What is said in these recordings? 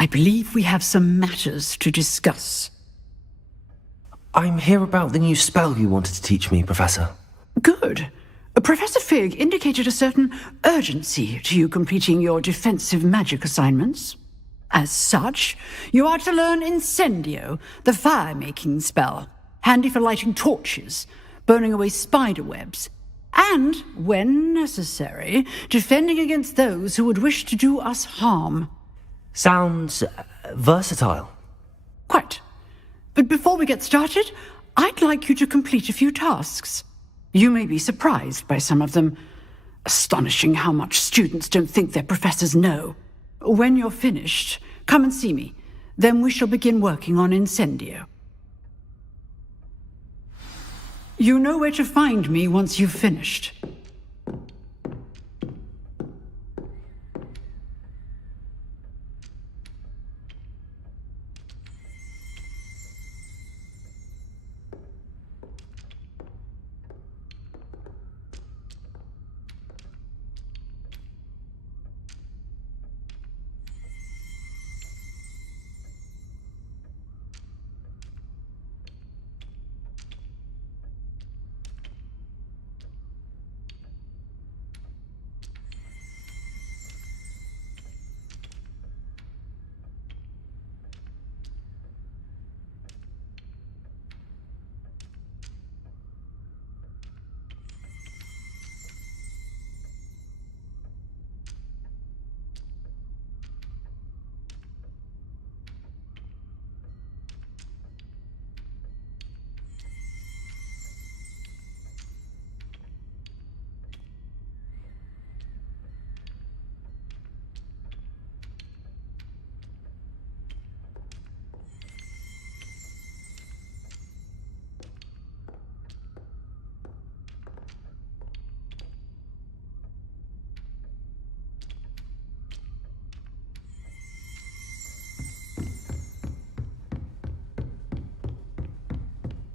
I believe we have some matters to discuss. I'm here about the new spell you wanted to teach me, Professor. Good. Professor Fig indicated a certain urgency to you completing your defensive magic assignments. As such, you are to learn Incendio, the fire-making spell, handy for lighting torches, burning away spider webs, and, when necessary, defending against those who would wish to do us harm. Sounds versatile. Quite. But before we get started, I'd like you to complete a few tasks. You may be surprised by some of them. Astonishing how much students don't think their professors know. When you're finished, come and see me. Then we shall begin working on Incendio. You know where to find me once you've finished.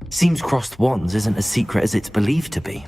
Seems crossed wands isn't as secret as it's believed to be.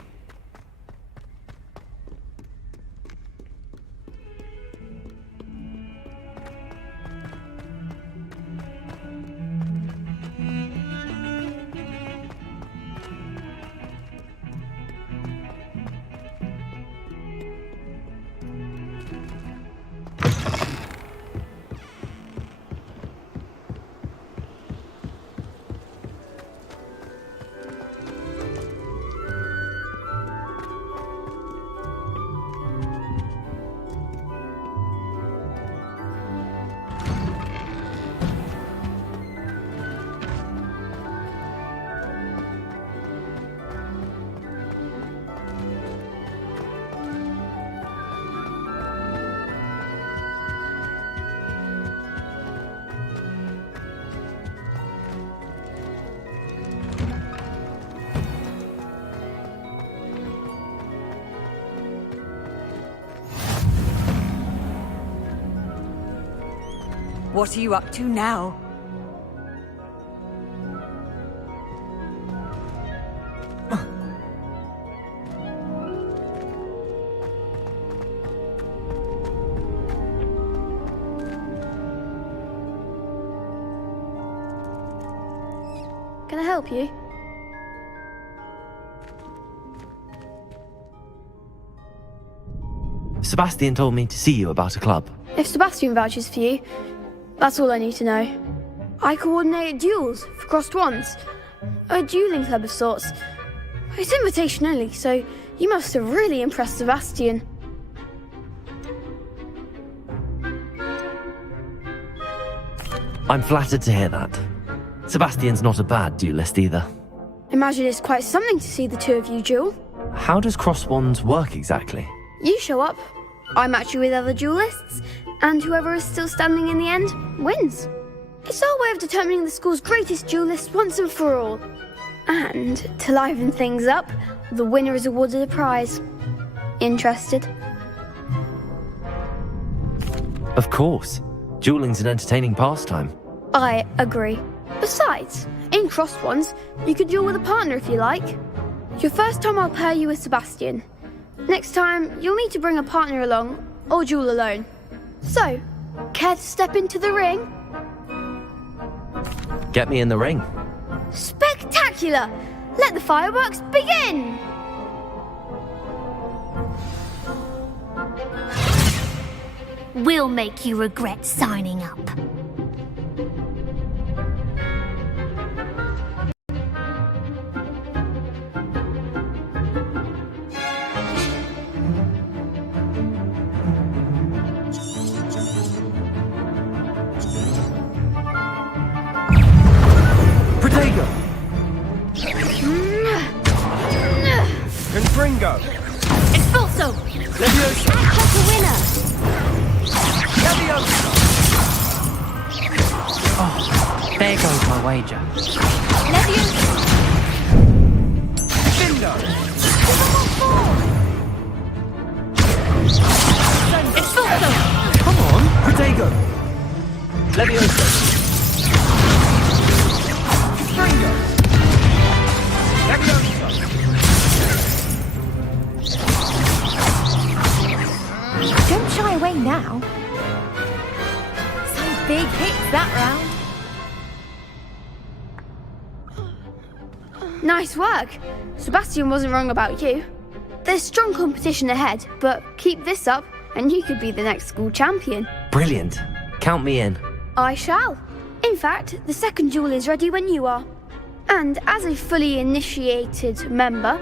What are you up to now? Can I help you? Sebastian told me to see you about a club. If Sebastian vouches for you, that's all I need to know. I coordinate duels for crossed wands. A dueling club of sorts. It's invitation only, so you must have really impressed Sebastian. I'm flattered to hear that. Sebastian's not a bad duelist either. Imagine it's quite something to see the two of you duel. How does crossed wands work exactly? You show up, I match you with other duelists, and whoever is still standing in the end wins. It's our way of determining the school's greatest duelist once and for all. And to liven things up, the winner is awarded a prize. Interested? Of course. Dueling's an entertaining pastime. I agree. Besides, in crossed ones, you could duel with a partner if you like. Your first time I'll pair you with Sebastian. Next time, you'll need to bring a partner along, or duel alone. So, Care to step into the ring? Get me in the ring. Spectacular! Let the fireworks begin! We'll make you regret signing up. Protego! Confringo! Expulso! Leviosa! That's a winner! Leviosa! There goes my wager. Leviosa! Bindo! Expulso! Come on! Protego! Leviosa! Confringo! Leviosa! Don't shy away now. Some big hits that round. Nice work. Sebastian wasn't wrong about you. There's strong competition ahead, but keep this up and you could be the next school champion. Brilliant. Count me in. I shall. In fact, the second duel is ready when you are. And as a fully initiated member,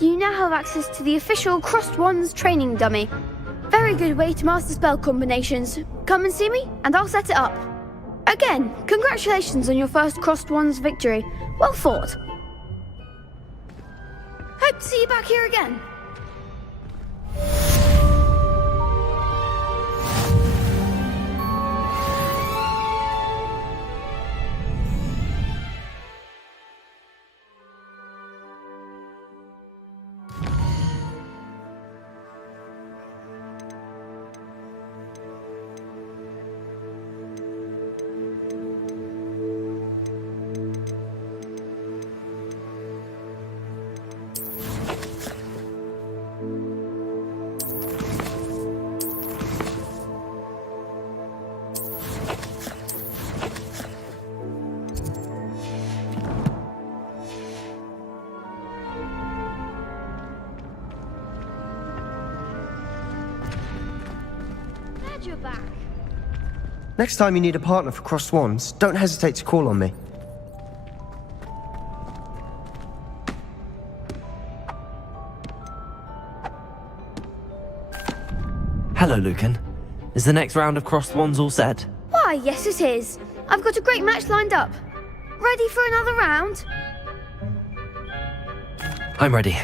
you now have access to the official Crossed Wands training dummy. Very good way to master spell combinations. Come and see me, and I'll set it up. Again, congratulations on your first Crossed Wands victory. Well fought. Hope to see you back here again. Glad you're back. Next time you need a partner for Crossed Wands, don't hesitate to call on me. Hello, Lucan. Is the next round of Crossed Wands all set? Why, yes it is. I've got a great match lined up. Ready for another round? I'm ready.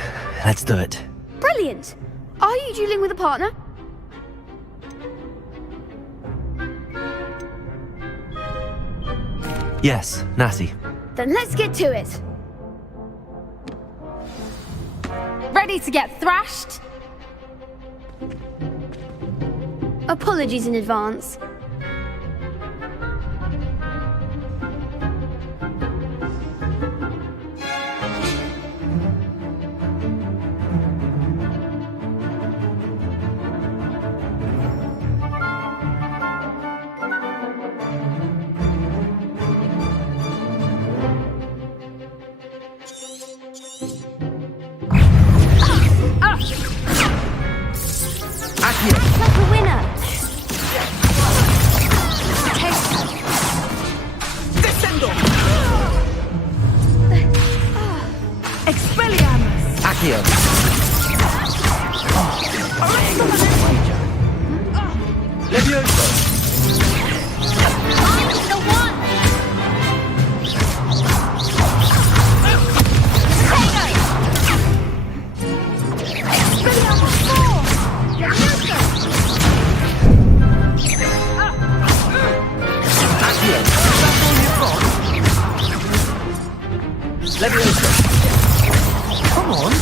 Let's do it. Brilliant. Are you dueling with a partner? Yes, Natty. Then let's get to it. Ready to get thrashed? Apologies in advance. Like a winner! Expelliarmus! Accio. Leviosa! I'm the one! Leviosa! Come on!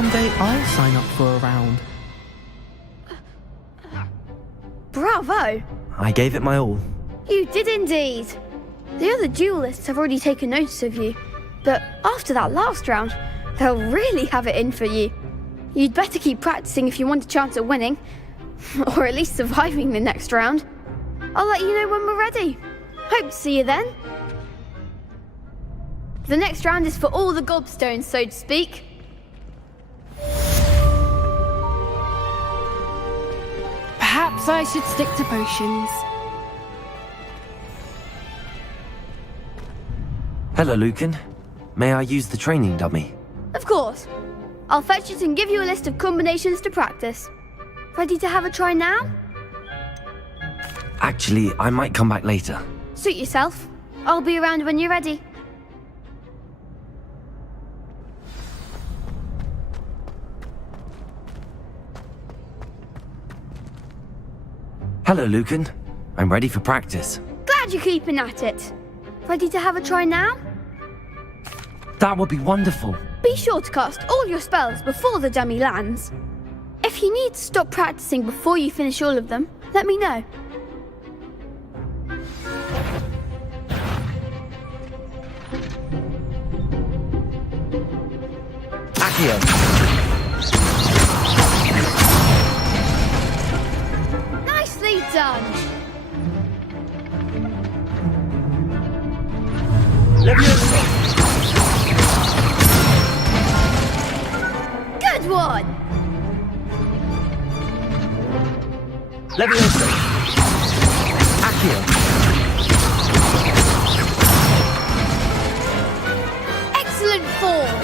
someday I'll sign up for a round. Bravo! I gave it my all. You did indeed. The other duelists have already taken notice of you, but after that last round, they'll really have it in for you. You'd better keep practicing if you want a chance at winning, or at least surviving the next round. I'll let you know when we're ready. Hope to see you then. The next round is for all the gobstones, so to speak. Perhaps I should stick to potions. Hello, Lucan. May I use the training dummy? Of course. I'll fetch it and give you a list of combinations to practice. Ready to have a try now? Actually, I might come back later. Suit yourself. I'll be around when you're ready. Hello, Lucan. I'm ready for practice. Glad you're keeping at it. Ready to have a try now? That would be wonderful. Be sure to cast all your spells before the dummy lands. If you need to stop practicing before you finish all of them, let me know. Accio. Nicely done. Leviosa! Good one. Leviosa! Accio. Excellent form.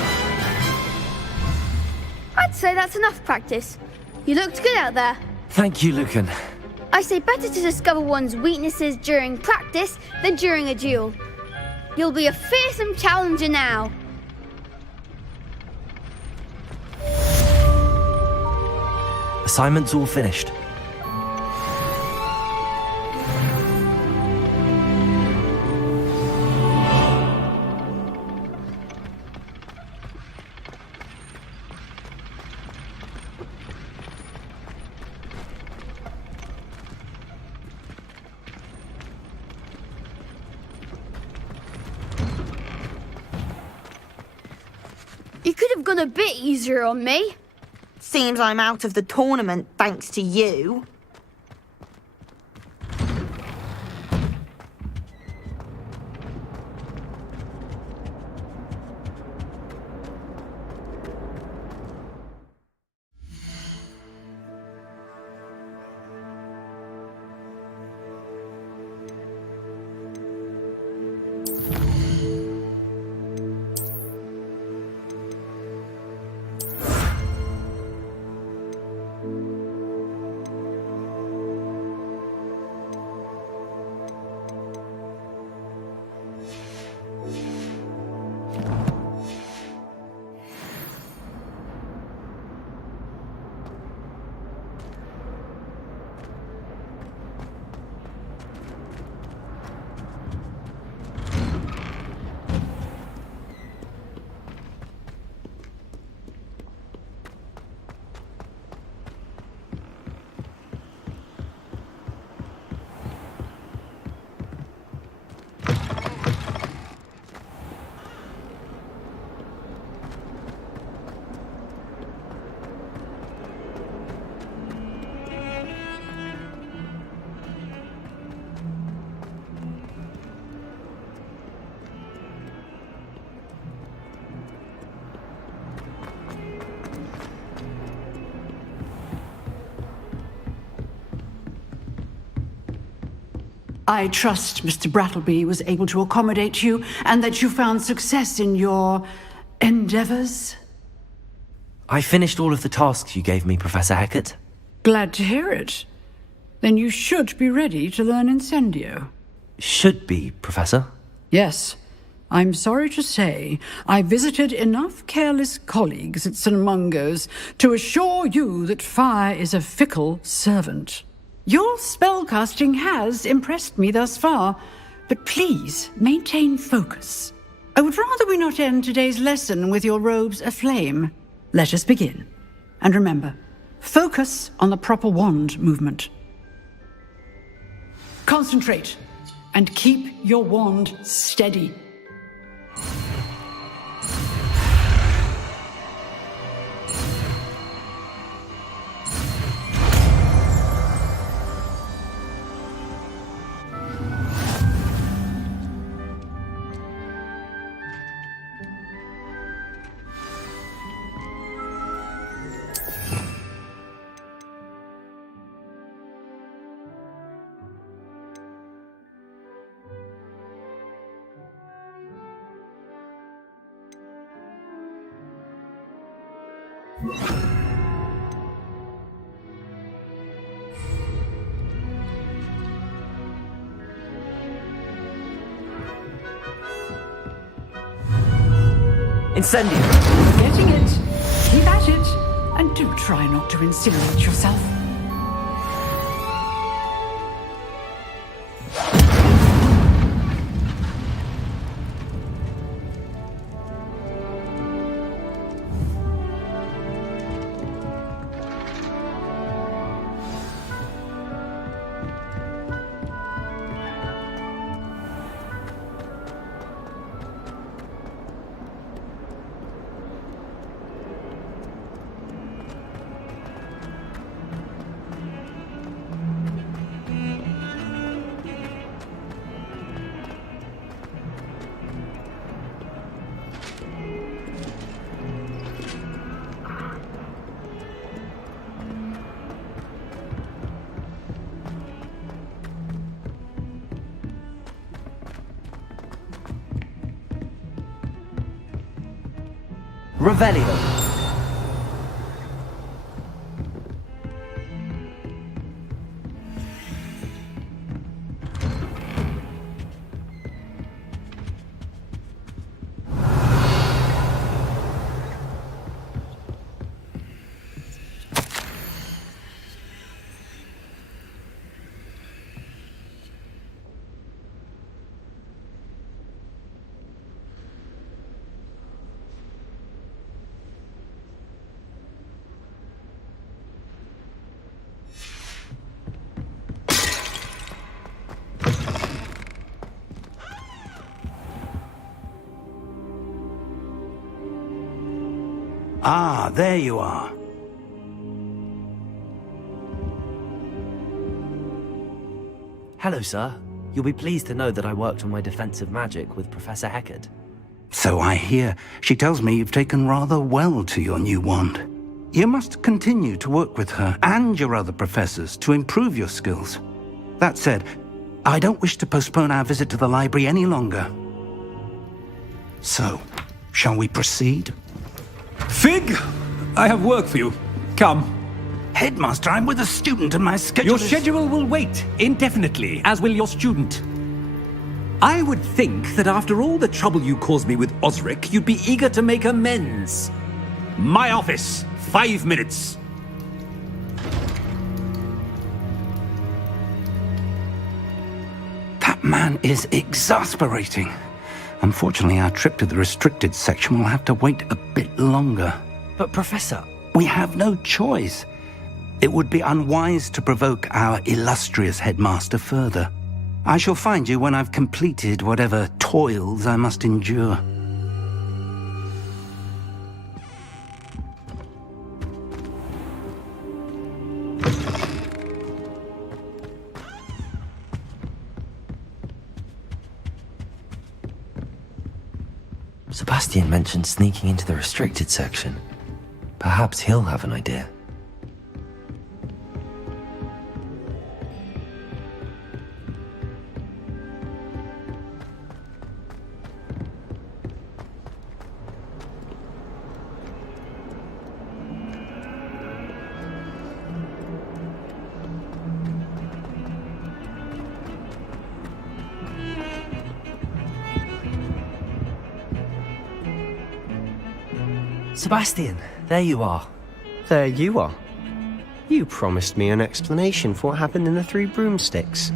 I'd say that's enough practice. You looked good out there. Thank you, Lucan. I say better to discover one's weaknesses during practice than during a duel. You'll be a fearsome challenger now. Assignment's all finished. You could have gone a bit easier on me. Seems I'm out of the tournament thanks to you. I trust Mr. Brattleby was able to accommodate you and that you found success in your endeavors. I finished all of the tasks you gave me, Professor Hecat. Glad to hear it. Then you should be ready to learn Incendio. Should be, Professor. Yes. I'm sorry to say I visited enough careless colleagues at St. Mungo's to assure you that fire is a fickle servant. Your spellcasting has impressed me thus far, but please maintain focus. I would rather we not end today's lesson with your robes aflame. Let us begin. And remember, focus on the proper wand movement. Concentrate, and keep your wand steady. Incendio! Getting it. Keep at it. And do try not to incinerate yourself. Revelio. Ah, there you are. Hello, sir. You'll be pleased to know that I worked on my defensive magic with Professor Heckard. So I hear. She tells me you've taken rather well to your new wand. You must continue to work with her and your other professors to improve your skills. That said, I don't wish to postpone our visit to the library any longer. So, shall we proceed? Fig, I have work for you. Come. Headmaster, I'm with a student and my schedule Your schedule will wait indefinitely, as will your student. I would think that after all the trouble you caused me with Osric, you'd be eager to make amends. My office, 5 minutes. That man is exasperating. Unfortunately, our trip to the restricted section will have to wait a bit longer. But, Professor... We have no choice. It would be unwise to provoke our illustrious headmaster further. I shall find you when I've completed whatever toils I must endure. Sebastian mentioned sneaking into the restricted section. Perhaps he'll have an idea. Sebastian, there you are. There you are. You promised me an explanation for what happened in the Three Broomsticks.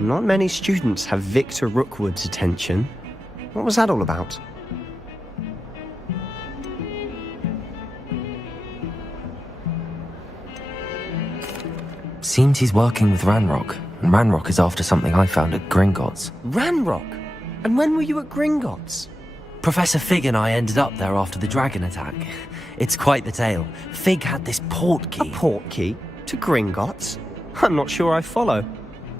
Not many students have Victor Rookwood's attention. What was that all about? Seems he's working with Ranrock, and Ranrock is after something I found at Gringotts. Ranrock? And when were you at Gringotts? Professor Fig and I ended up there after the dragon attack. It's quite the tale. Fig had this port key. A port key? To Gringotts? I'm not sure I follow.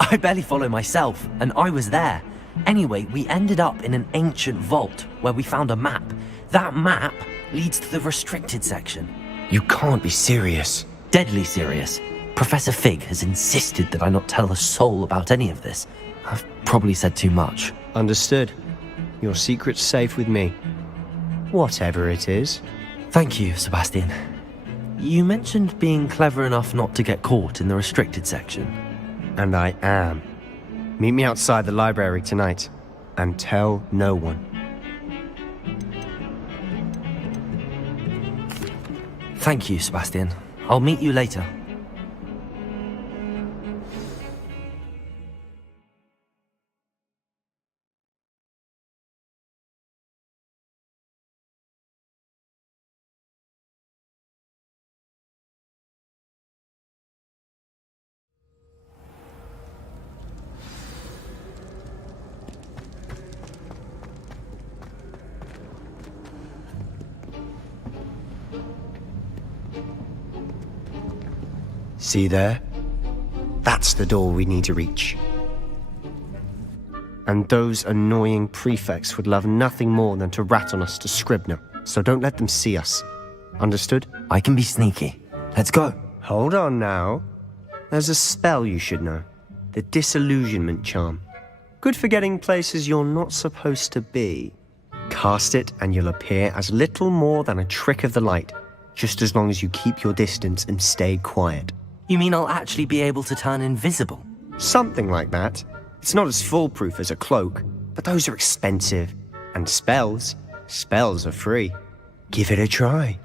I barely follow myself, and I was there. Anyway, we ended up in an ancient vault where we found a map. That map leads to the restricted section. You can't be serious. Deadly serious. Professor Fig has insisted that I not tell a soul about any of this. I've probably said too much. Understood. Your secret's safe with me. Whatever it is. Thank you, Sebastian. You mentioned being clever enough not to get caught in the restricted section. And I am. Meet me outside the library tonight, and tell no one. Thank you, Sebastian. I'll meet you later. See there? That's the door we need to reach. And those annoying prefects would love nothing more than to rat on us to Scribner, so don't let them see us. Understood? I can be sneaky. Let's go. Hold on now. There's a spell you should know. The Disillusionment Charm. Good for getting places you're not supposed to be. Cast it and you'll appear as little more than a trick of the light, just as long as you keep your distance and stay quiet. You mean I'll actually be able to turn invisible? Something like that. It's not as foolproof as a cloak, but those are expensive. And spells are free. Give it a try.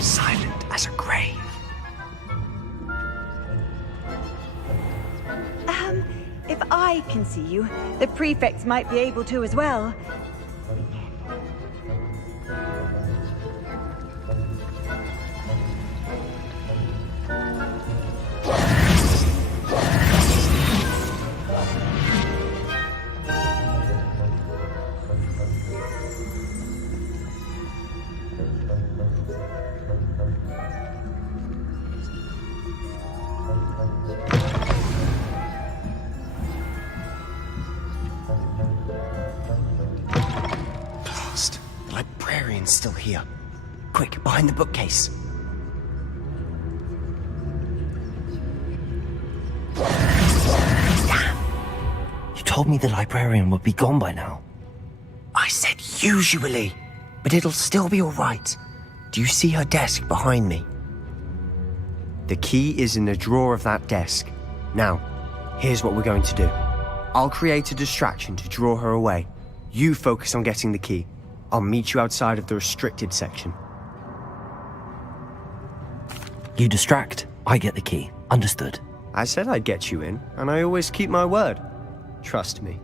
Silent as a grave. If I can see you, the prefects might be able to as well. Still here. Quick, behind the bookcase. Damn! You told me the librarian would be gone by now. I said usually, but it'll still be all right. Do you see her desk behind me? The key is in the drawer of that desk. Now, here's what we're going to do. I'll create a distraction to draw her away. You focus on getting the key. I'll meet you outside of the restricted section. You distract, I get the key. Understood. I said I'd get you in, and I always keep my word. Trust me.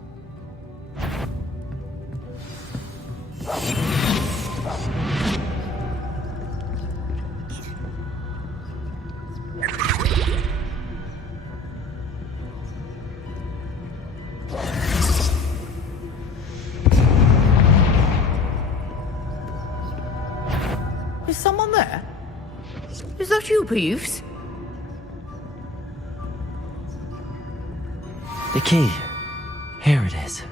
someone there? Is that you, Peeves? The key. Here it is.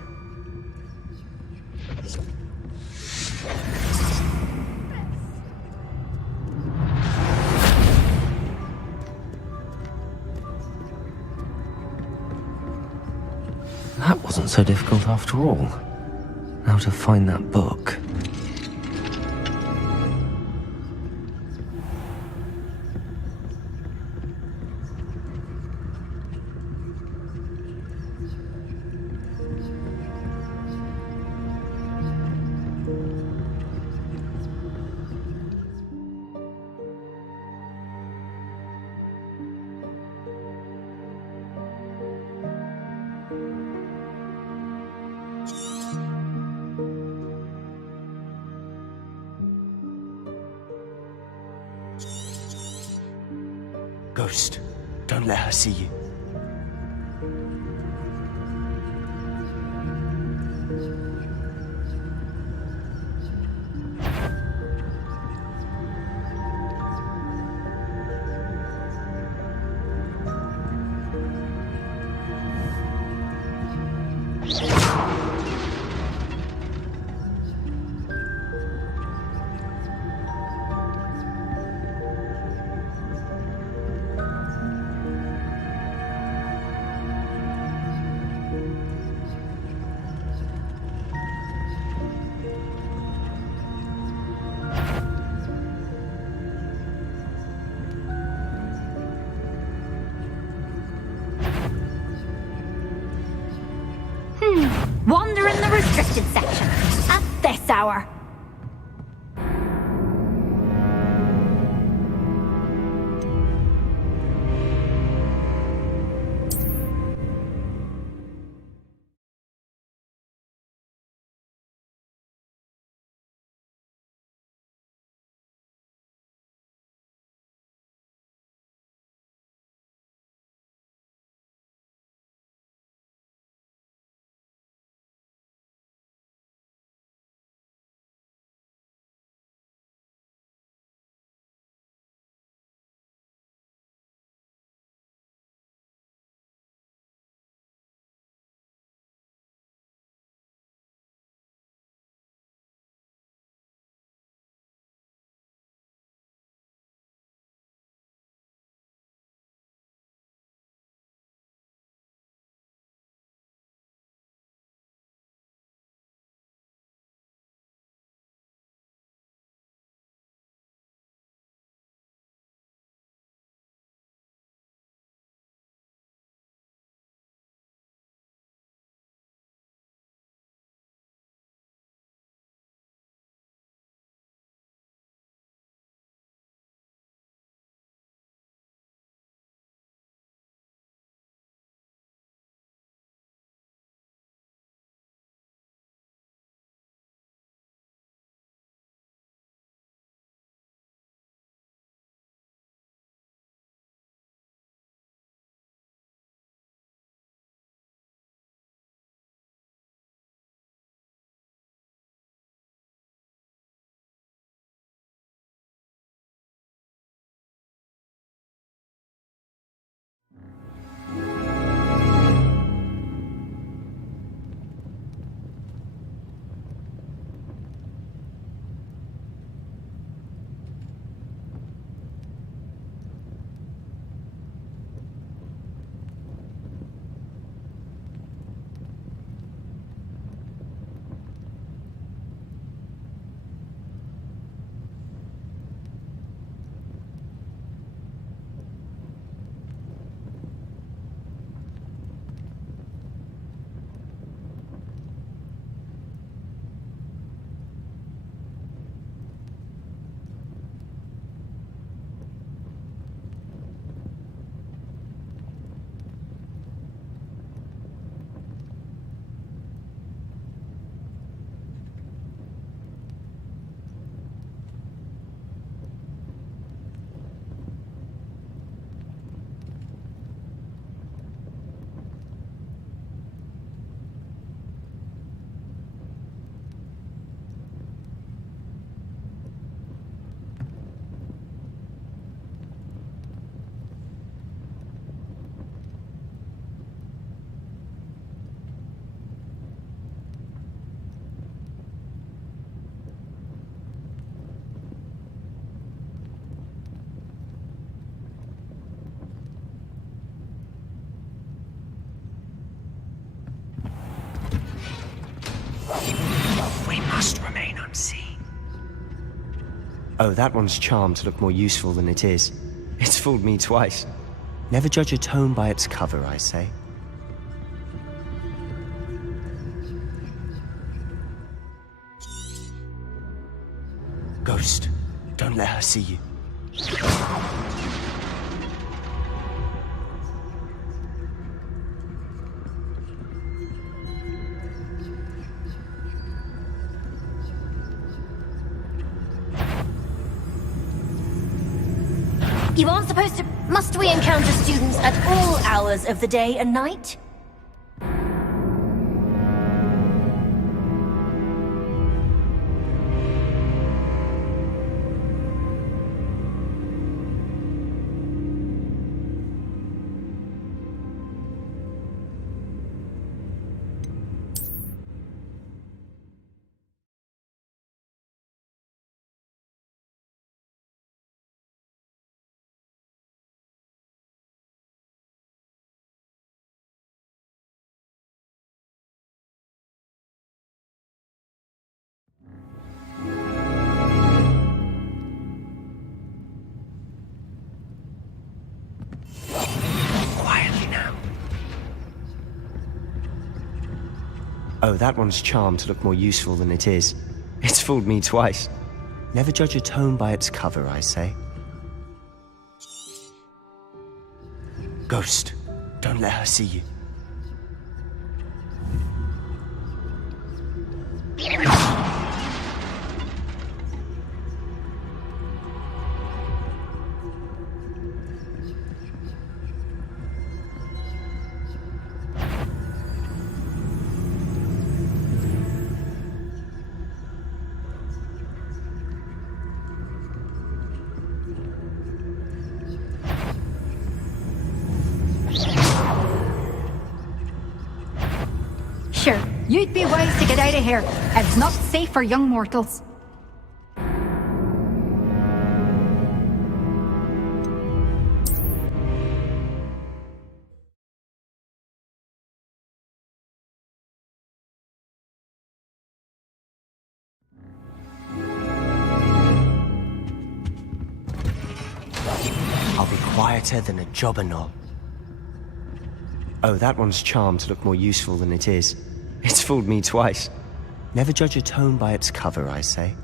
That wasn't so difficult after all. Now to find that book. Ghost, don't let her see you. Wander in the restricted section at this hour. see. Oh, that one's charmed to look more useful than it is. It's fooled me twice. Never judge a tome by its cover, I say. Ghost, don't let her see you. You aren't supposed to... Must we encounter students at all hours of the day and night? Quietly now. Oh, that one's charmed to look more useful than it is. It's fooled me twice. Never judge a tome by its cover, I say. Ghost, don't let her see you. Sure, you'd be wise to get out of here. It's not safe for young mortals. I'll be quieter than a jobberknoll. Oh, that one's charmed to look more useful than it is. It's fooled me twice. Never judge a tome by its cover, I say.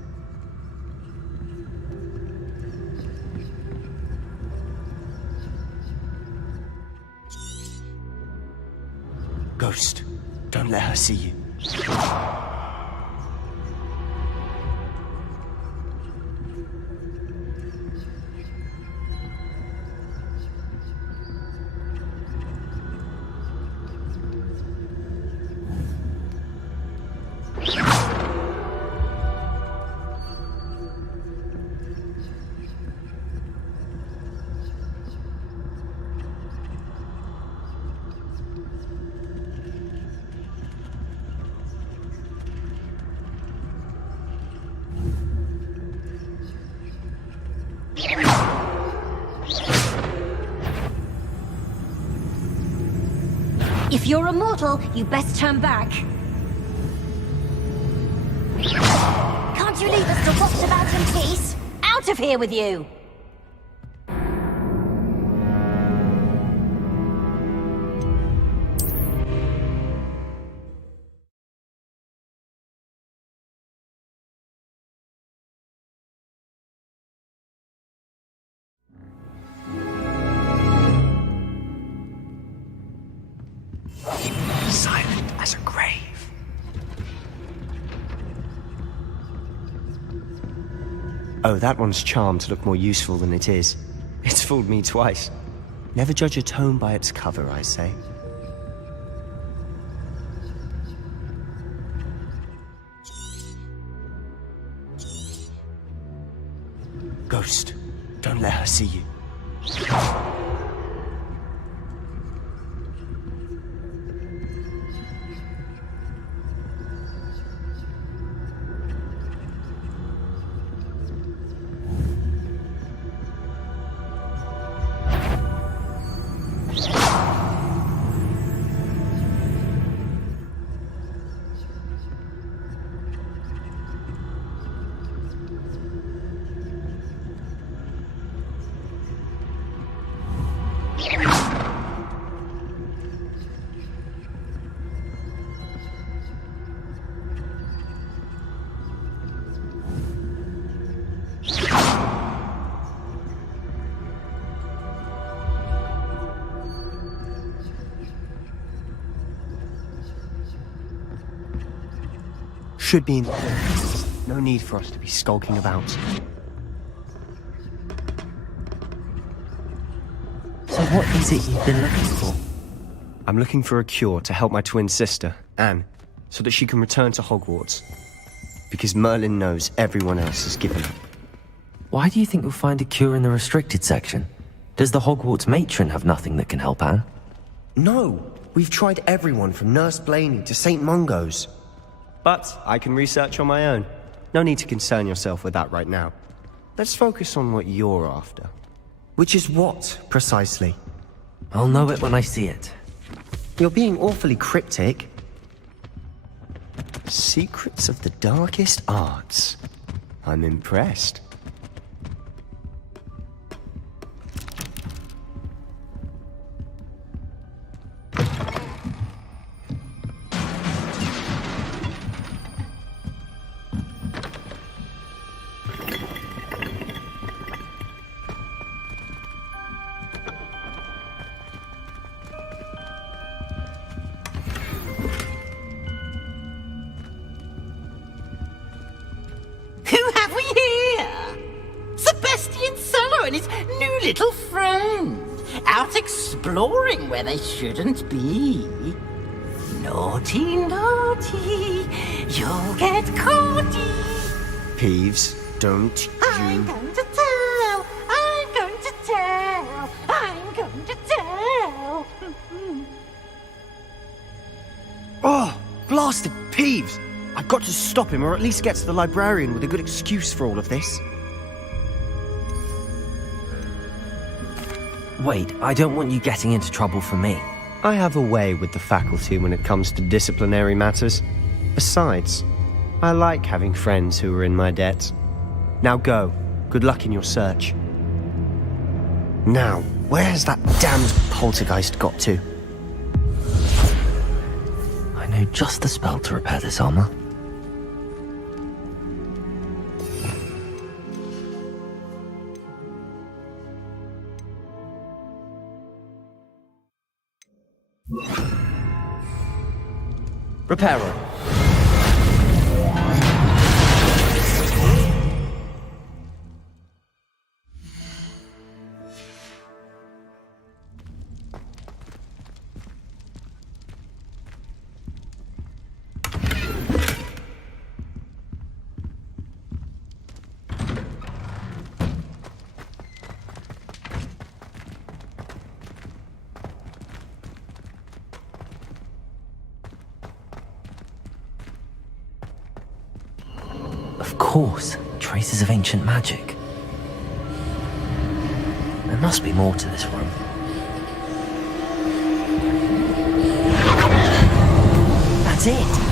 Ghost, don't let her see you. If you're a mortal, you best turn back. Can't you leave us to watch about in peace? Out of here with you! Silent as a grave. Oh, that one's charmed to look more useful than it is. It's fooled me twice. Never judge a tome by its cover, I say. Ghost, don't let her see you. should be in the hall. No need for us to be skulking about. So what is it you've been looking for? I'm looking for a cure to help my twin sister, Anne, so that she can return to Hogwarts. Because Merlin knows everyone else has given up. Why do you think you'll find a cure in the restricted section? Does the Hogwarts matron have nothing that can help Anne? No! We've tried everyone from Nurse Blaney to St. Mungo's. But I can research on my own. No need to concern yourself with that right now. Let's focus on what you're after. Which is what, precisely? I'll know it when I see it. You're being awfully cryptic. Secrets of the darkest arts. I'm impressed. Little friend, out exploring where they shouldn't be. Naughty, naughty, you'll get caughty. Peeves, don't you... I'm going to tell, I'm going to tell, I'm going to tell. Oh, blasted Peeves! I've got to stop him, or at least get to the librarian with a good excuse for all of this. Wait, I don't want you getting into trouble for me. I have a way with the faculty when it comes to disciplinary matters. Besides, I like having friends who are in my debt. Now go. Good luck in your search. Now, where's that damned poltergeist got to? I know just the spell to repair this armor. Reparo. Of course, traces of ancient magic. There must be more to this room. That's it!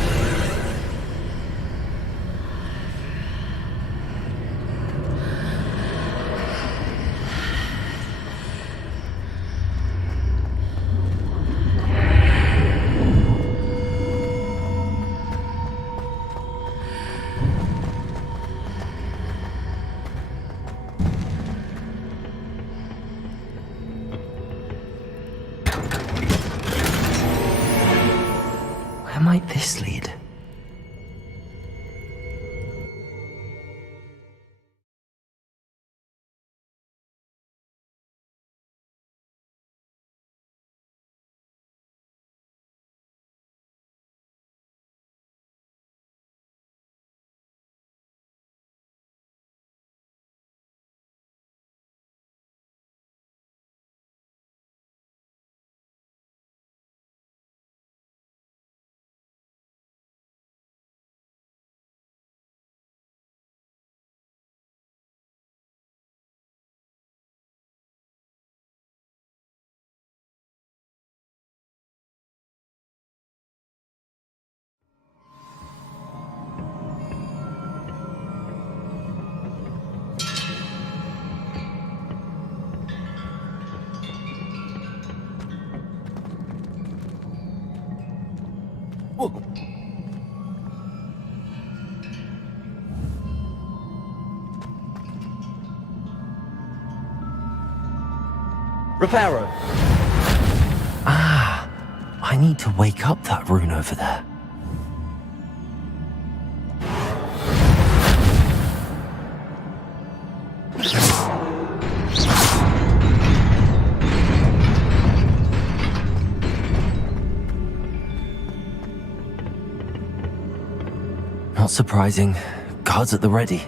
Where might this lead? Reparo. Ah, I need to wake up that rune over there. Not surprising. Guards at the ready.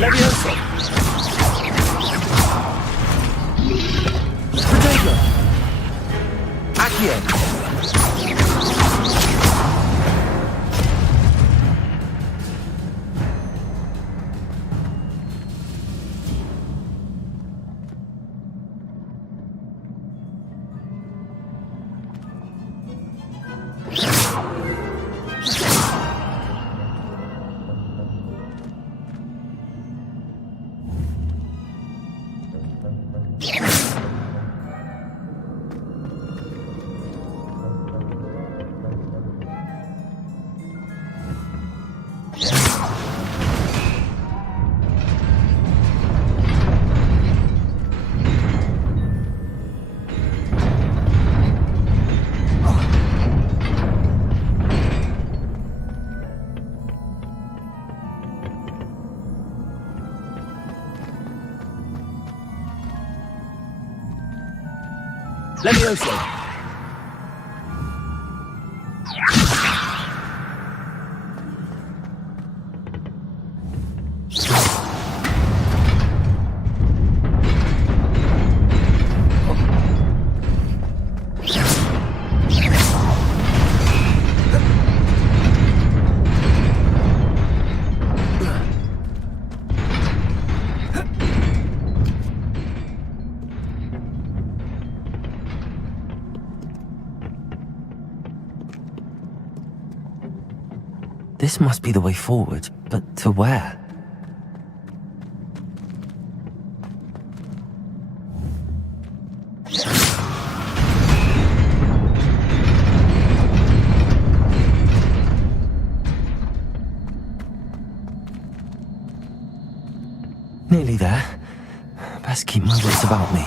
Levioso! Protego! Accio! Levioso! This must be the way forward, but to where? Nearly there. Best keep my wits about me.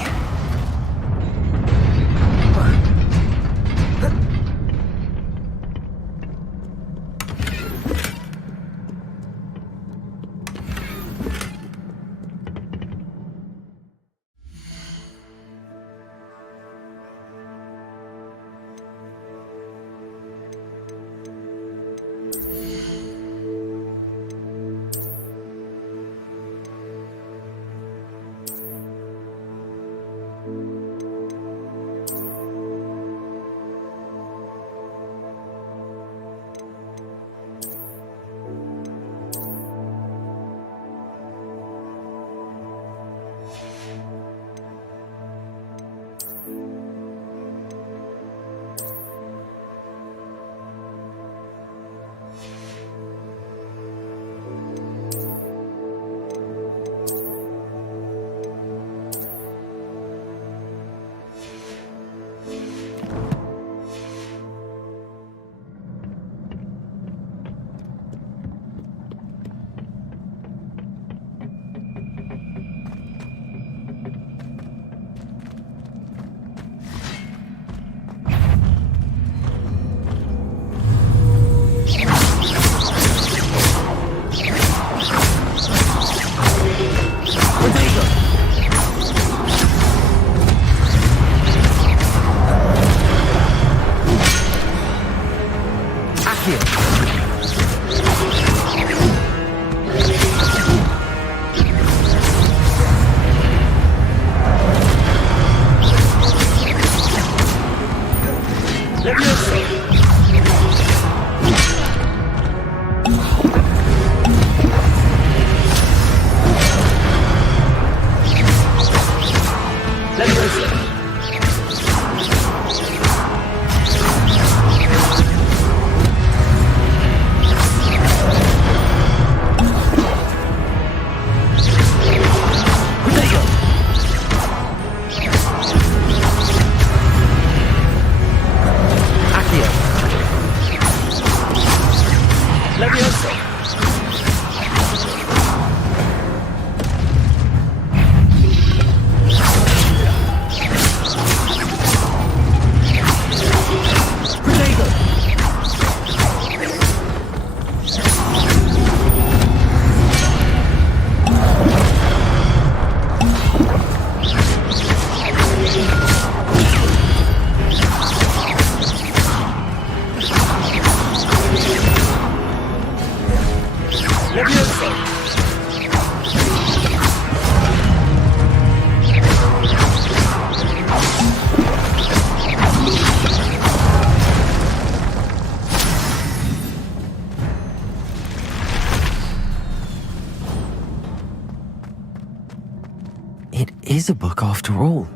It is a book after all.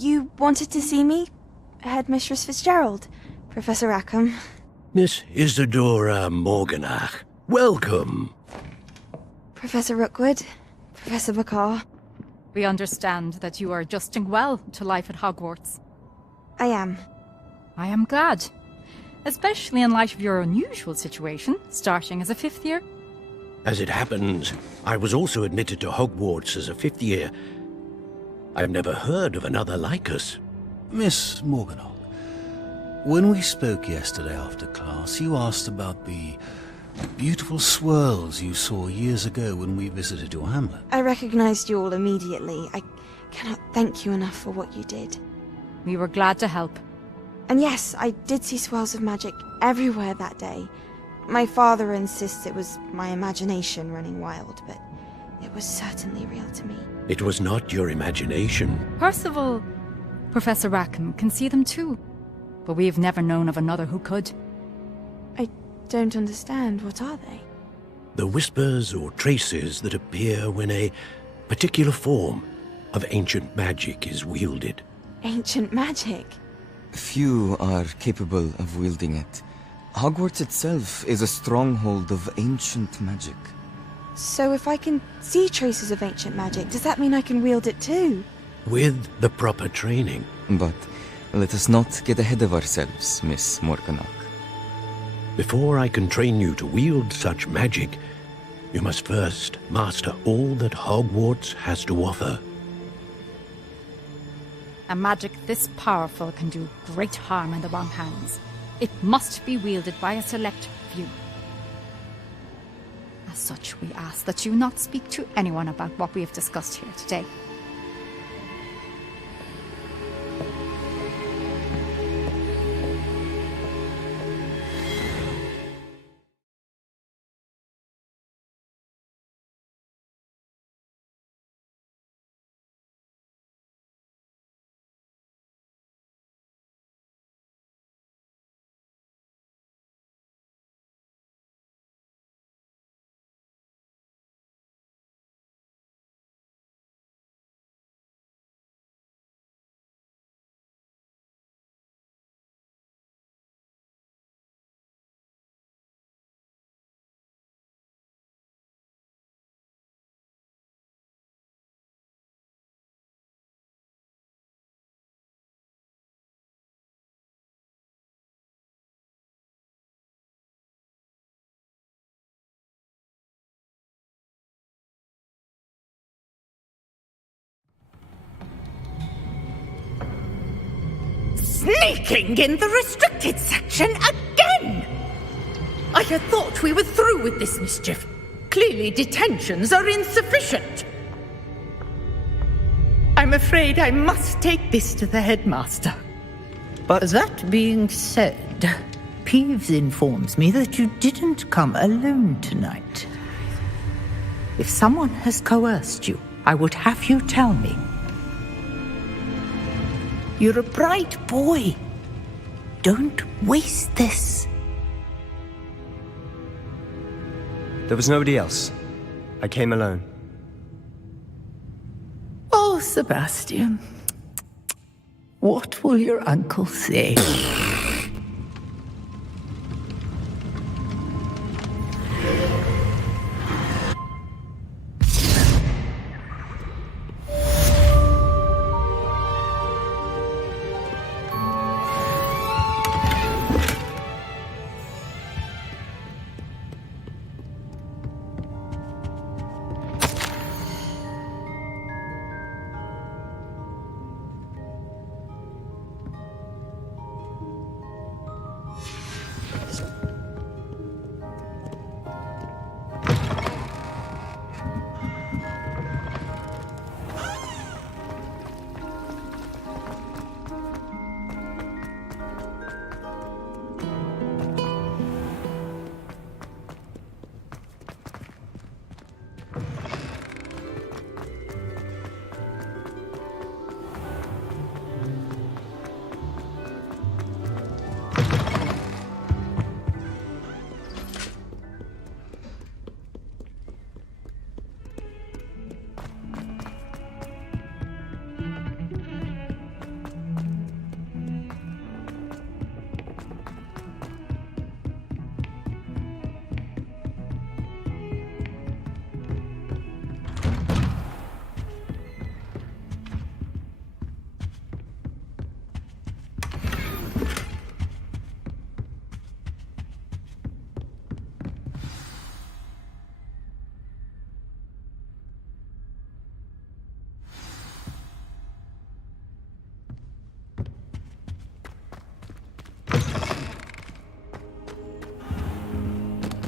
You wanted to see me? Headmistress Fitzgerald, Professor Rackham. Miss Isadora Morganach, welcome. Professor Rookwood, Professor Bakar. We understand that you are adjusting well to life at Hogwarts. I am. I am glad. Especially in light of your unusual situation, starting as a 5th year. As it happens, I was also admitted to Hogwarts as a 5th year. I've never heard of another like us. Miss Morganach, when we spoke yesterday after class, you asked about the beautiful swirls you saw years ago when we visited your hamlet. I recognized you all immediately. I cannot thank you enough for what you did. We were glad to help. And yes, I did see swirls of magic everywhere that day. My father insists it was my imagination running wild, but it was certainly real to me. It was not your imagination. Percival, Professor Rackham can see them too, but we've never known of another who could. I don't understand. What are they? The whispers or traces that appear when a particular form, of ancient magic is wielded. Ancient magic? Few are capable of wielding it. Hogwarts itself is a stronghold of ancient magic. So if I can see traces of ancient magic, does that mean I can wield it too? With the proper training. But let us not get ahead of ourselves, Miss Morganach. Before I can train you to wield such magic, you must first master all that Hogwarts has to offer. A magic this powerful can do great harm in the wrong hands. It must be wielded by a select few. As such, we ask that you not speak to anyone about what we have discussed here today. Sneaking in the restricted section again! I had thought we were through with this mischief. Clearly detentions are insufficient. I'm afraid I must take this to the headmaster. But that being said, Peeves informs me that you didn't come alone tonight. If someone has coerced you, I would have you tell me. You're a bright boy. Don't waste this. There was nobody else. I came alone. Oh, Sebastian. What will your uncle say?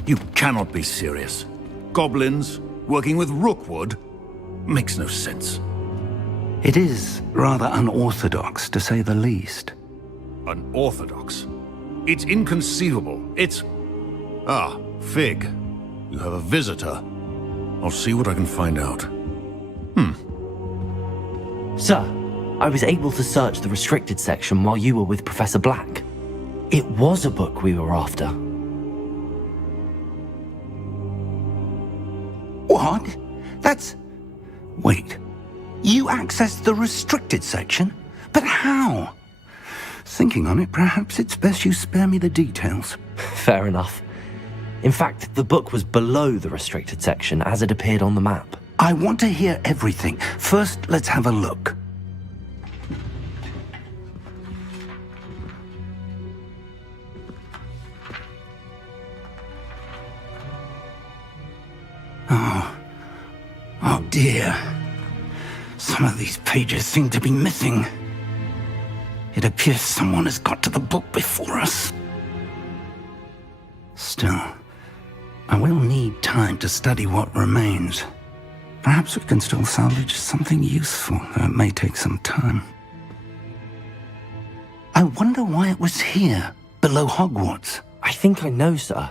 You cannot be serious. Goblins working with Rookwood? Makes no sense. It is rather unorthodox, to say the least. Unorthodox? It's inconceivable. It's... Ah, Fig. You have a visitor. I'll see what I can find out. Sir, I was able to search the restricted section while you were with Professor Black. It was a book we were after. What? That's... Wait. You accessed the restricted section? But how? Thinking on it, perhaps it's best you spare me the details. Fair enough. In fact, the book was below the restricted section as it appeared on the map. I want to hear everything. First, let's have a look. Oh dear. Some of these pages seem to be missing. It appears someone has got to the book before us. Still, I will need time to study what remains. Perhaps we can still salvage something useful, though it may take some time. I wonder why it was here, below Hogwarts. I think I know, sir.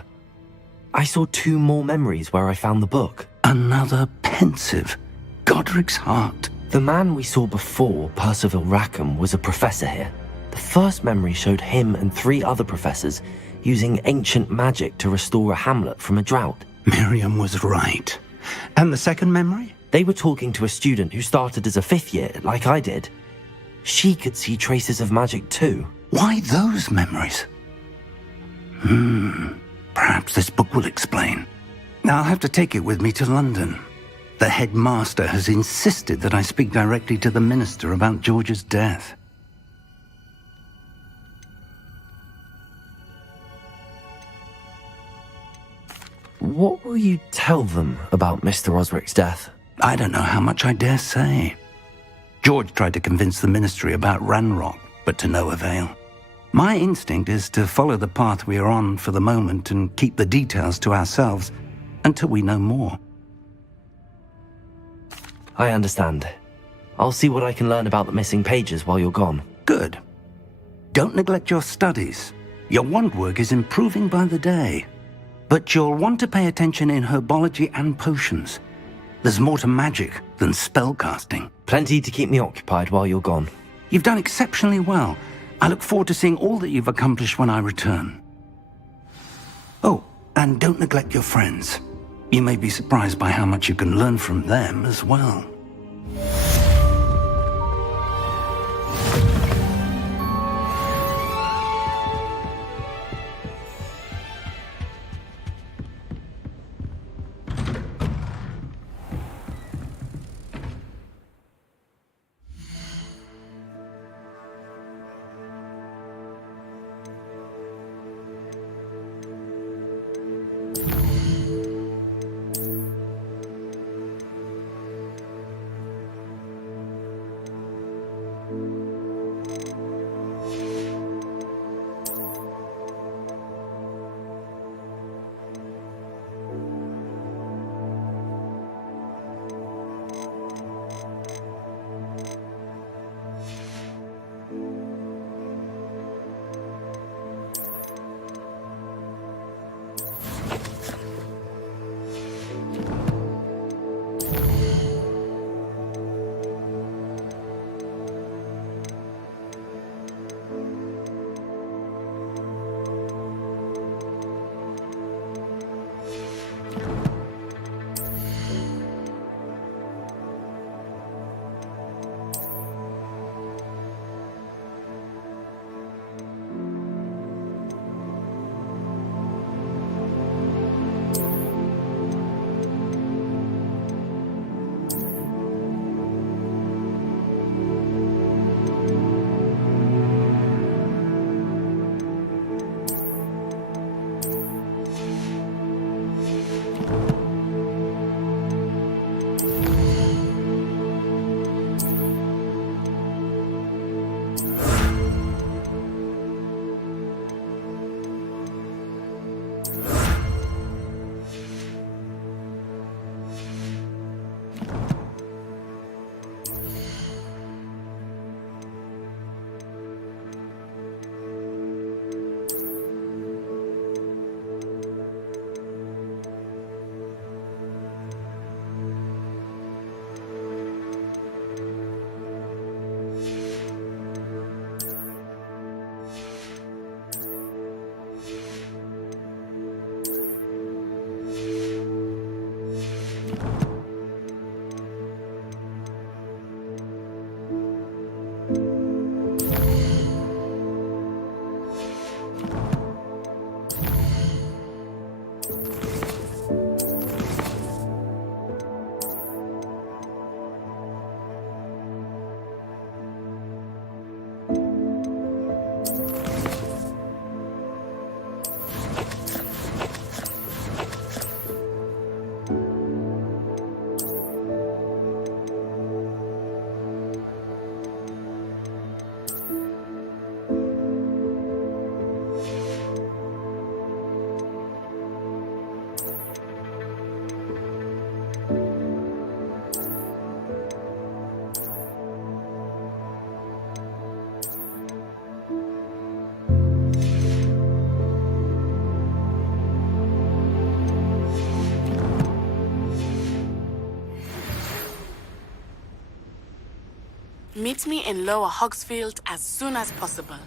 I saw 2 more memories where I found the book. Another pensive. Godric's heart. The man we saw before, Percival Rackham, was a professor here. The first memory showed him and 3 other professors using ancient magic to restore a hamlet from a drought. Miriam was right. And the second memory? They were talking to a student who started as a 5th year, like I did. She could see traces of magic too. Why those memories? Perhaps this book will explain. Now I'll have to take it with me to London. The headmaster has insisted that I speak directly to the minister about George's death. What will you tell them about Mr. Osric's death? I don't know how much I dare say. George tried to convince the ministry about Ranrock, but to no avail. My instinct is to follow the path we are on for the moment and keep the details to ourselves until we know more. I understand. I'll see what I can learn about the missing pages while you're gone. Good. Don't neglect your studies. Your wand work is improving by the day. But you'll want to pay attention in herbology and potions. There's more to magic than spellcasting. Plenty to keep me occupied while you're gone. You've done exceptionally well. I look forward to seeing all that you've accomplished when I return. Oh, and don't neglect your friends. You may be surprised by how much you can learn from them as well. Meet me in Lower Hogsfield as soon as possible.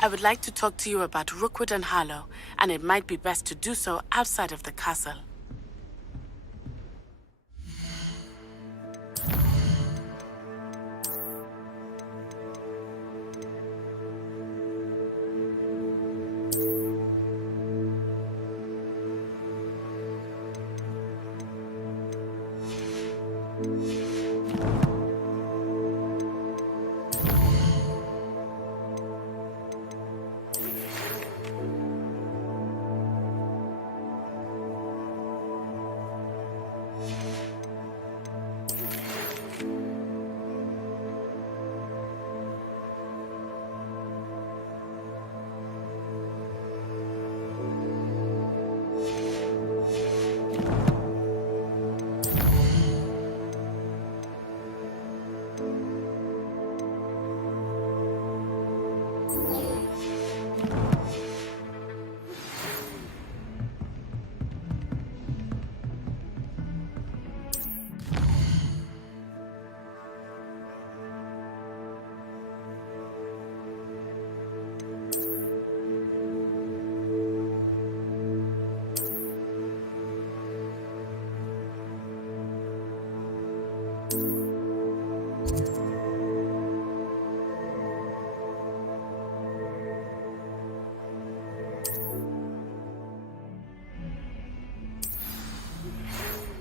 I would like to talk to you about Rookwood and Harlow, and it might be best to do so outside of the castle.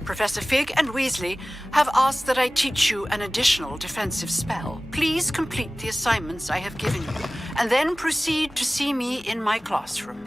Professor Fig and Weasley have asked that I teach you an additional defensive spell. Please complete the assignments I have given you, and then proceed to see me in my classroom.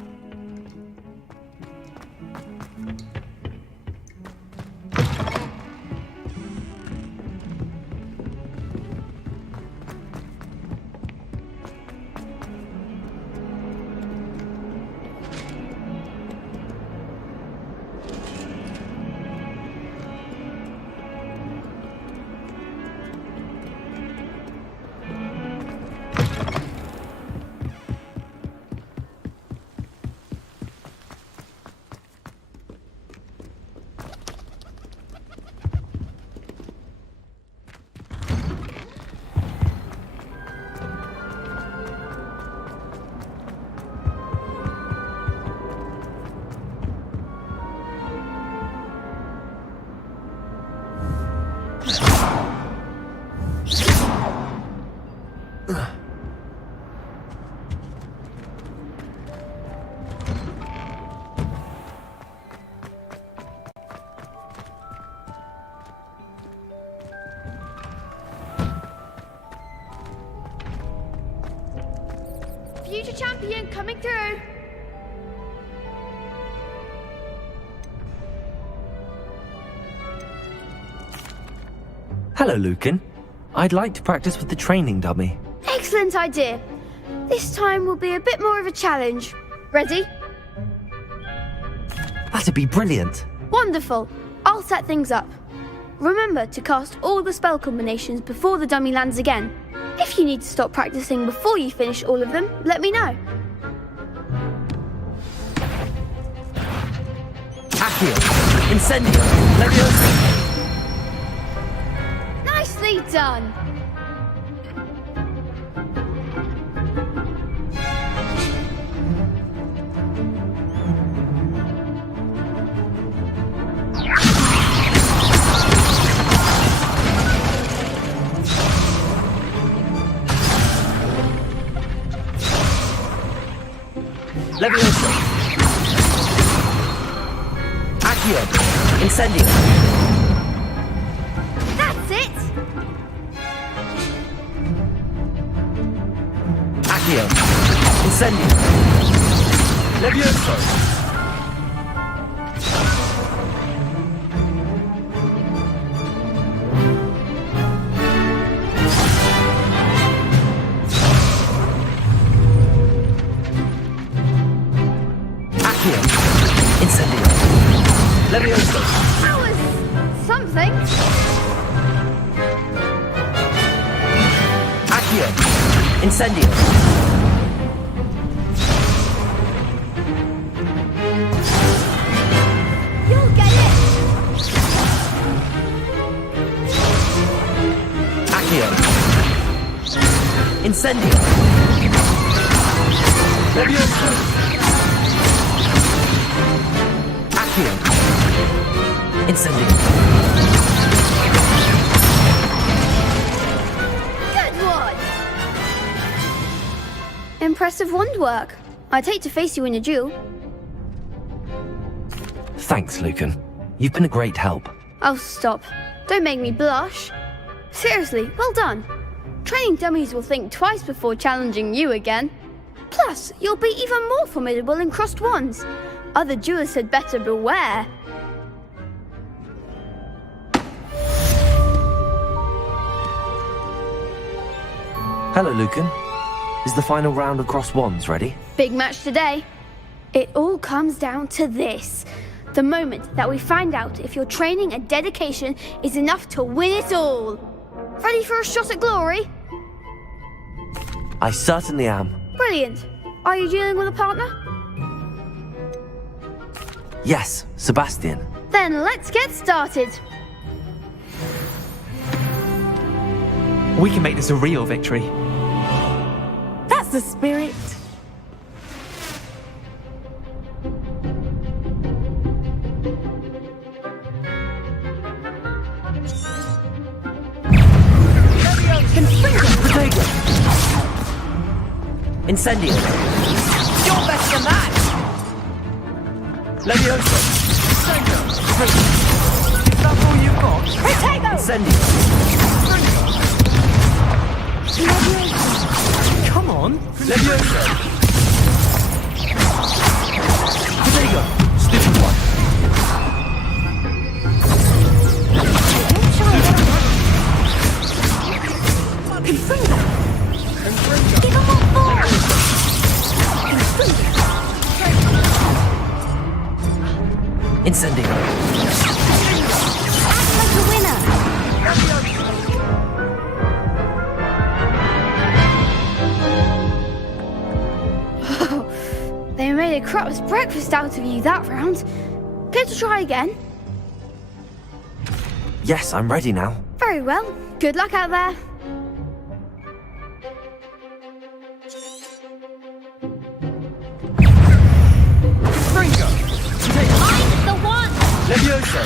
Future champion coming through. Hello, Lucan. I'd like to practice with the training dummy. Excellent idea. This time will be a bit more of a challenge. Ready? That'd be brilliant. Wonderful. I'll set things up. Remember to cast all the spell combinations before the dummy lands again. If you need to stop practicing before you finish all of them, let me know. Accio! Incendio! Leviosa! Nicely done! Leviosa! Accio! Incendio! That's it! Accio! Incendio! Leviosa! Incendio! Leviosa! That was something. Accio! Incendio! You'll get it! Accio! Incendio! Levioso! Accio! Incendio! Good one! Impressive wand work. I'd hate to face you in a duel. Thanks, Lucan. You've been a great help. Oh, stop. Don't make me blush. Seriously, well done. Training dummies will think twice before challenging you again. Plus, you'll be even more formidable in crossed wands. Other duelists had better beware. Hello, Lucan. Is the final round of crossed wands ready? Big match today. It all comes down to this. The moment that we find out if your training and dedication is enough to win it all. Ready for a shot at glory? I certainly am. Brilliant. Are you dealing with a partner? Yes, Sebastian. Then let's get started. We can make this a real victory. That's the spirit. Protego! Incendio! You're better than that! Levioso! Is that all you've got? Protego! Incendio! Come on! Levioso! Protego! Stupid one! Incendio! Act like a winner! They made a crap's breakfast out of you that round. Care to try again? Yes, I'm ready now. Very well. Good luck out there. Ringo! I'm the one! Levioso!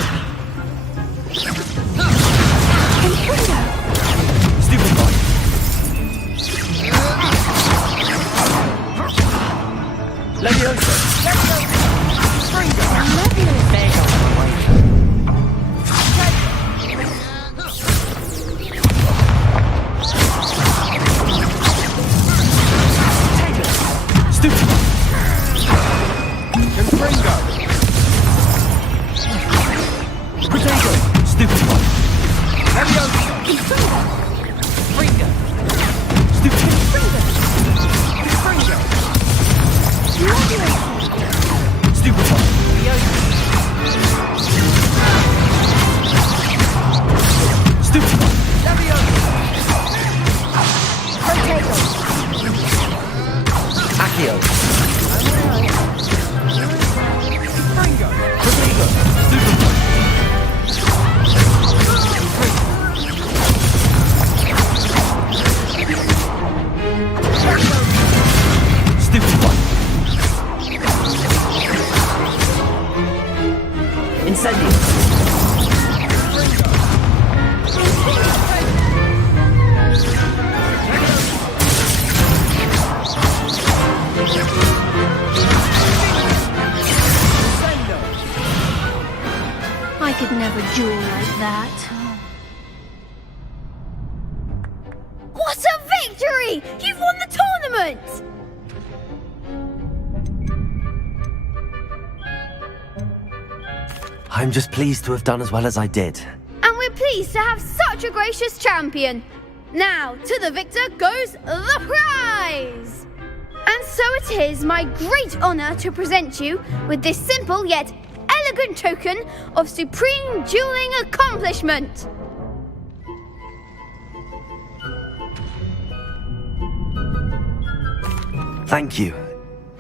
Stupid boy! Levioso! Ringo! Stupid boy! Ringo! Protego! Stupid boy! Levioso! Ringo! Stupid Ringo! Stupid boy! Stupid boy! Protego! Accio! Ringo! Protego! Stupid boy! Stupid boy! Incendio! I could never duel like that. What a victory! You've won the tournament! I'm just pleased to have done as well as I did. And we're pleased to have such a gracious champion. Now, to the victor goes the prize! And so it is my great honour to present you with this simple yet elegant token of supreme dueling accomplishment. Thank you.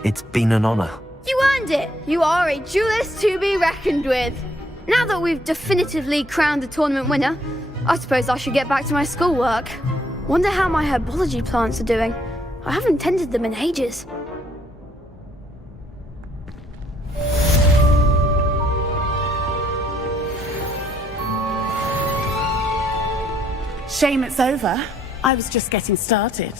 It's been an honour. You earned it. You are a duelist to be reckoned with. Now that we've definitively crowned the tournament winner, I suppose I should get back to my schoolwork. Wonder how my herbology plants are doing. I haven't tended them in ages. Shame it's over. I was just getting started.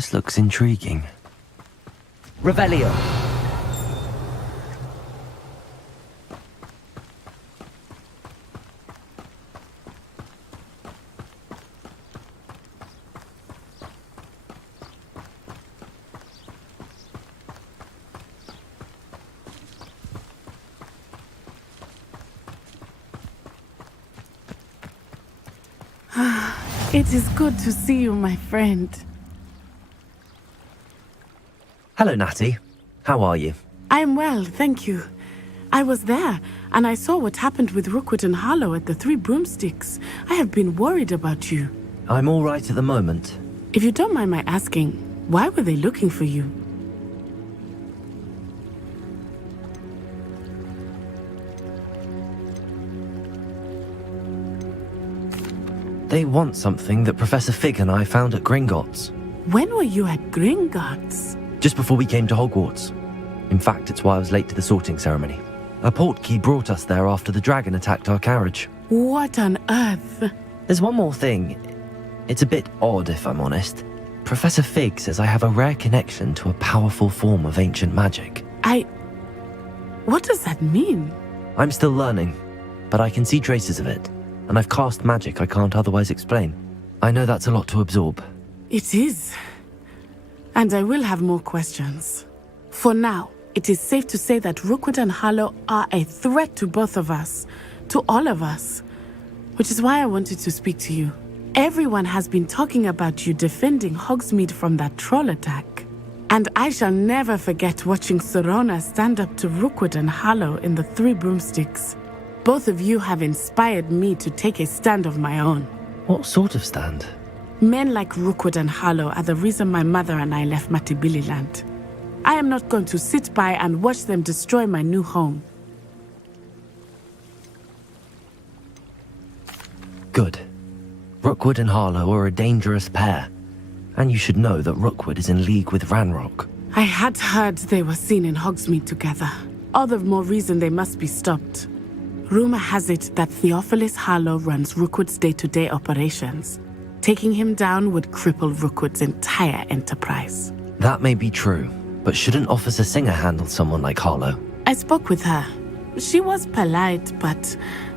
This looks intriguing. Revelio. It is good to see you, my friend. Hello, Natty. How are you? I'm well, thank you. I was there, and I saw what happened with Rookwood and Harlow at the Three Broomsticks. I have been worried about you. I'm all right at the moment. If you don't mind my asking, why were they looking for you? They want something that Professor Fig and I found at Gringotts. When were you at Gringotts? Just before we came to Hogwarts. In fact, it's why I was late to the sorting ceremony. A portkey brought us there after the dragon attacked our carriage. What on earth? There's one more thing. It's a bit odd, if I'm honest. Professor Fig says I have a rare connection to a powerful form of ancient magic. What does that mean? I'm still learning, but I can see traces of it. And I've cast magic I can't otherwise explain. I know that's a lot to absorb. It is. And I will have more questions. For now, it is safe to say that Rookwood and Harlow are a threat to both of us. To all of us. Which is why I wanted to speak to you. Everyone has been talking about you defending Hogsmeade from that troll attack. And I shall never forget watching Serona stand up to Rookwood and Harlow in the Three Broomsticks. Both of you have inspired me to take a stand of my own. What sort of stand? Men like Rookwood and Harlow are the reason my mother and I left Matibililand. I am not going to sit by and watch them destroy my new home. Good. Rookwood and Harlow are a dangerous pair. And you should know that Rookwood is in league with Ranrock. I had heard they were seen in Hogsmeade together. All the more reason they must be stopped. Rumor has it that Theophilus Harlow runs Rookwood's day-to-day operations. Taking him down would cripple Rookwood's entire enterprise. That may be true, but shouldn't Officer Singer handle someone like Harlow? I spoke with her. She was polite, but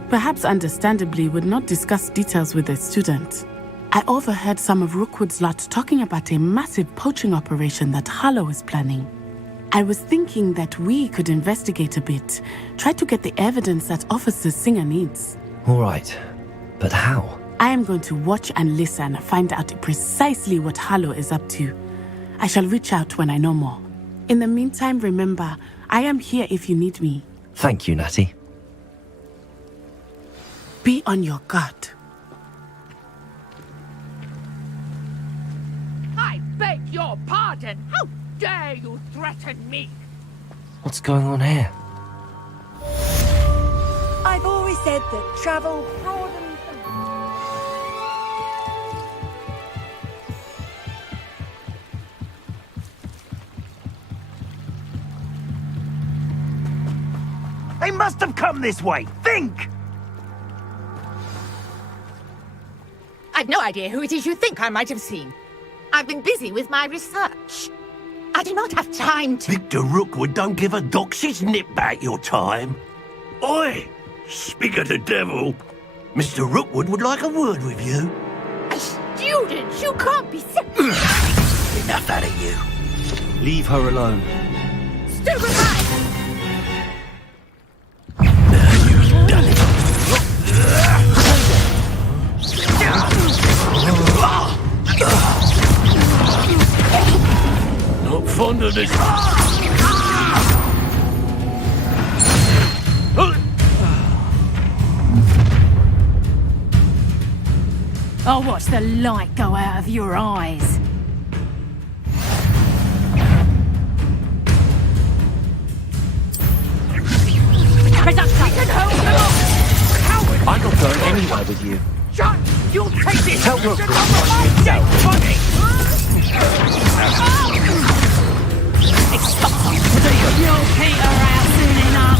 perhaps understandably would not discuss details with a student. I overheard some of Rookwood's lot talking about a massive poaching operation that Harlow is planning. I was thinking that we could investigate a bit, try to get the evidence that Officer Singer needs. All right, but how? I am going to watch and listen, find out precisely what Harlow is up to. I shall reach out when I know more. In the meantime, remember, I am here if you need me. Thank you, Natty. Be on your guard. I beg your pardon. How dare you threaten me? What's going on here? I've always said that travel broadens the... They must have come this way. Think! I've no idea who it is you think I might have seen. I've been busy with my research. I do not have time to... Victor Rookwood don't give a doxy's nip back your time. Oi! Speak of the devil. Mr. Rookwood would like a word with you. A student? You can't be serious. Enough out of you. Leave her alone. Stupefy! You've done it. Not fond of this. I'll watch the light go out of your eyes. I'm not going anywhere with you. John, you'll take this! Help Rookwood. You'll peter out soon enough.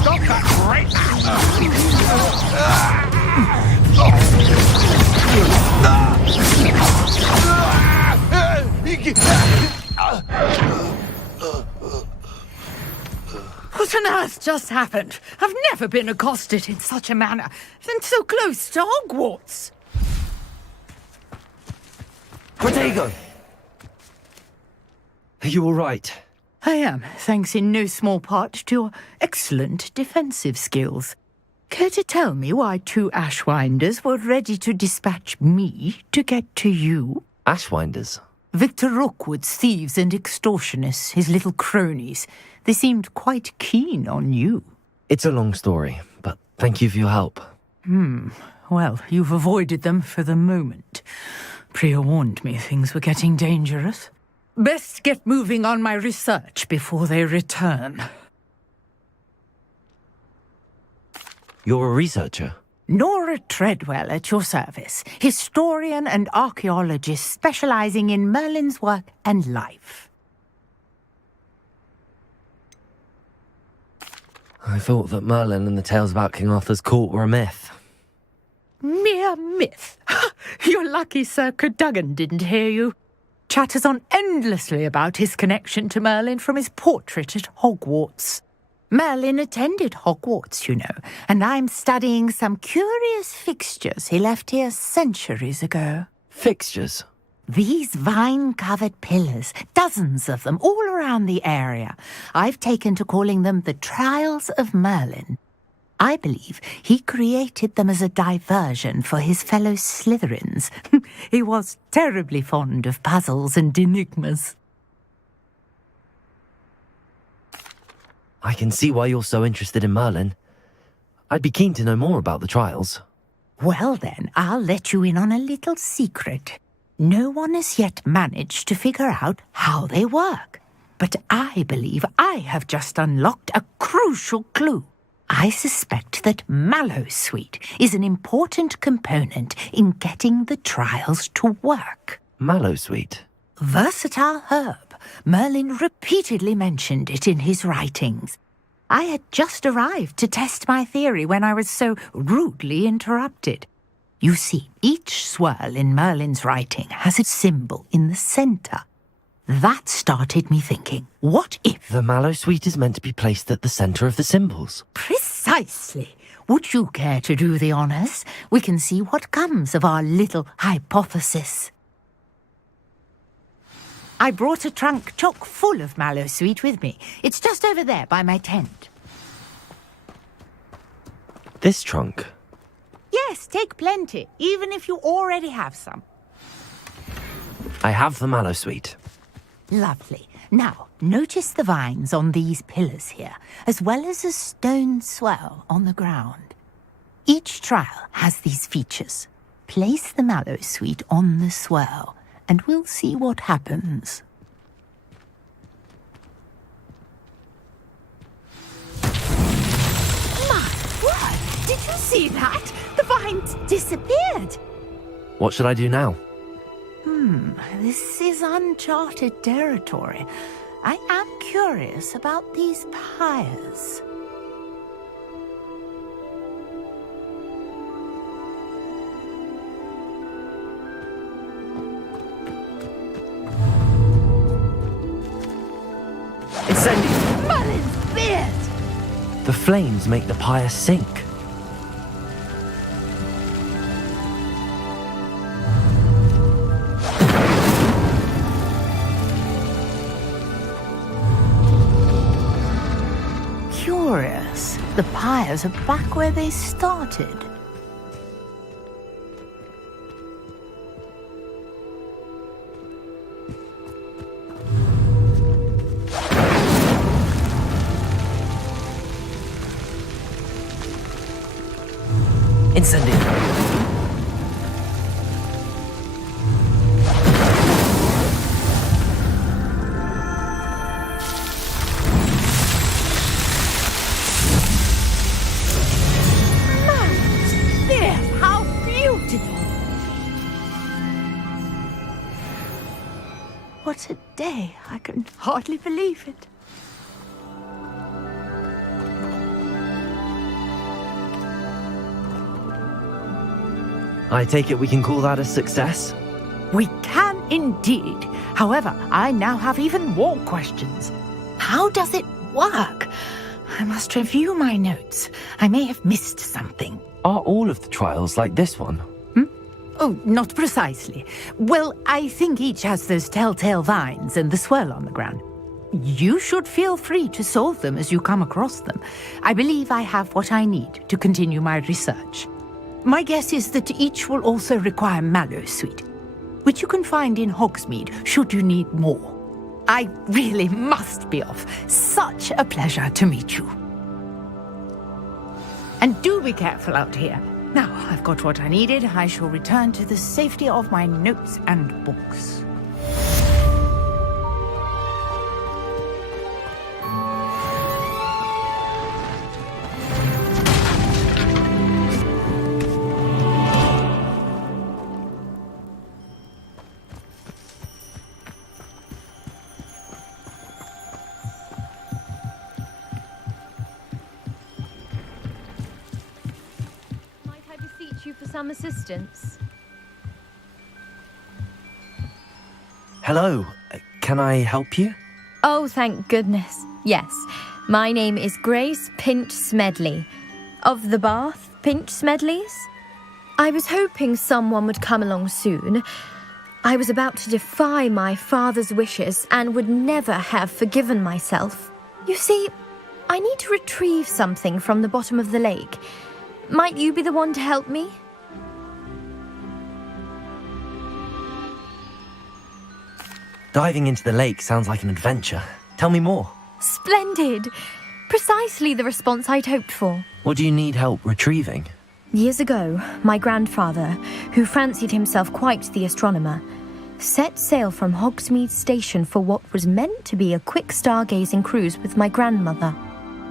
Stop that right now! has just happened? I've never been accosted in such a manner, and so close to Hogwarts. Protego! Are you all right? I am, thanks in no small part to your excellent defensive skills. Care to tell me why 2 Ashwinders were ready to dispatch me to get to you? Ashwinders? Victor Rookwood's thieves and extortionists, his little cronies. They seemed quite keen on you. It's a long story, but thank you for your help. Well, you've avoided them for the moment. Priya warned me things were getting dangerous. Best get moving on my research before they return. You're a researcher? Nora Treadwell at your service, historian and archaeologist specializing in Merlin's work and life. I thought that Merlin and the tales about King Arthur's court were a myth. Mere myth. You're lucky Sir Cadogan didn't hear you. Chatters on endlessly about his connection to Merlin from his portrait at Hogwarts. Merlin attended Hogwarts, you know, and I'm studying some curious fixtures he left here centuries ago. Fixtures? These vine-covered pillars, dozens of them, all around the area. I've taken to calling them the Trials of Merlin. I believe he created them as a diversion for his fellow Slytherins. He was terribly fond of puzzles and enigmas. I can see why you're so interested in Merlin. I'd be keen to know more about the trials. Well then, I'll let you in on a little secret. No one has yet managed to figure out how they work. But I believe I have just unlocked a crucial clue. I suspect that Mallowsweet is an important component in getting the trials to work. Mallowsweet? Versatile herb. Merlin repeatedly mentioned it in his writings. I had just arrived to test my theory when I was so rudely interrupted. You see, each swirl in Merlin's writing has a symbol in the centre. That started me thinking, what if... The Mallowsweet is meant to be placed at the centre of the symbols. Precisely. Would you care to do the honours? We can see what comes of our little hypothesis. I brought a trunk chock full of Mallowsweet with me. It's just over there by my tent. This trunk? Yes, take plenty, even if you already have some. I have the Mallowsweet. Lovely. Now, notice the vines on these pillars here, as well as a stone swell on the ground. Each trial has these features. Place the Mallowsweet on the swell, and we'll see what happens. My word! Did you see that? The vines disappeared! What should I do now? This is uncharted territory. I am curious about these pyres. Incendio! Merlin's beard! The flames make the pyre sink. Curious. The pyres are back where they started. Incendio! What a day. I can hardly believe it. I take it we can call that a success? We can indeed. However, I now have even more questions. How does it work? I must review my notes. I may have missed something. Are all of the trials like this one? Oh, not precisely. Well, I think each has those telltale vines and the swirl on the ground. You should feel free to solve them as you come across them. I believe I have what I need to continue my research. My guess is that each will also require Mallowsweet, which you can find in Hogsmeade should you need more. I really must be off. Such a pleasure to meet you. And do be careful out here. Now, I've got what I needed. I shall return to the safety of my notes and books. Some assistance. Hello, can I help you? Oh, thank goodness. Yes, my name is Grace Pinch Smedley, of the Bath Pinch Smedleys. I was hoping someone would come along soon. I was about to defy my father's wishes and would never have forgiven myself. You see, I need to retrieve something from the bottom of the lake. Might you be the one to help me? Diving into the lake sounds like an adventure. Tell me more. Splendid! Precisely the response I'd hoped for. What do you need help retrieving? Years ago, my grandfather, who fancied himself quite the astronomer, set sail from Hogsmeade Station for what was meant to be a quick stargazing cruise with my grandmother.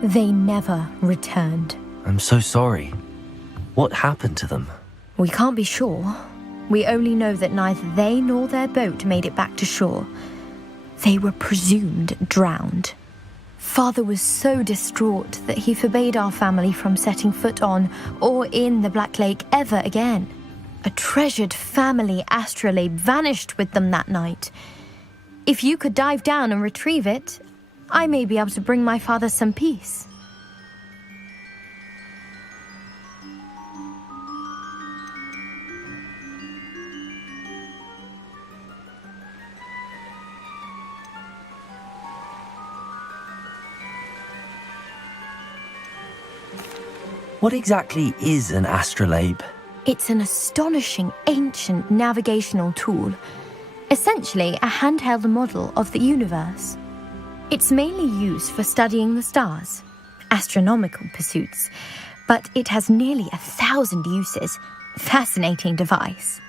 They never returned. I'm so sorry. What happened to them? We can't be sure. We only know that neither they nor their boat made it back to shore. They were presumed drowned. Father was so distraught that he forbade our family from setting foot on or in the Black Lake ever again. A treasured family astrolabe vanished with them that night. If you could dive down and retrieve it, I may be able to bring my father some peace. What exactly is an astrolabe? It's an astonishing ancient navigational tool, essentially a handheld model of the universe. It's mainly used for studying the stars, astronomical pursuits, but it has nearly 1,000 uses. Fascinating device.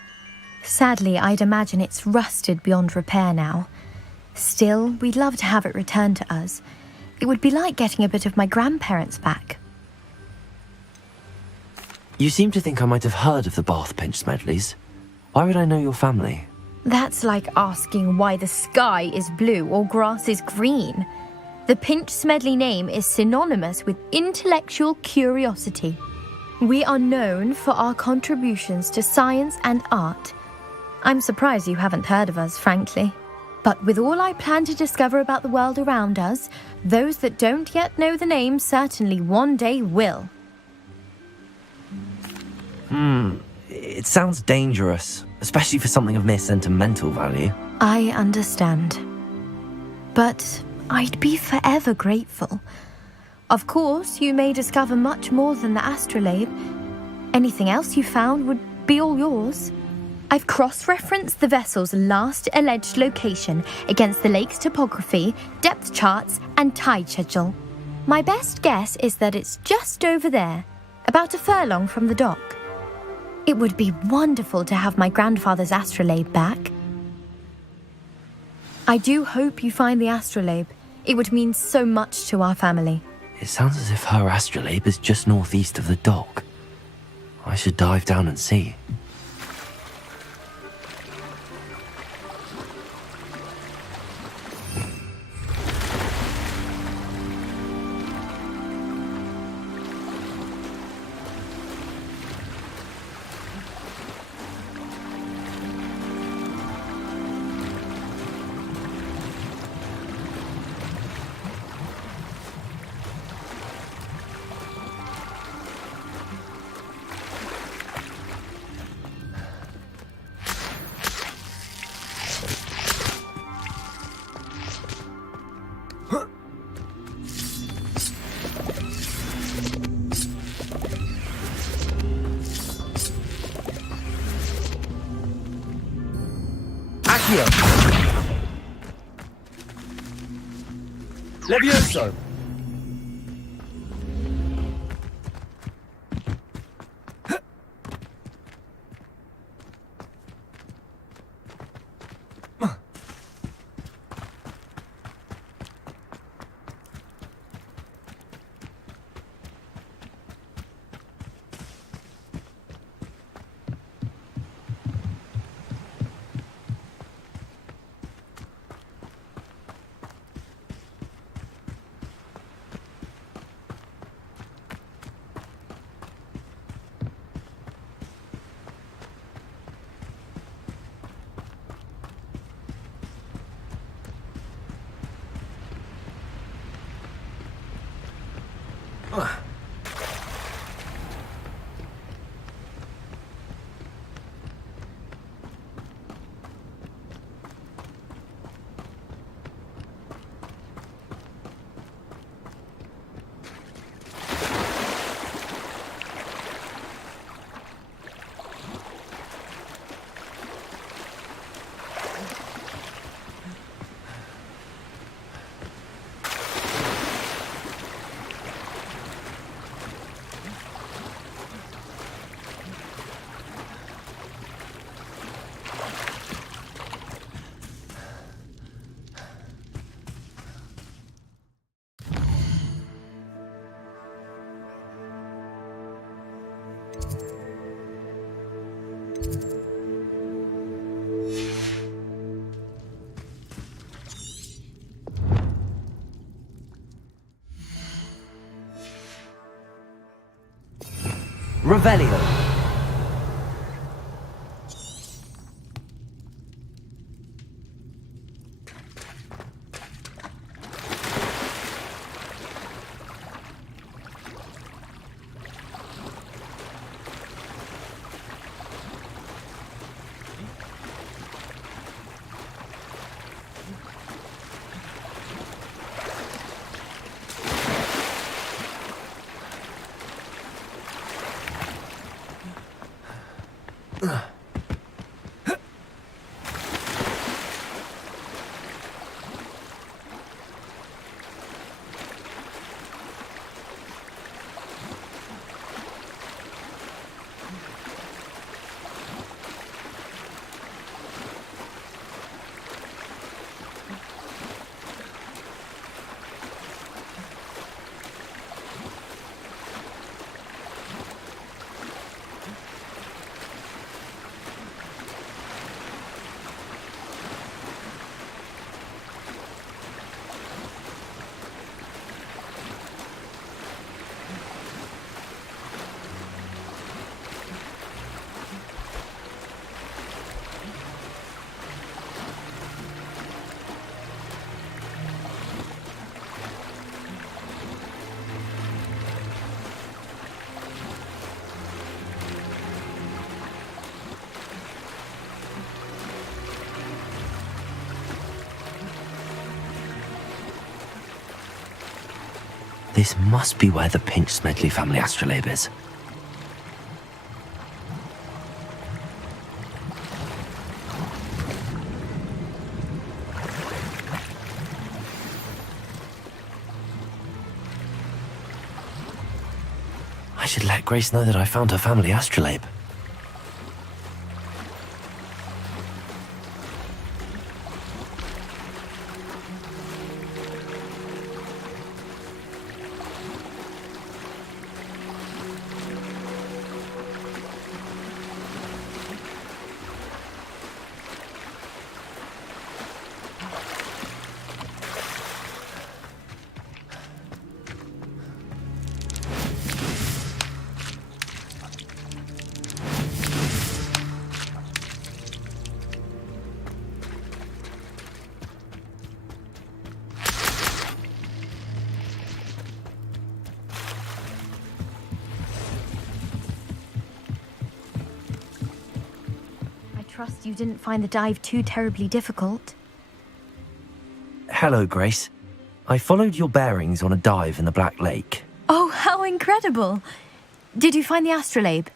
Sadly, I'd imagine it's rusted beyond repair now. Still, we'd love to have it returned to us. It would be like getting a bit of my grandparents back. You seem to think I might have heard of the Bath Pinch Smedleys. Why would I know your family? That's like asking why the sky is blue or grass is green. The Pinch Smedley name is synonymous with intellectual curiosity. We are known for our contributions to science and art. I'm surprised you haven't heard of us, frankly. But with all I plan to discover about the world around us, those that don't yet know the name certainly one day will. It sounds dangerous, especially for something of mere sentimental value. I understand. But I'd be forever grateful. Of course, you may discover much more than the astrolabe. Anything else you found would be all yours. I've cross-referenced the vessel's last alleged location against the lake's topography, depth charts, and tide schedule. My best guess is that it's just over there, about a furlong from the dock. It would be wonderful to have my grandfather's astrolabe back. I do hope you find the astrolabe. It would mean so much to our family. It sounds as if her astrolabe is just northeast of the dock. I should dive down and see. Accio! Levioso! Revelio. This must be where the Pinch Smedley family astrolabe is. I should let Grace know that I found her family astrolabe. Trust you didn't find the dive too terribly difficult. Hello, Grace. I followed your bearings on a dive in the Black Lake. Oh, how incredible! Did you find the astrolabe?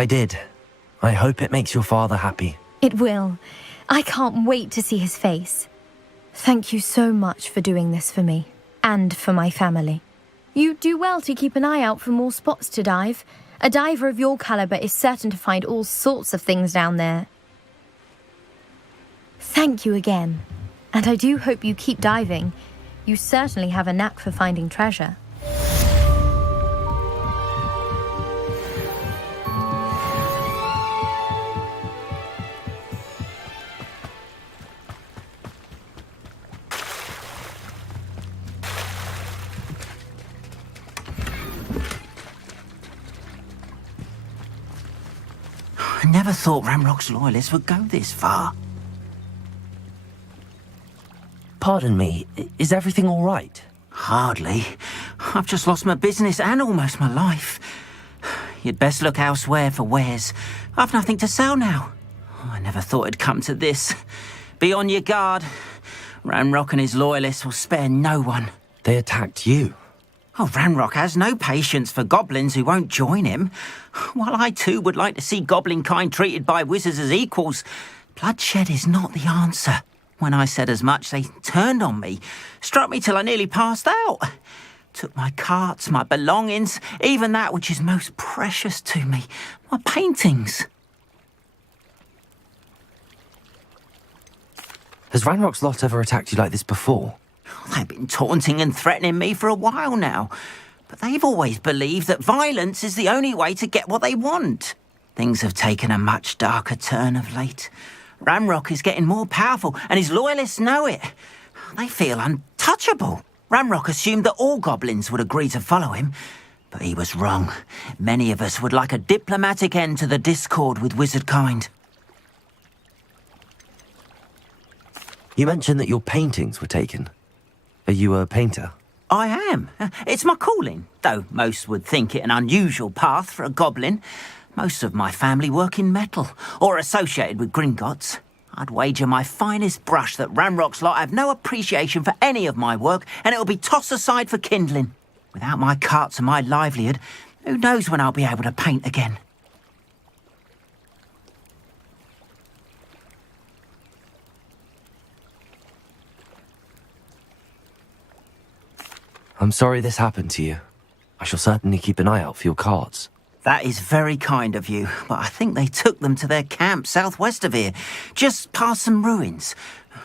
I did. I hope it makes your father happy. It will. I can't wait to see his face. Thank you so much for doing this for me, and for my family. You do well to keep an eye out for more spots to dive. A diver of your caliber is certain to find all sorts of things down there. Thank you again, and I do hope you keep diving. You certainly have a knack for finding treasure. I never thought Ramrock's loyalists would go this far. Pardon me, is everything all right? Hardly. I've just lost my business and almost my life. You'd best look elsewhere for wares. I've nothing to sell now. I never thought it'd come to this. Be on your guard. Ramrock and his loyalists will spare no one. They attacked you. Oh, Ramrock has no patience for goblins who won't join him. While I too would like to see goblin kind treated by wizards as equals, bloodshed is not the answer. When I said as much, they turned on me, struck me till I nearly passed out. Took my carts, my belongings, even that which is most precious to me, my paintings. Has Ranrock's lot ever attacked you like this before? They've been taunting and threatening me for a while now, but they've always believed that violence is the only way to get what they want. Things have taken a much darker turn of late. Ramrock is getting more powerful, and his loyalists know it. They feel untouchable. Ramrock assumed that all goblins would agree to follow him, but he was wrong. Many of us would like a diplomatic end to the discord with wizard kind. You mentioned that your paintings were taken. Are you a painter? I am. It's my calling, though most would think it an unusual path for a goblin. Most of my family work in metal, or associated with Gringotts. I'd wager my finest brush that Ramrock's lot have no appreciation for any of my work, and it'll be tossed aside for kindling. Without my carts and my livelihood, who knows when I'll be able to paint again? I'm sorry this happened to you. I shall certainly keep an eye out for your carts. That is very kind of you, but I think they took them to their camp southwest of here, just past some ruins.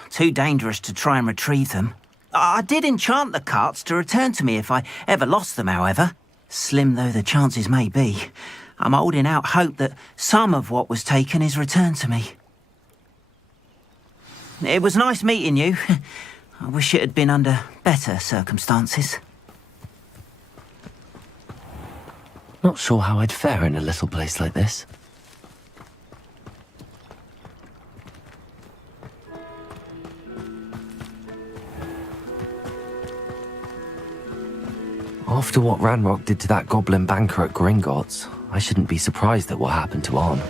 Too dangerous to try and retrieve them. I did enchant the carts to return to me if I ever lost them, however. Slim though the chances may be, I'm holding out hope that some of what was taken is returned to me. It was nice meeting you. I wish it had been under better circumstances. Not sure how I'd fare in a little place like this. After what Ranrock did to that goblin banker at Gringotts, I shouldn't be surprised at what happened to Arn.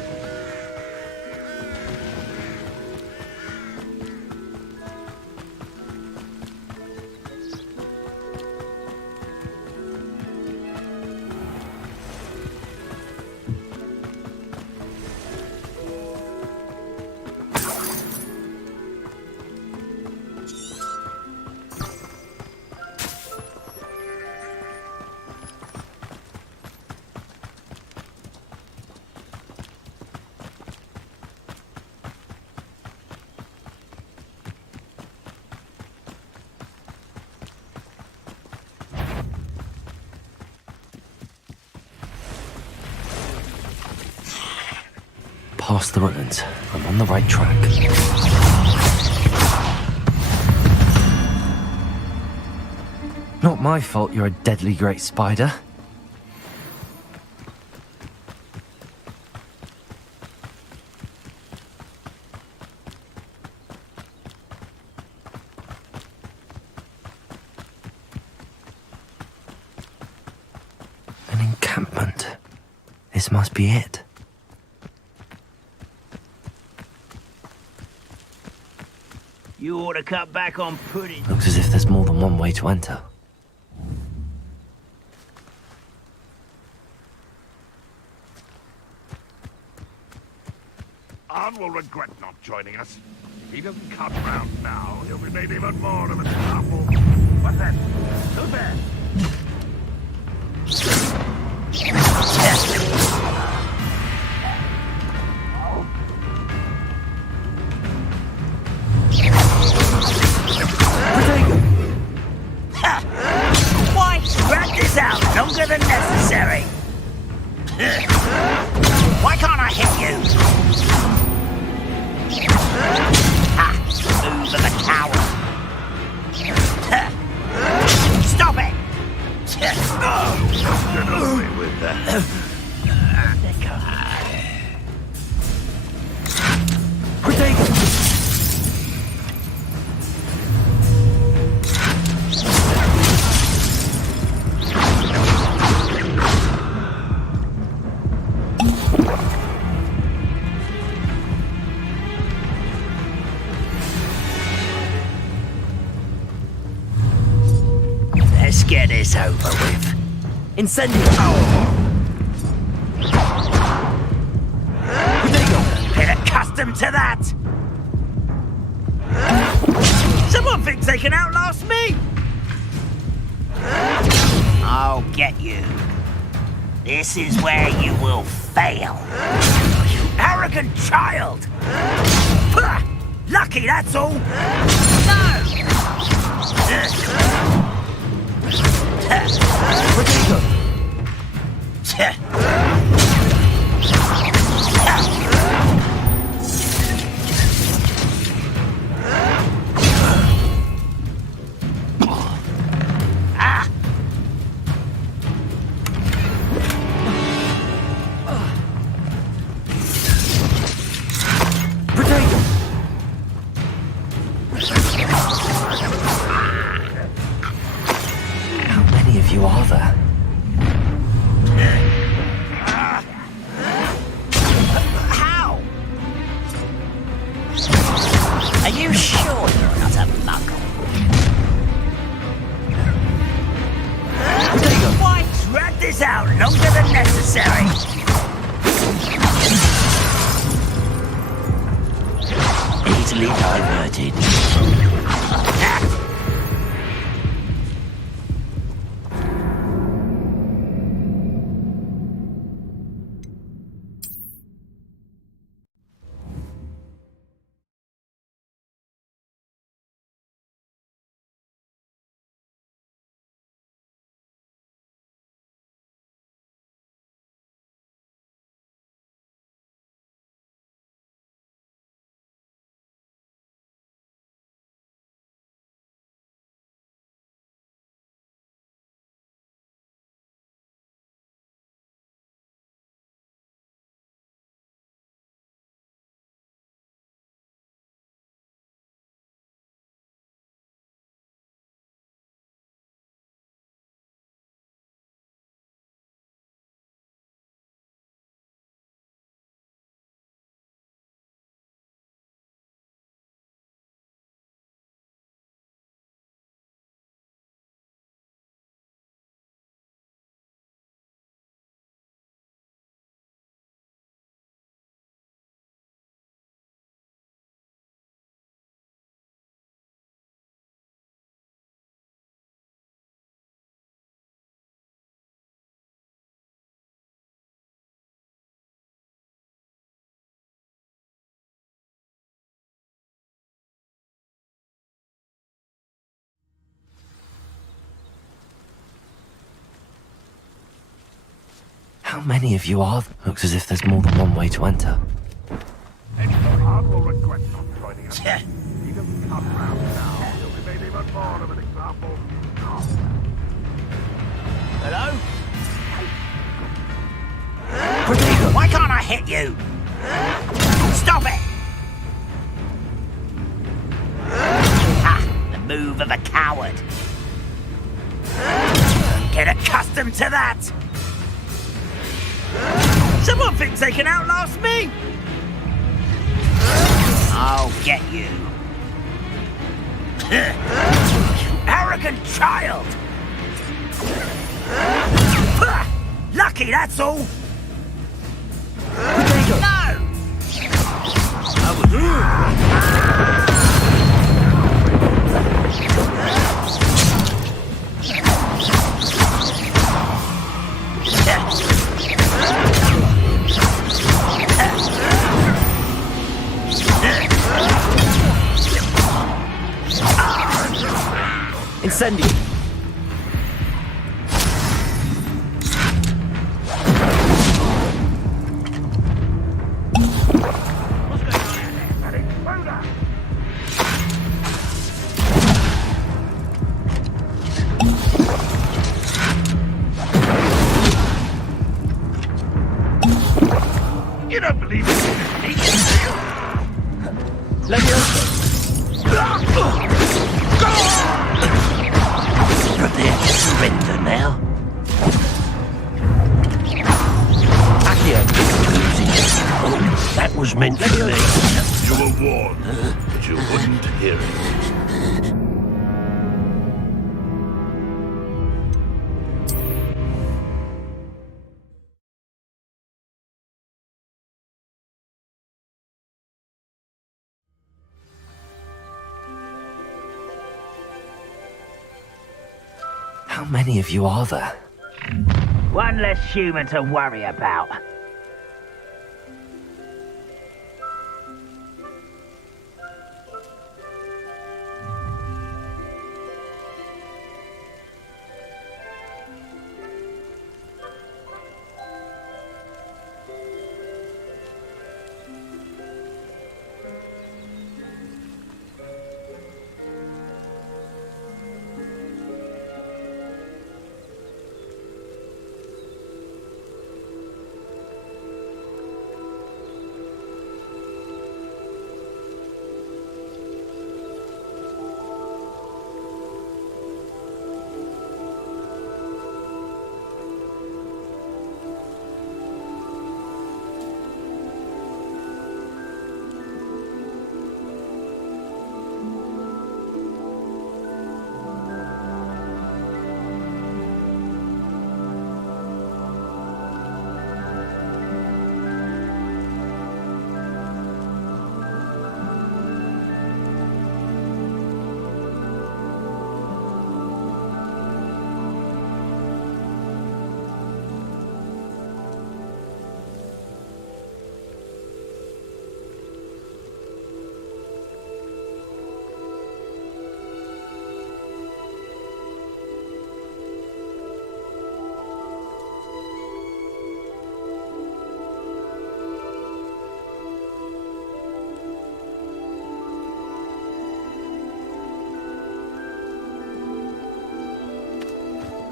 Past the ruins. I'm on the right track. Not my fault you're a deadly great spider. An encampment. This must be it. You ought to cut back on pudding. Looks as if there's more than one way to enter. Khan will regret not joining us. If he doesn't come round now, he'll be made even more of an example. What's that? Who's there? Why drag this out longer than necessary? Why can't I hit you? Move of a coward. Stop it! Get away with that. Let's get this over with. Incendio! Get accustomed to that! Someone thinks they can outlast me! I'll get you. This is where you will fail. You arrogant child! Lucky, that's all! No! How many of you are there? How? Are you sure you're not a muggle? Why drag this out longer than necessary? Easily diverted. How many of you are there? Looks as if there's more than one way to enter. Khan will regret not joining us. If he doesn't come round now, he'll be made even more of an example. Hello? Why can't I hit you? Stop it! The move of a coward. Get accustomed to that! Someone thinks they can outlast me! I'll get you. You arrogant child! Lucky, that's all! No! Incendio! You don't believe in me? Prepare to surrender now. That was meant for me. You were warned, but you wouldn't hear it. How many of you are there? One less human to worry about.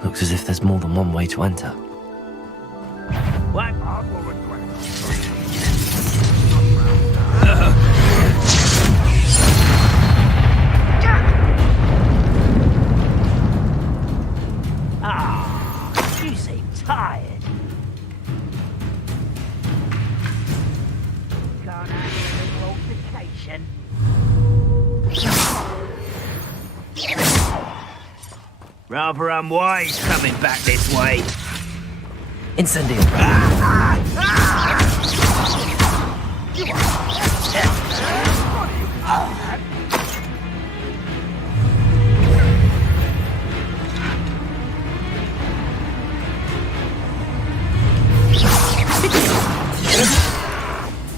Looks as if there's more than one way to enter. What? Ah, you seem tired. Can't handle a little altercation. Rather unwise coming back this way. Incendio!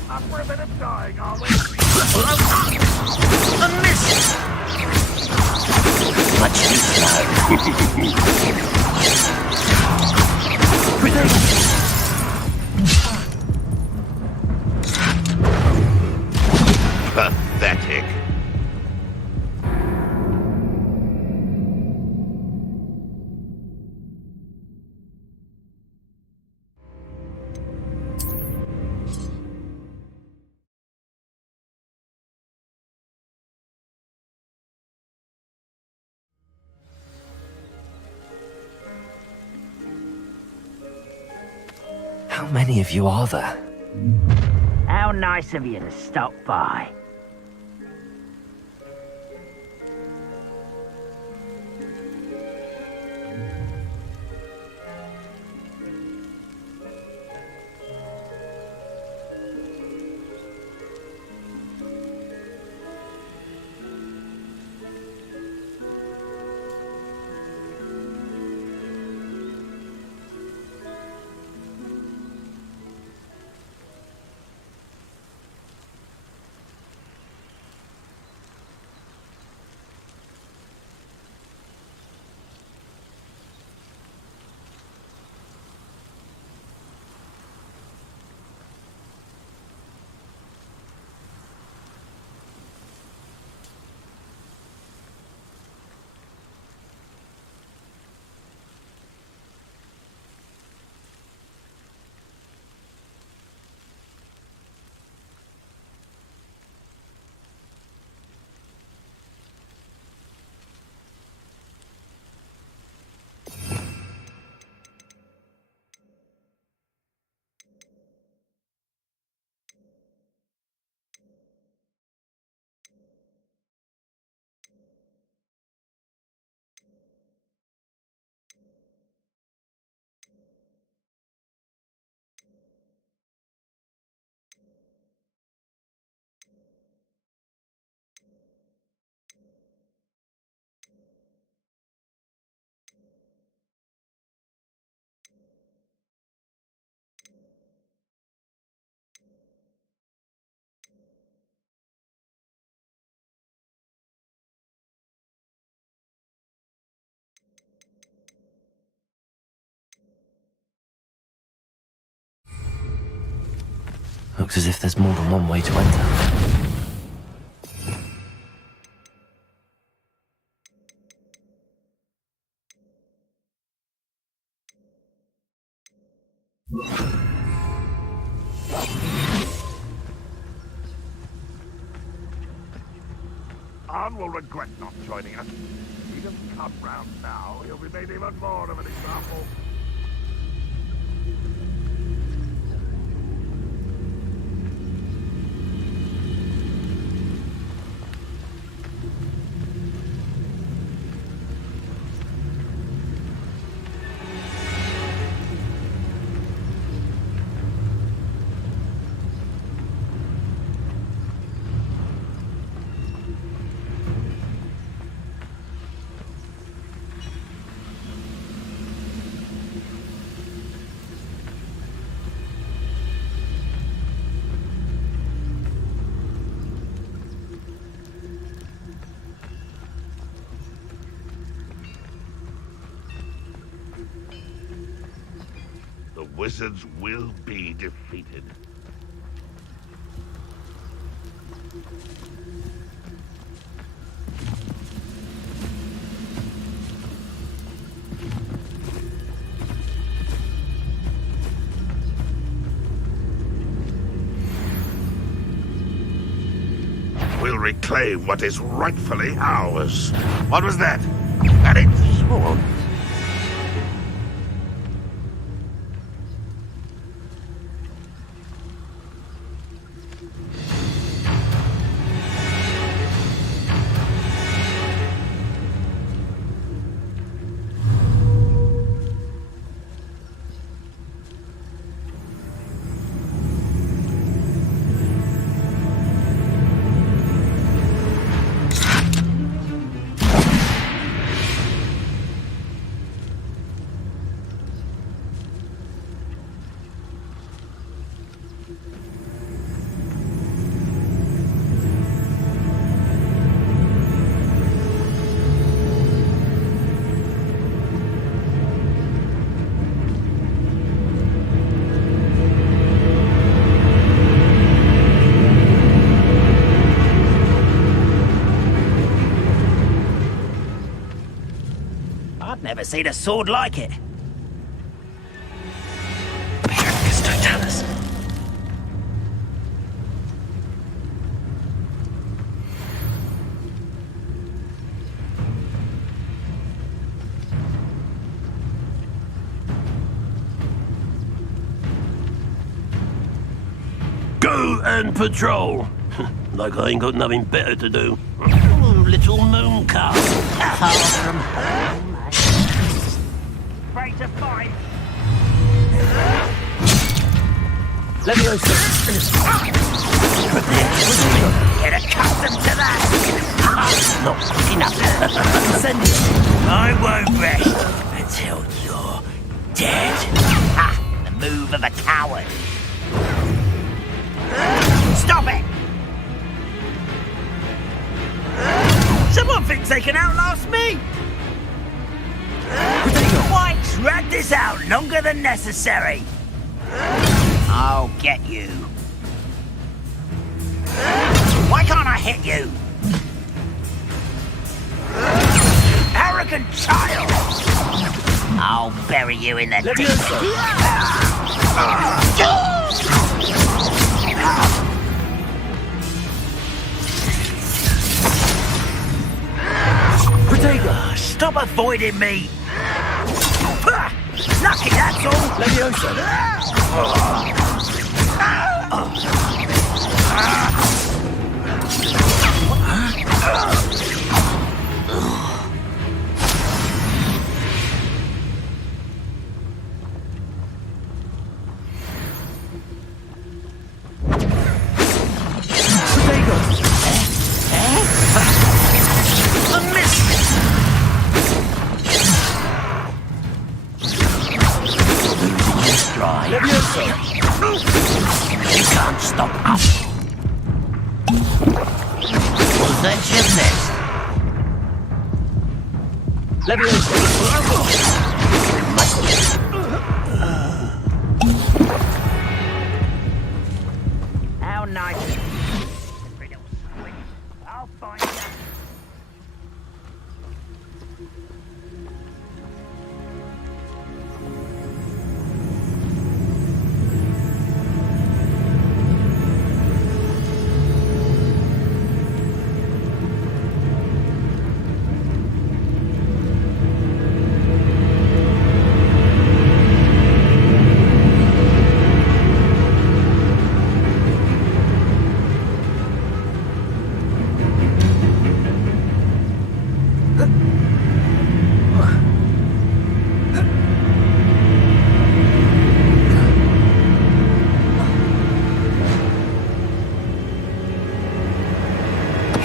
Up for a bit of dying, are we? A miss! Much too slow. Pathetic. How many of you are there? How nice of you to stop by. Looks as if there's more than one way to enter. Arn will regret not joining us. If he doesn't come round now, he'll be made even more of an example. The wizards will be defeated. We'll reclaim what is rightfully ours. What was that? And it's sworn. I've never seen a sword like it. Go and patrol. Like I ain't got nothing better to do. Oh, little moon calf. From home. Afraid to fight. Leviosa. Get accustomed to that. Not quick enough. I won't rest until you're dead. The move of a coward. Stop it! Someone thinks they can outlast me! Why drag this out longer than necessary? I'll get you. Why can't I hit you? Arrogant child! I'll bury you in the deep. Stop avoiding me! Lucky, that's all! Leviosa! You can't stop us. Was that just this?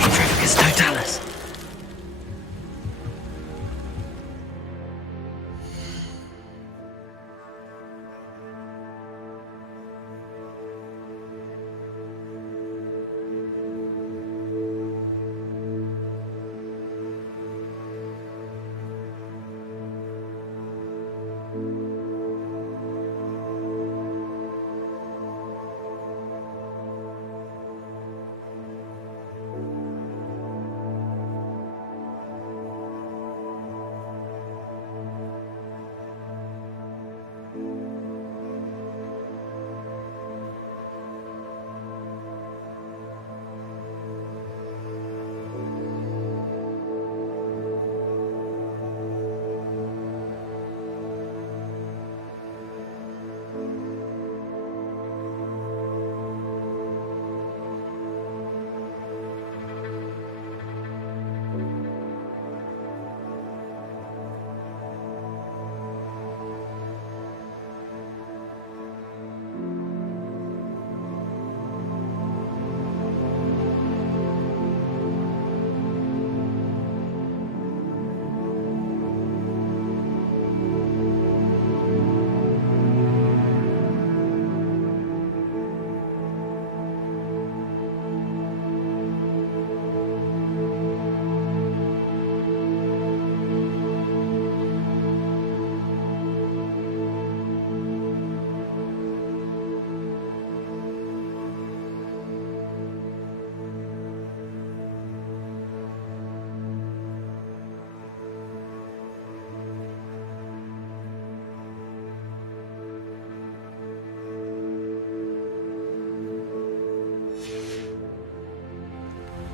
Petrificus totalis.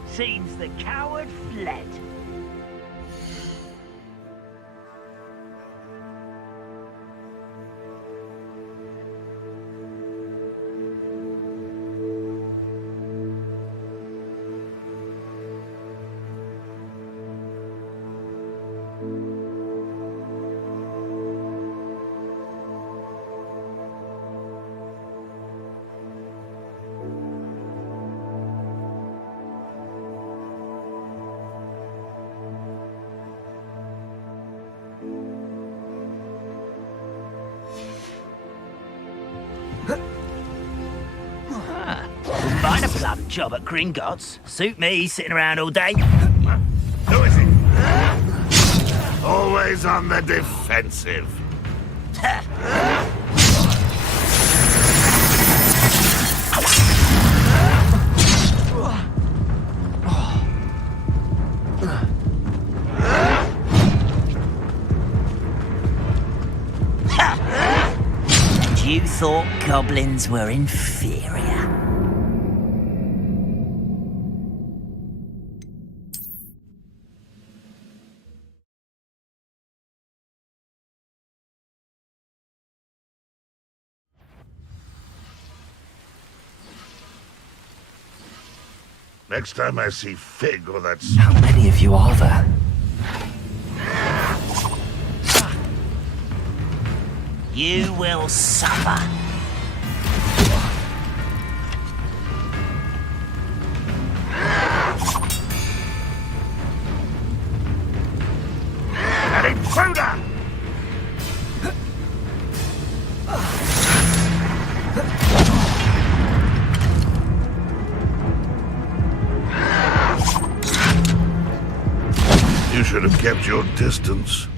Seems the coward fled. Find a plum job at Gringotts. Suit me, sitting around all day. Who is it? Always on the defensive. And you thought goblins were inferior? Next time I see Fig or that... How many of you are there? You will suffer. An intruder! You should have kept your distance.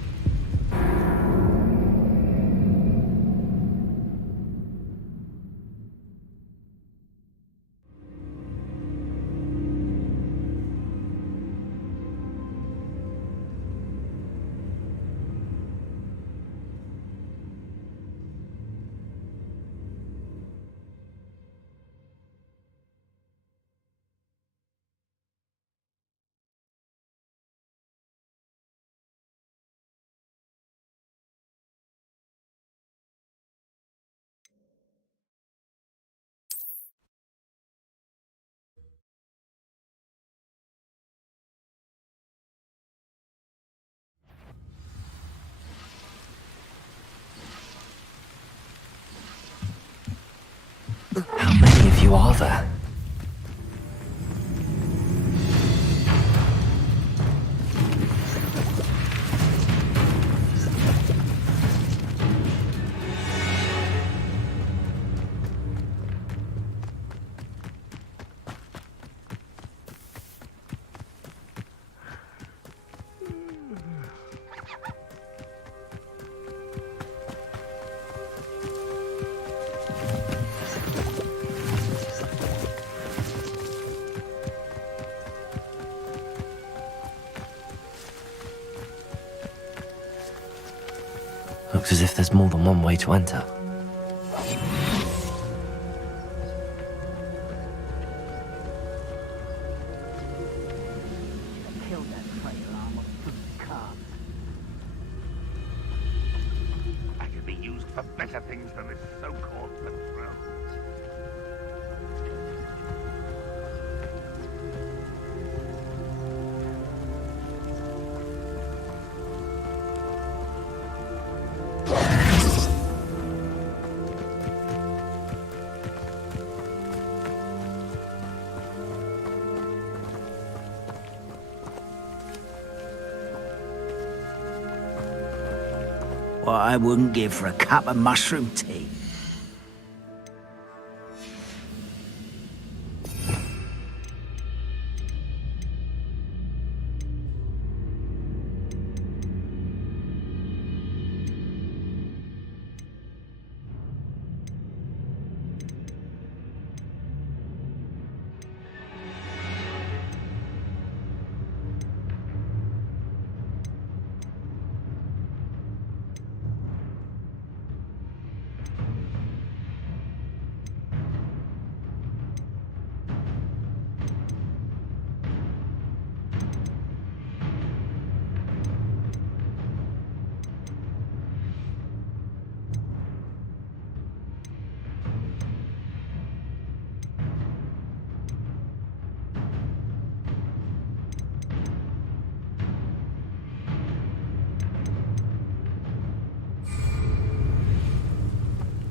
you are there? Looks as if there's more than one way to enter. I could be used for better things than this so-called patrol. What I wouldn't give for a cup of mushroom tea.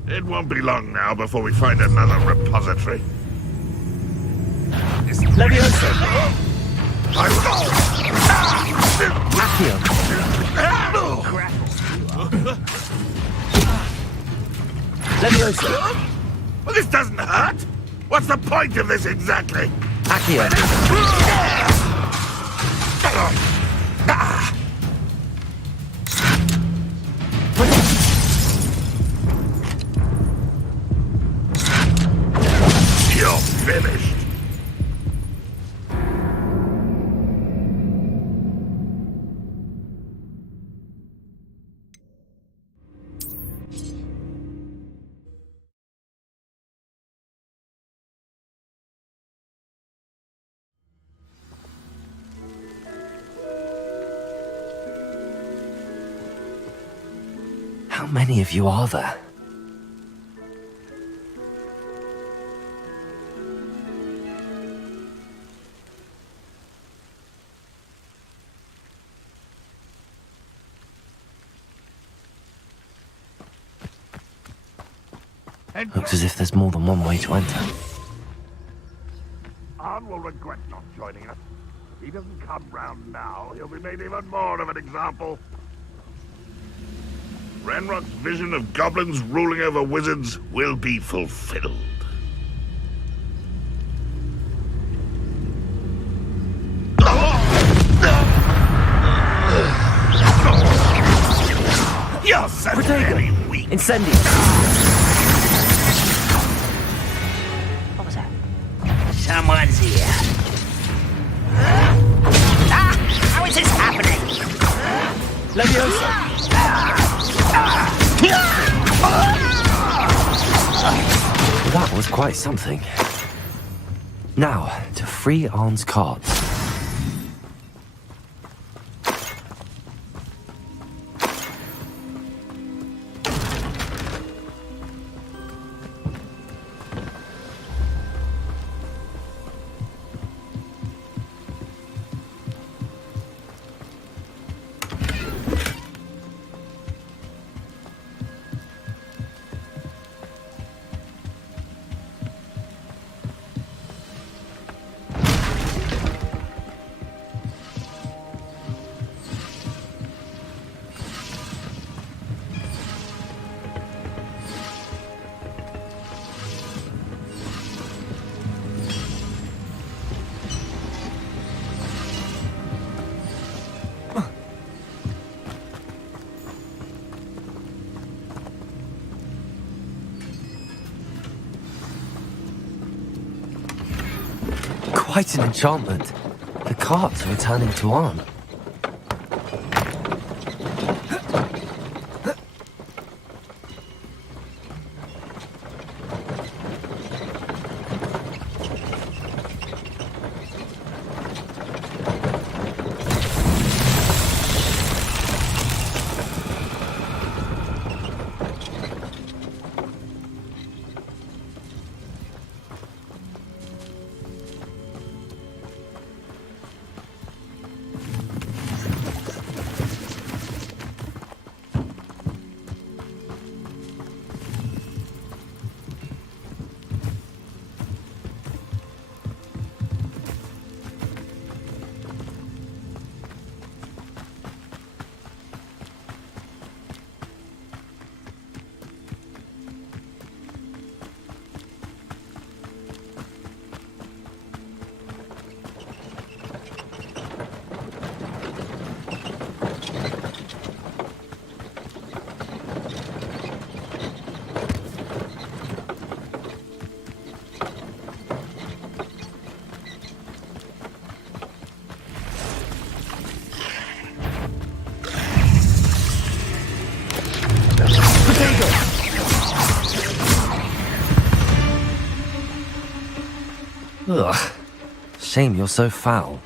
It won't be long now before we find another repository. Leviosa! Leviosa! Well, this doesn't hurt! What's the point of this exactly? Accio! You're finished. How many of you are there? Looks as if there's more than one way to enter. Arn will regret not joining us. If he doesn't come round now, he'll be made even more of an example. Ranrock's vision of goblins ruling over wizards will be fulfilled. You're so very weak. Incendio! What was that? Someone's here. How is this happening? Leviosa! That was quite something. Now, to free Arn's cards. quite an enchantment. The carts are returning to Arn. Ugh. Shame you're so foul.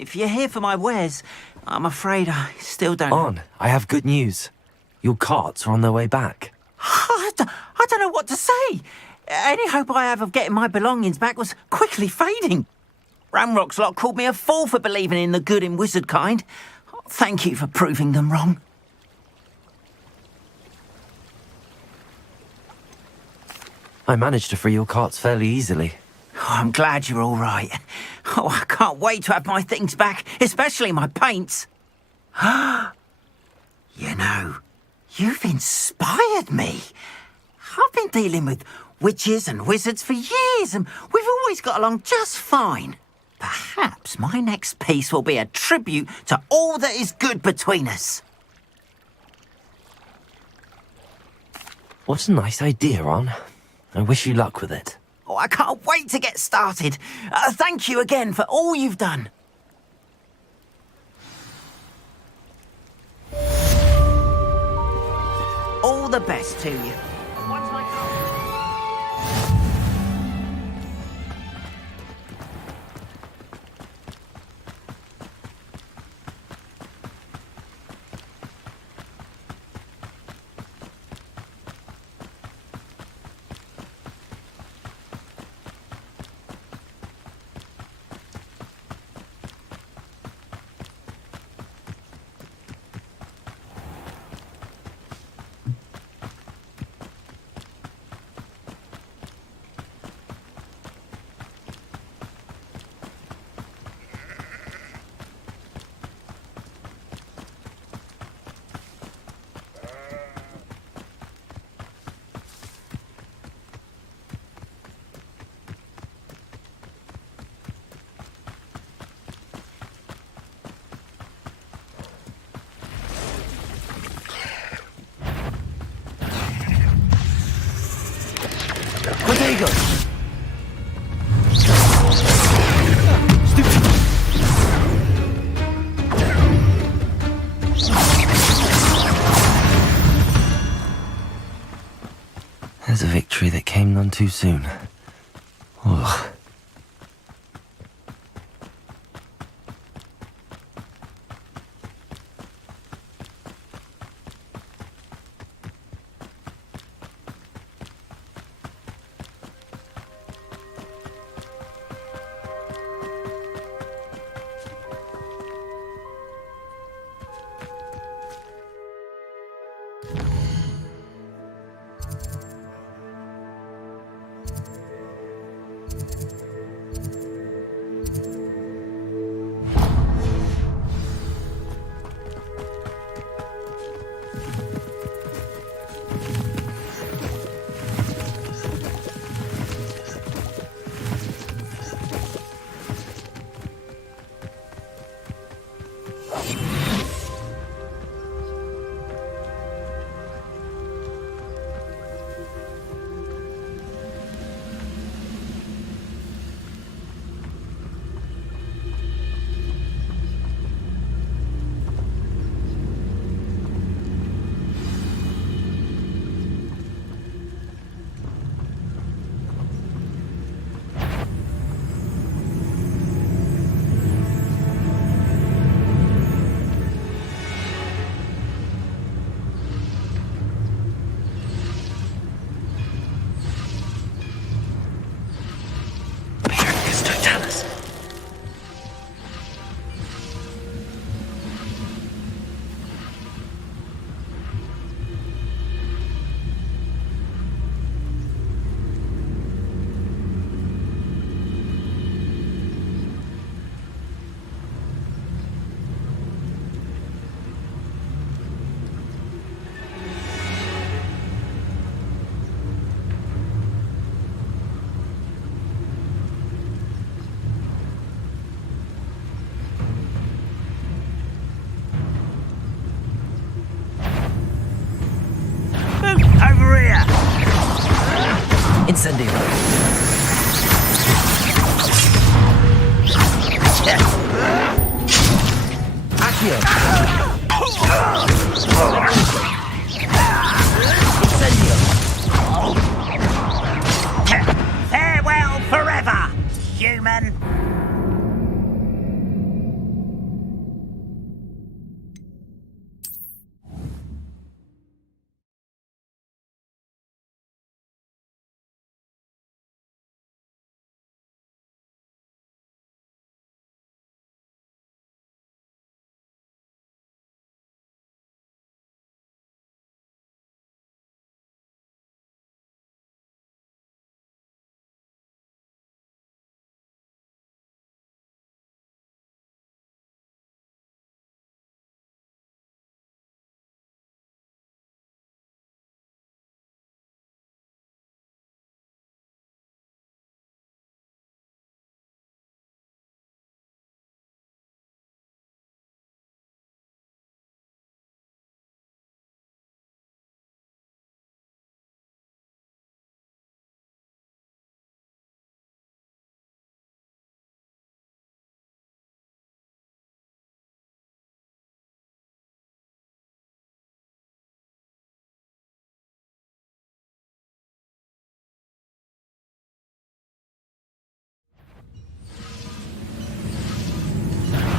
If you're here for my wares, I'm afraid I still don't... Arn, I have good news. Your carts are on their way back. I don't know what to say. Any hope I have of getting my belongings back was quickly fading. Ramrock's lot called me a fool for believing in the good in wizard kind. Thank you for proving them wrong. I managed to free your carts fairly easily. Oh, I'm glad you're all right. Oh, I can't wait to have my things back, especially my paints. You know, you've inspired me. I've been dealing with witches and wizards for years, and we've always got along just fine. Perhaps my next piece will be a tribute to all that is good between us. What a nice idea, Arn. I wish you luck with it. Oh, I can't wait to get started. Thank you again for all you've done. All the best to you. Once I come... too soon. Ugh. Over here! Incendio. Accio. Incendio. Farewell forever, human!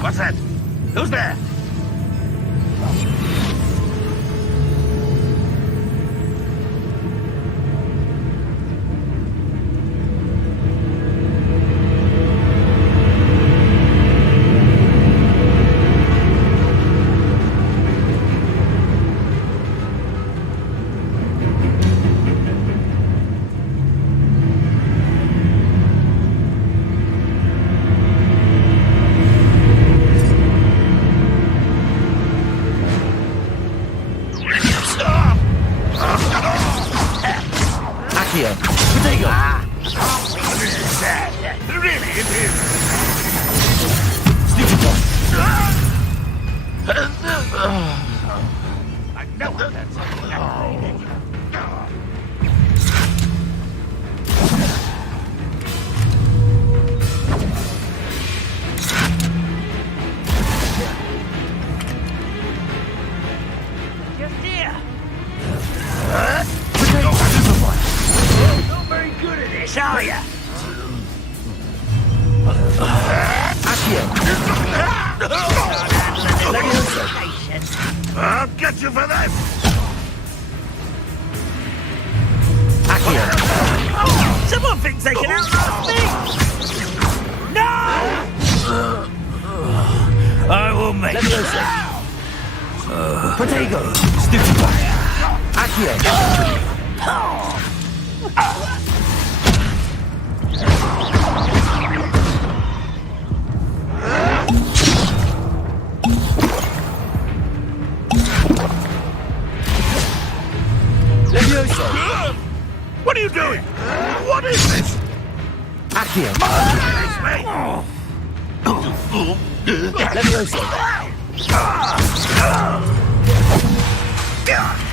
What's that? Who's there? I'll get you for this! Someone thinks they can outlast me! No! I will make you. Protego! Stupefy! Accio! Levioso! What are you doing? What is this? Accio! Levioso!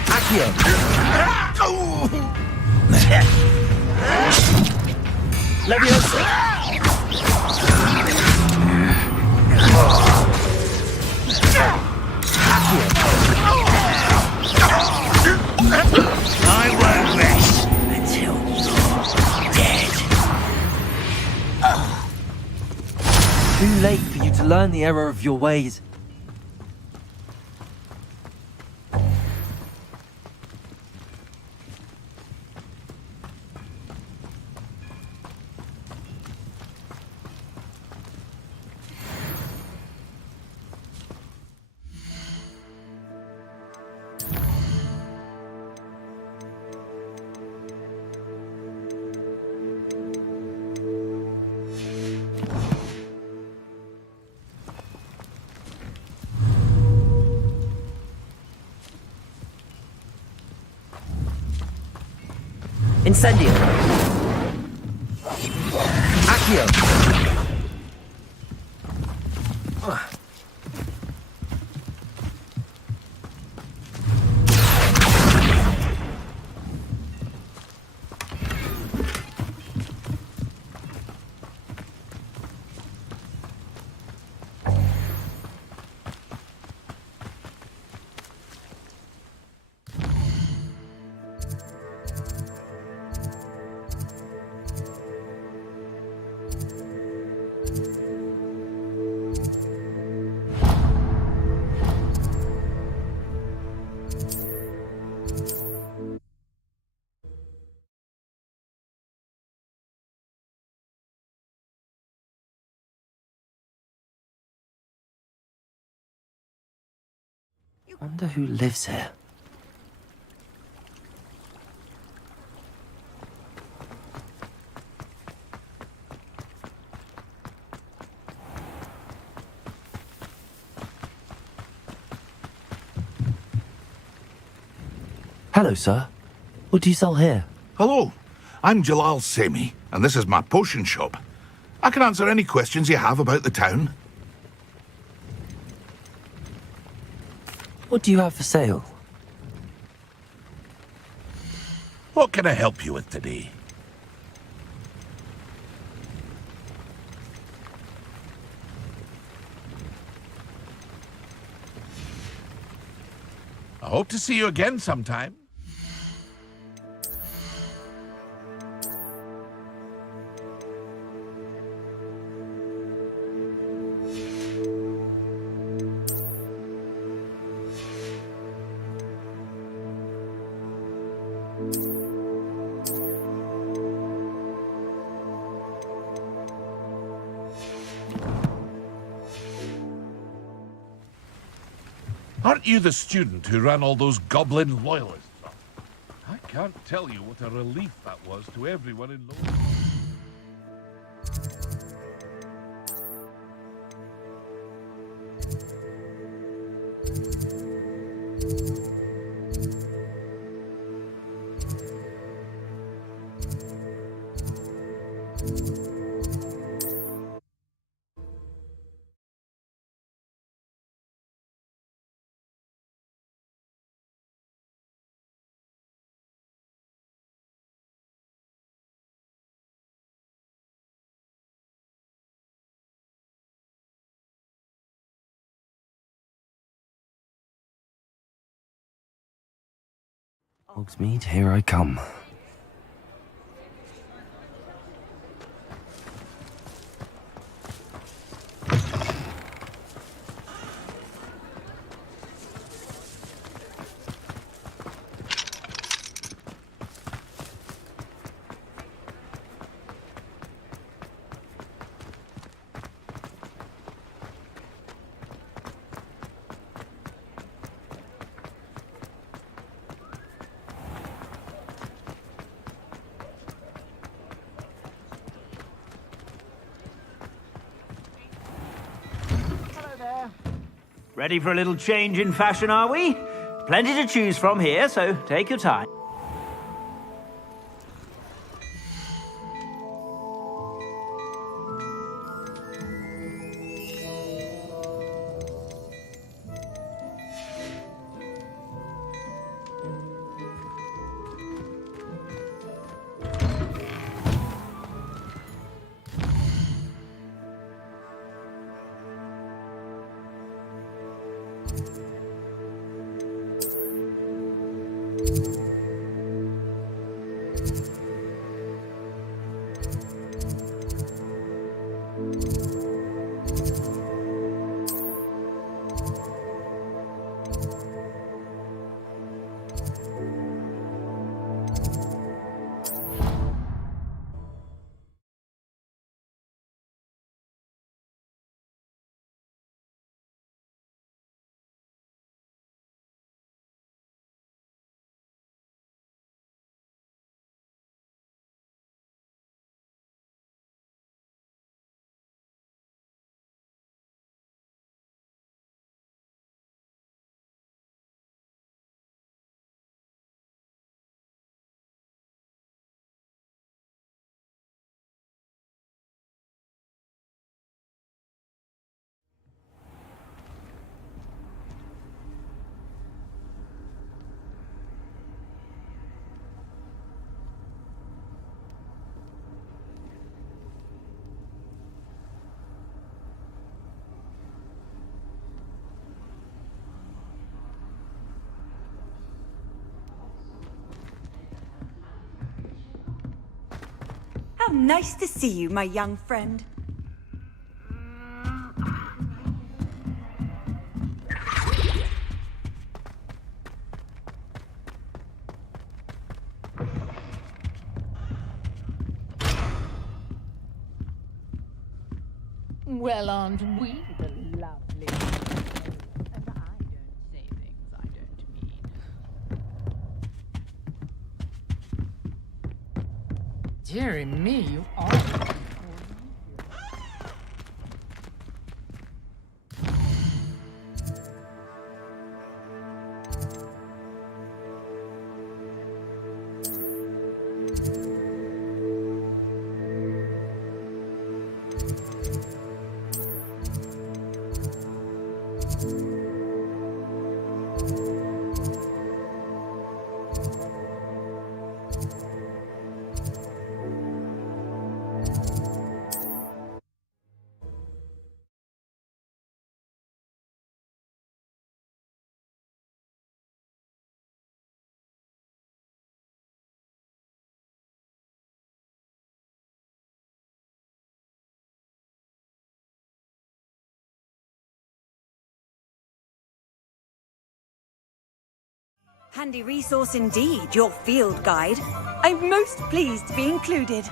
Accio! Levioso! I won't rest until you're dead. Too late for you to learn the error of your ways. Incendio! Accio! Wonder who lives here. Hello, sir. What do you sell here? Hello, I'm Jalal Semi, and this is my potion shop. I can answer any questions you have about the town. What do you have for sale? What can I help you with today? I hope to see you again sometime. Aren't you the student who ran all those goblin loyalists? I can't tell you what a relief that was to everyone in London. Hogsmeade, here I come. Ready for a little change in fashion, are we? Plenty to choose from here, so take your time. How nice to see you, my young friend. Well, aren't we the lovely? And I don't say things I don't mean. Dearie me, you are. Handy resource indeed, your field guide. I'm most pleased to be included.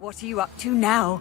What are you up to now?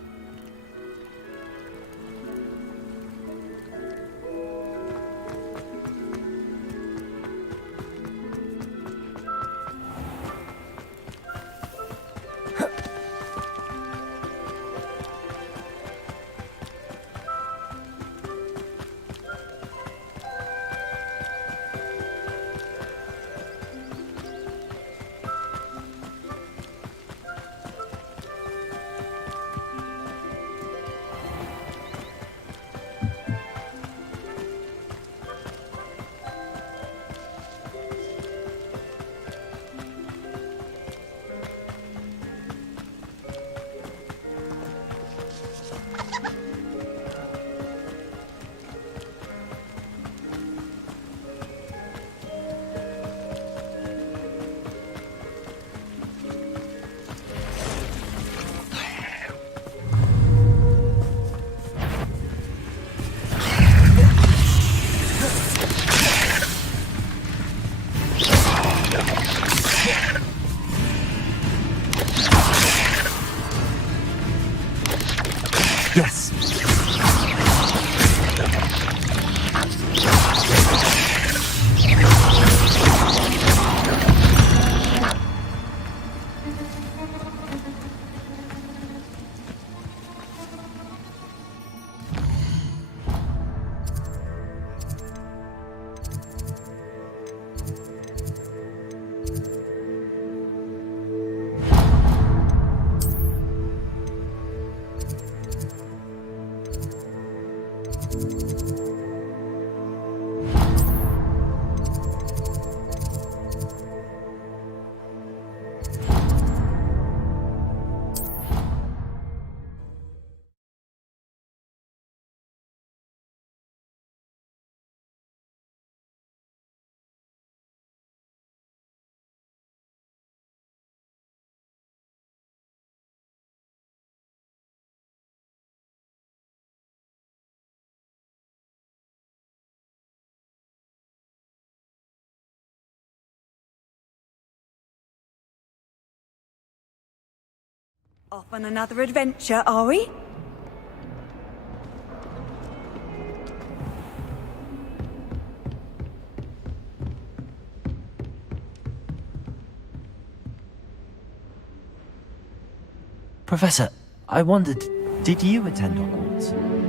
Yes. Off on another adventure, are we? Professor, I wondered, did you attend Hogwarts?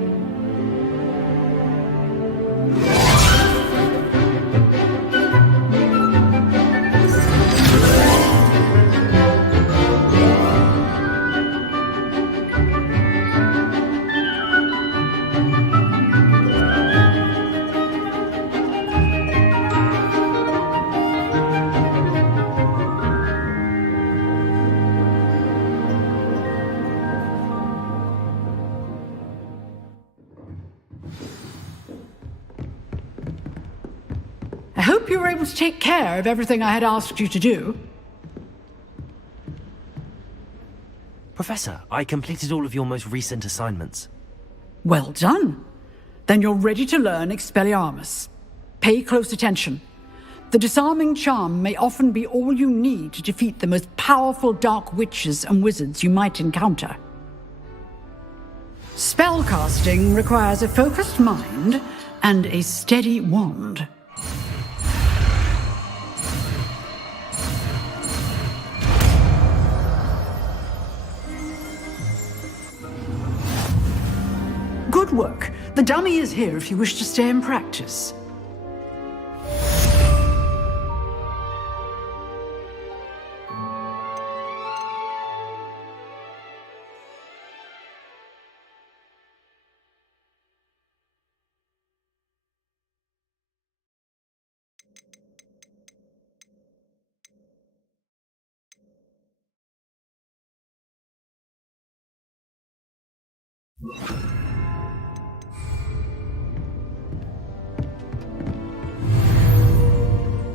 hope you were able to take care of everything I had asked you to do. Professor, I completed all of your most recent assignments. Well done. Then you're ready to learn Expelliarmus. Pay close attention. The disarming charm may often be all you need to defeat the most powerful dark witches and wizards you might encounter. Spellcasting requires a focused mind and a steady wand. Good work. The dummy is here if you wish to stay and practice.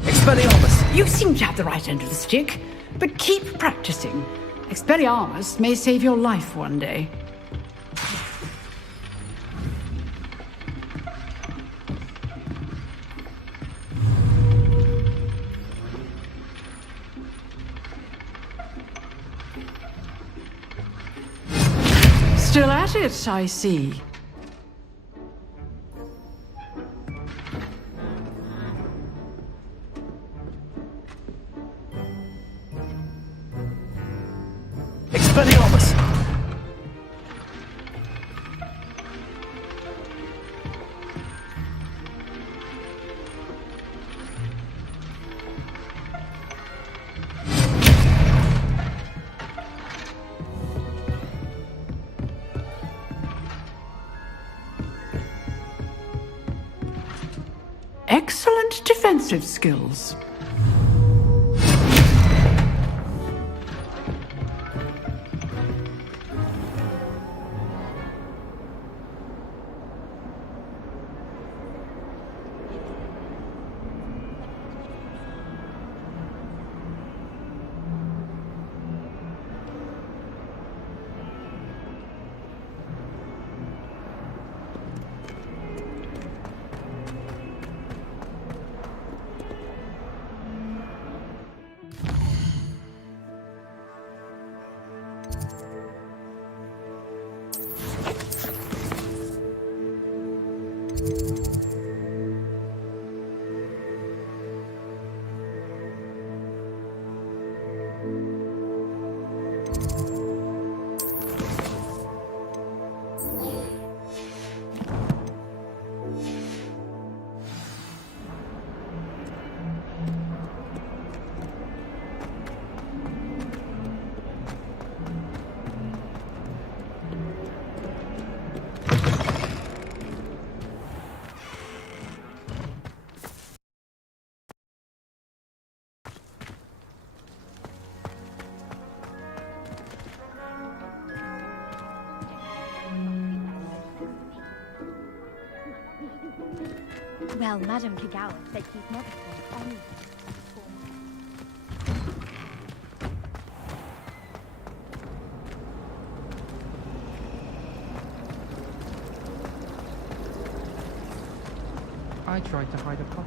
Expelliarmus! You seem to have the right end of the stick, but keep practicing. Expelliarmus may save your life one day. Still at it, I see. Expelliarmus! Excellent defensive skills. Well, Madame Kagawa said he'd never seen anything. I tried to hide a puppet.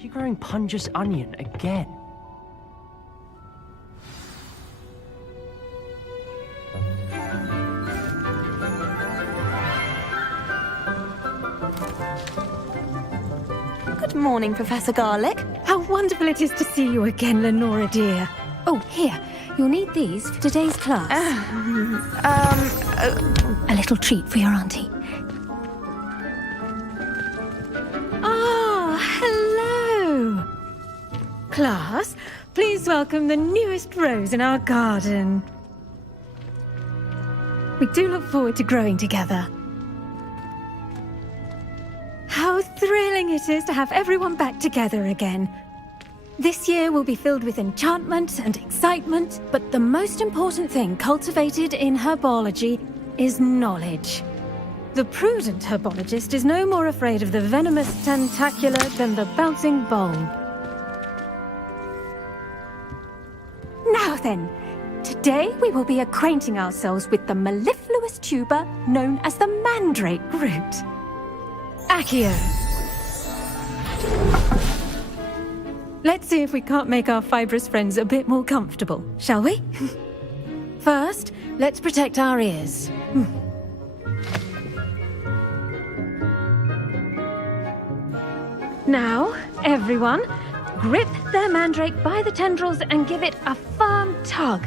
She growing Punja's onion again. Good morning, Professor Garlick. How wonderful it is to see you again, Lenora dear. Oh, here. You'll need these for today's class. A little treat for your auntie. Ah, hello. Class, please welcome the newest rose in our garden. We do look forward to growing together. thrilling it is to have everyone back together again. This year will be filled with enchantment and excitement, but the most important thing cultivated in herbology is knowledge. The prudent herbologist is no more afraid of the venomous tentacula than the bouncing bulb. Now then, today we will be acquainting ourselves with the mellifluous tuber known as the mandrake root. Accio. Let's see if we can't make our fibrous friends a bit more comfortable, shall we? First, let's protect our ears. Now, everyone, grip their mandrake by the tendrils and give it a firm tug.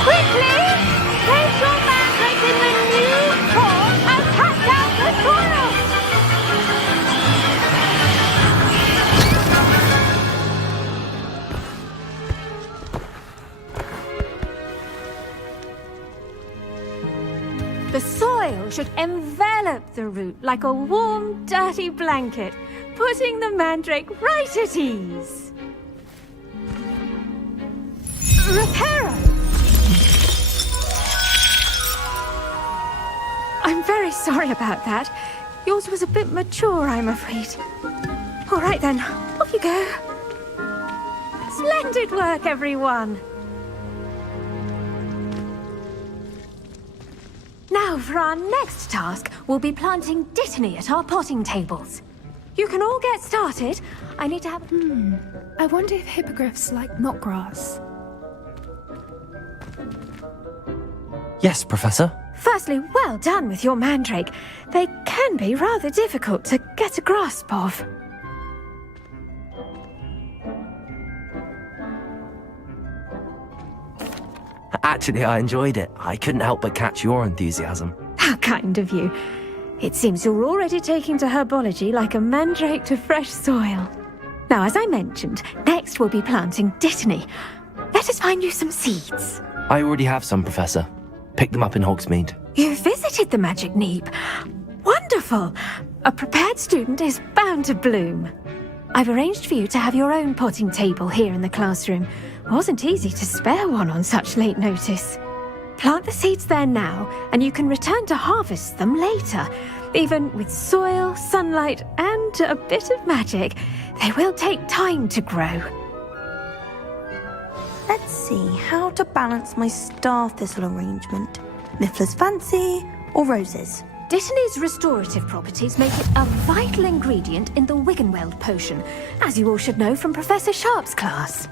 Quickly! Place your mandrake in the new form and cut down the soil! The soil should envelop the root like a warm, dirty blanket, putting the mandrake right at ease. Reparo! I'm very sorry about that. Yours was a bit mature, I'm afraid. All right then, off you go. Splendid work, everyone. Now, for our next task, we'll be planting dittany at our potting tables. You can all get started. I need to have... I wonder if hippogriffs like knotgrass. Yes, Professor. Firstly, well done with your mandrake. They can be rather difficult to get a grasp of. Actually, I enjoyed it. I couldn't help but catch your enthusiasm. How kind of you. It seems you're already taking to herbology like a mandrake to fresh soil. Now, as I mentioned, next we'll be planting dittany. Let us find you some seeds. I already have some, Professor. Picked them up in Hogsmeade. You visited the Magic Neep. Wonderful! A prepared student is bound to bloom. I've arranged for you to have your own potting table here in the classroom. Wasn't easy to spare one on such late notice. Plant the seeds there now, and you can return to harvest them later. Even with soil, sunlight, and a bit of magic, they will take time to grow. Let's see how to balance my star thistle arrangement. Miffler's Fancy or roses? Dittany's restorative properties make it a vital ingredient in the Wiggenweld potion, as you all should know from Professor Sharp's class.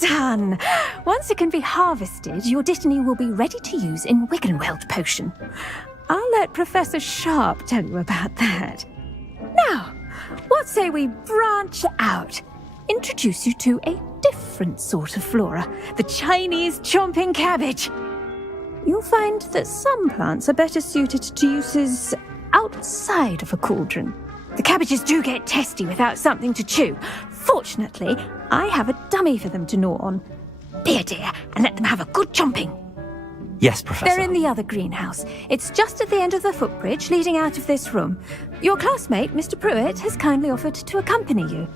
Done! Once it can be harvested, your dittany will be ready to use in Wiggenweld potion. I'll let Professor Sharp tell you about that. Now, what say we branch out? Introduce you to a different sort of flora, the Chinese chomping cabbage. You'll find that some plants are better suited to uses outside of a cauldron. The cabbages do get testy without something to chew. Fortunately, I have a dummy for them to gnaw on. Be a dear and let them have a good chomping. Yes, Professor. They're in the other greenhouse. It's just at the end of the footbridge leading out of this room. Your classmate, Mr. Pruitt, has kindly offered to accompany you.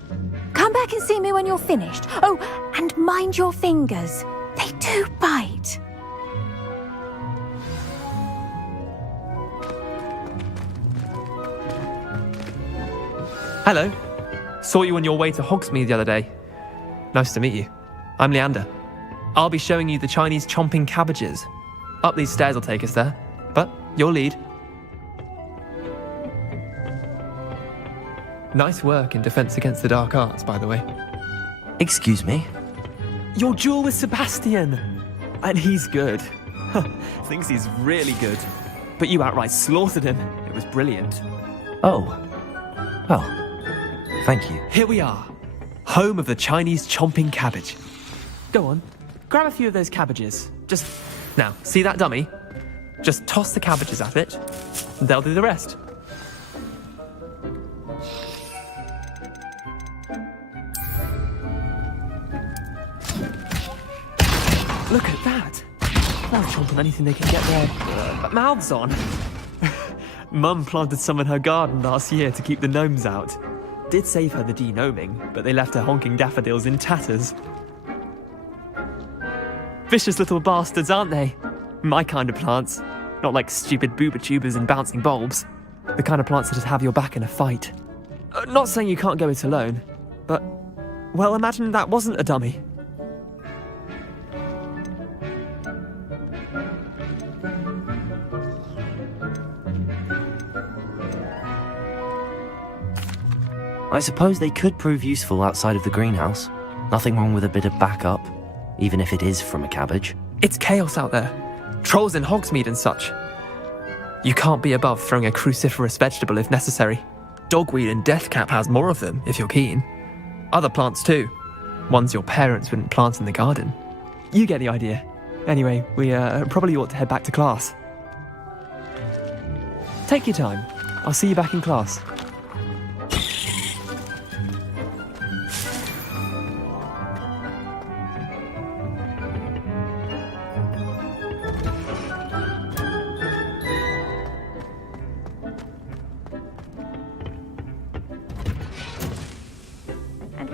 Come back and see me when you're finished. Oh, and mind your fingers. They do bite. Hello. Saw you on your way to Hogsmeade the other day. Nice to meet you. I'm Leander. I'll be showing you the Chinese chomping cabbages. Up these stairs will take us there, but you'll lead. Nice work in Defense Against the Dark Arts, by the way. Excuse me? Your duel with Sebastian! And he's good. Thinks he's really good. But you outright slaughtered him. It was brilliant. Oh. Well, thank you. Here we are. Home of the Chinese chomping cabbage. Go on, grab a few of those cabbages. Just, now, see that dummy? Just toss the cabbages at it, and they'll do the rest. Look at that. They'll chomp on anything they can get their mouths on. Mum planted some in her garden last year to keep the gnomes out. Did save her the de-gnoming, but they left her honking daffodils in tatters. Vicious little bastards, aren't they? My kind of plants. Not like stupid booba tubers and bouncing bulbs. The kind of plants that just have your back in a fight. Not saying you can't go it alone, but, well, imagine that wasn't a dummy. I suppose they could prove useful outside of the greenhouse. Nothing wrong with a bit of backup, even if it is from a cabbage. It's chaos out there. Trolls in Hogsmeade and such. You can't be above throwing a cruciferous vegetable if necessary. Dogweed and deathcap has more of them, if you're keen. Other plants too. Ones your parents wouldn't plant in the garden. You get the idea. Anyway, we probably ought to head back to class. Take your time. I'll see you back in class.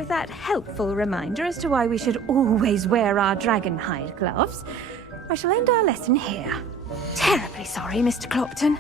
That helpful reminder as to why we should always wear our dragon hide gloves, I shall end our lesson here. Terribly sorry, Mr. Clopton.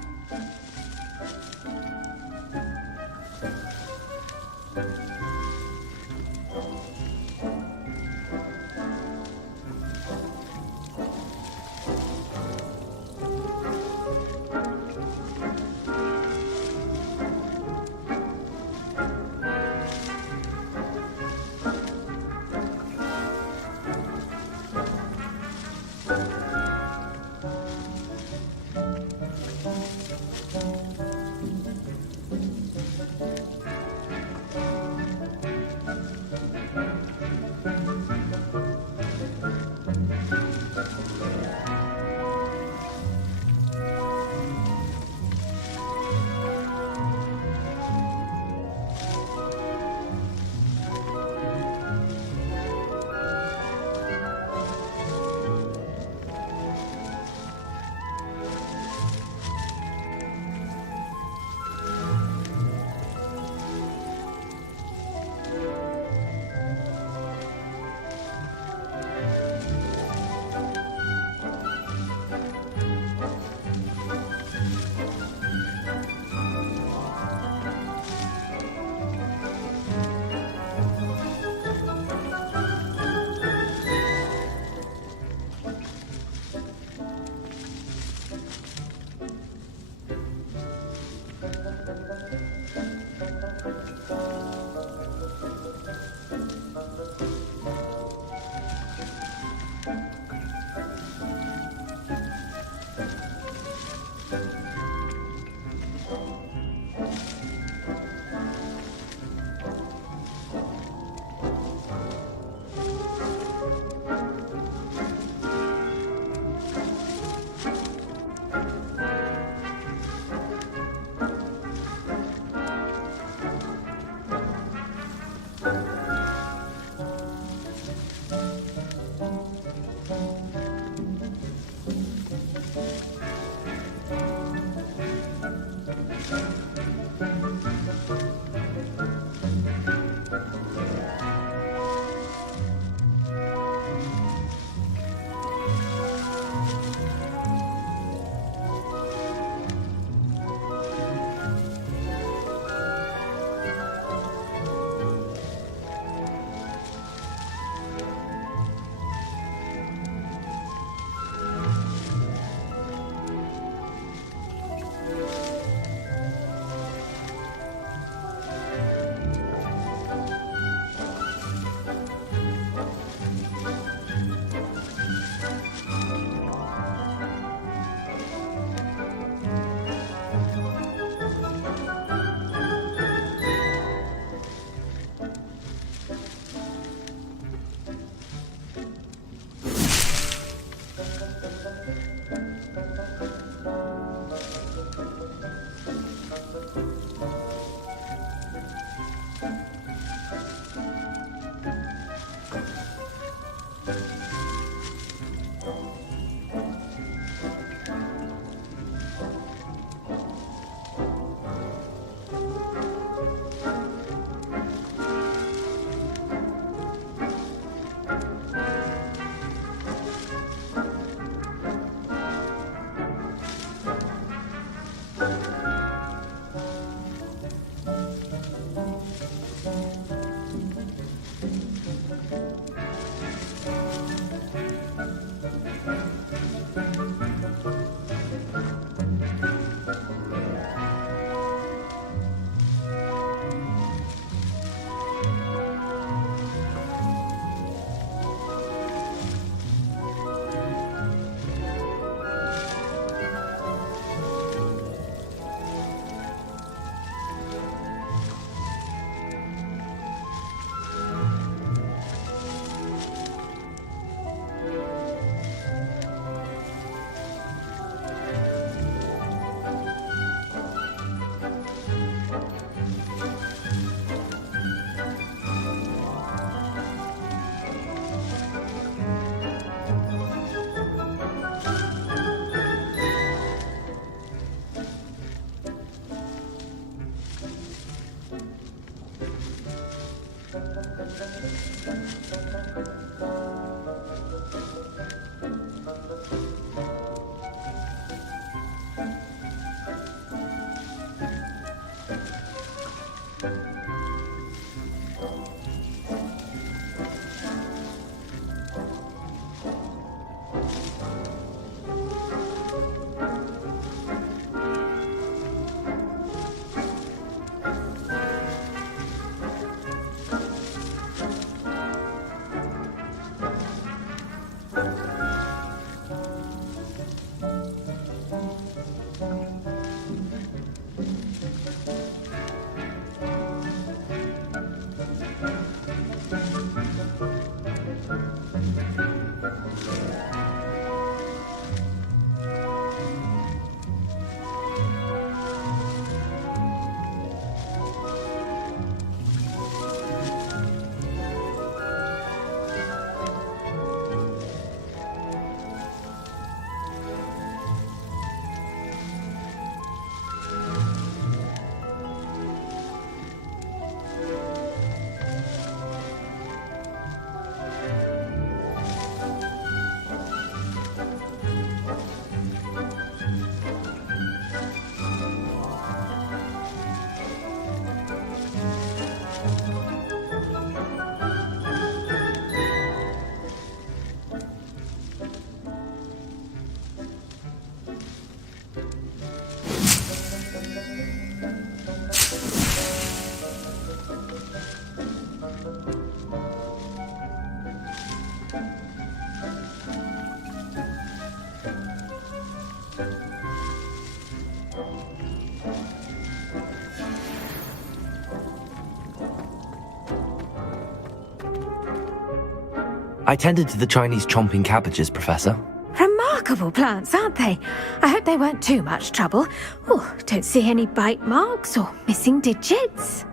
I tended to the Chinese chomping cabbages, Professor. Remarkable plants, aren't they? I hope they weren't too much trouble. Oh, don't see any bite marks or missing digits.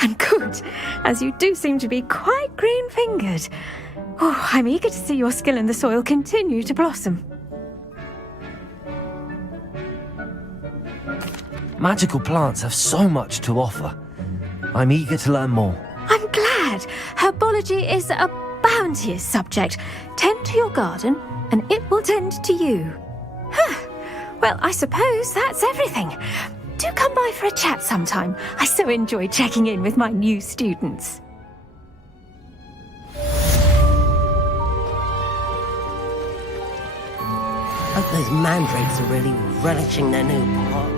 And good, as you do seem to be quite green-fingered. Oh, I'm eager to see your skill in the soil continue to blossom. Magical plants have so much to offer. I'm eager to learn more. I'm glad. Herbology is a bounteous subject. Tend to your garden, and it will tend to you. Well, I suppose that's everything. Do come by for a chat sometime. I so enjoy checking in with my new students. Hope those mandrakes are really relishing their new pots.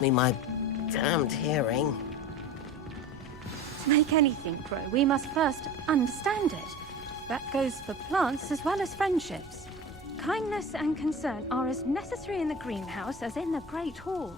cost me my damned hearing. To make anything grow, we must first understand it. That goes for plants as well as friendships. Kindness and concern are as necessary in the greenhouse as in the Great Hall.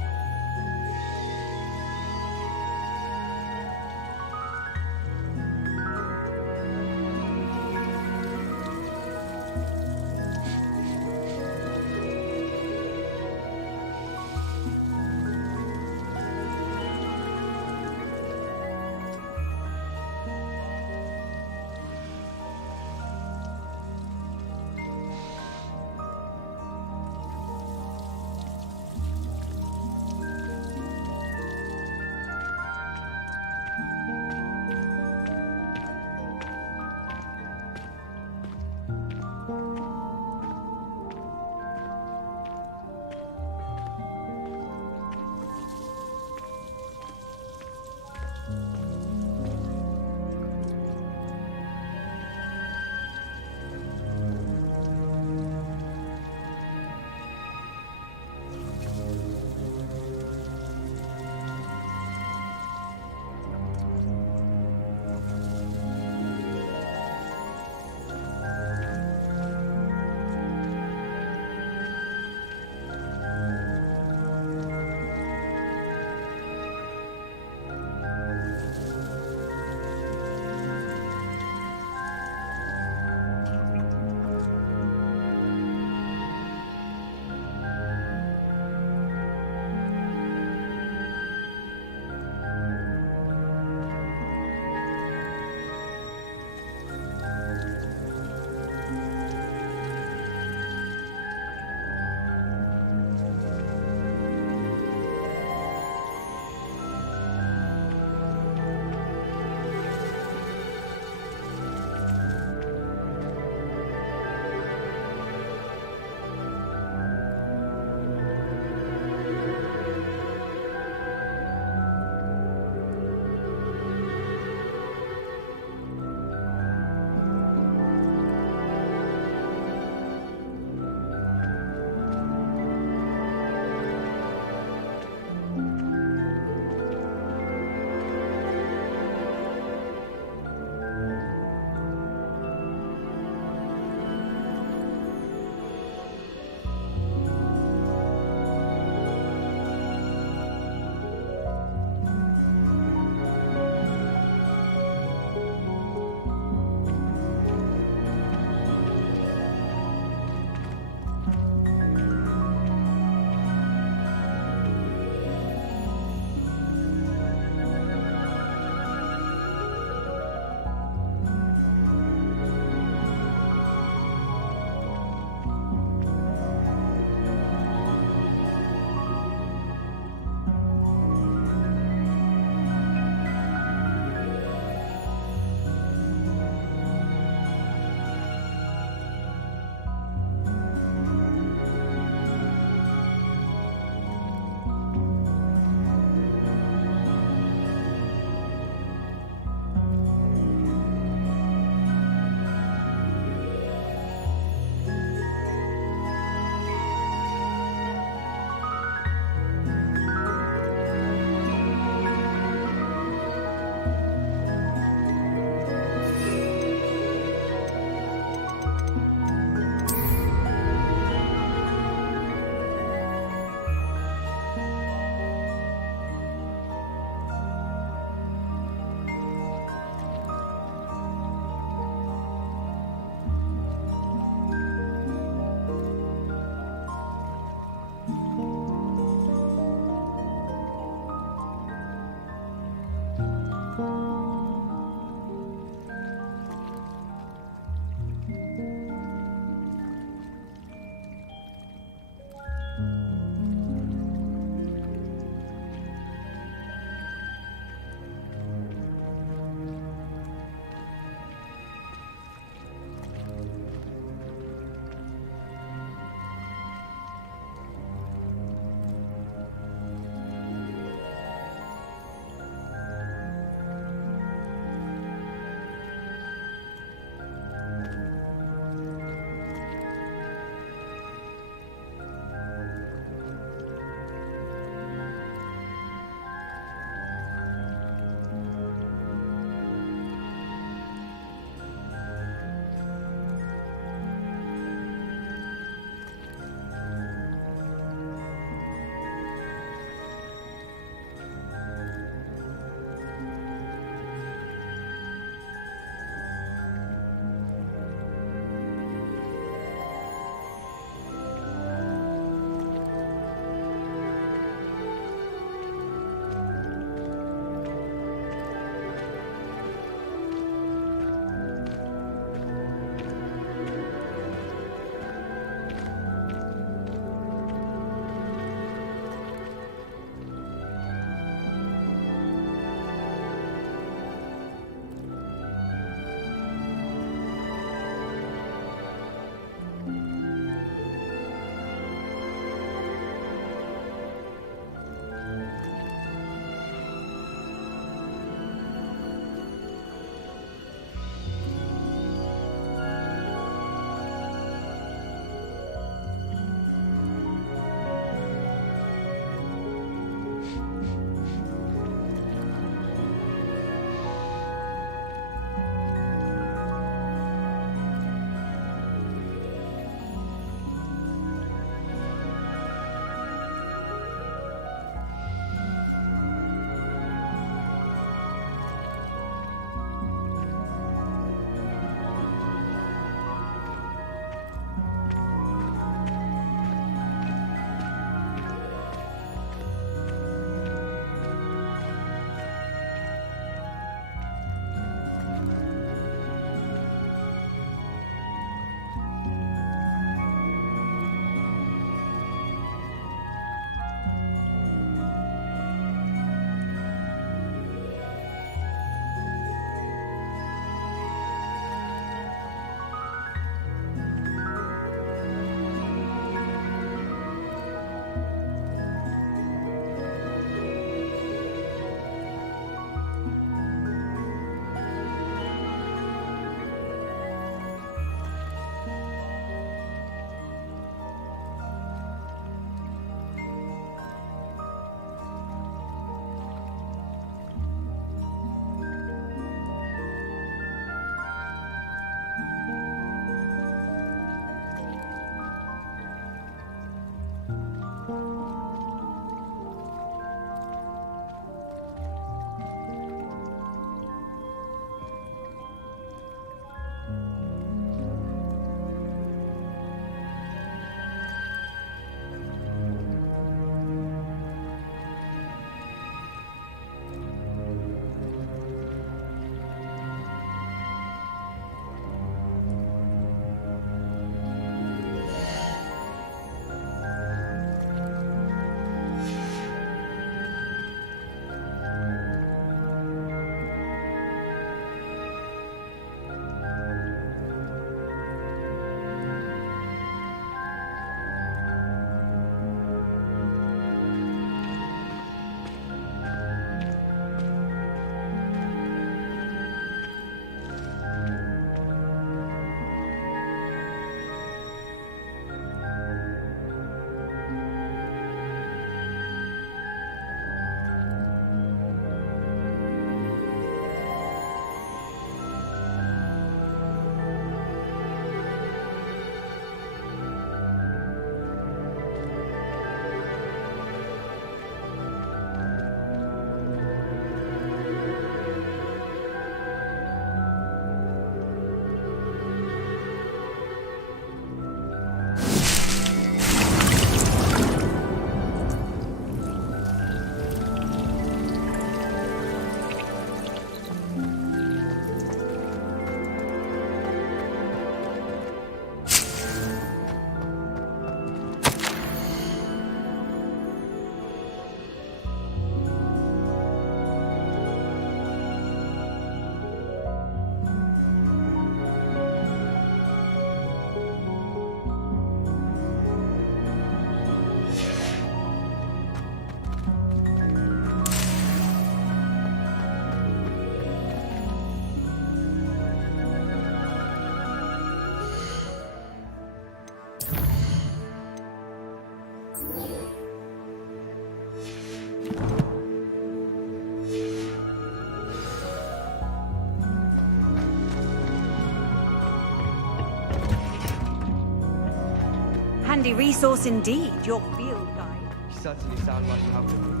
lovely resource indeed, your field guide. Certainly sound like how to...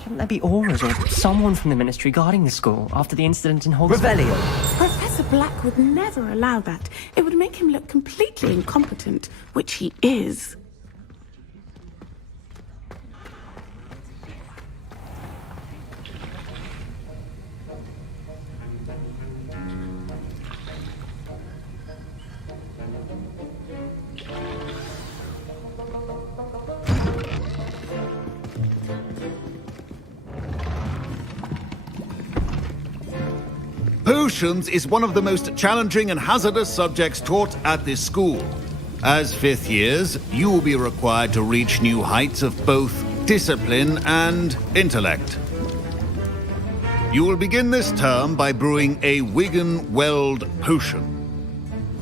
Shouldn't there be auras or someone from the ministry guarding the school after the incident in Hogwarts? Revelio! Professor Black would never allow that. It would make him look completely incompetent, which he is. Potions is one of the most challenging and hazardous subjects taught at this school. As fifth years, you will be required to reach new heights of both discipline and intellect. You will begin this term by brewing a Wiggenweld potion.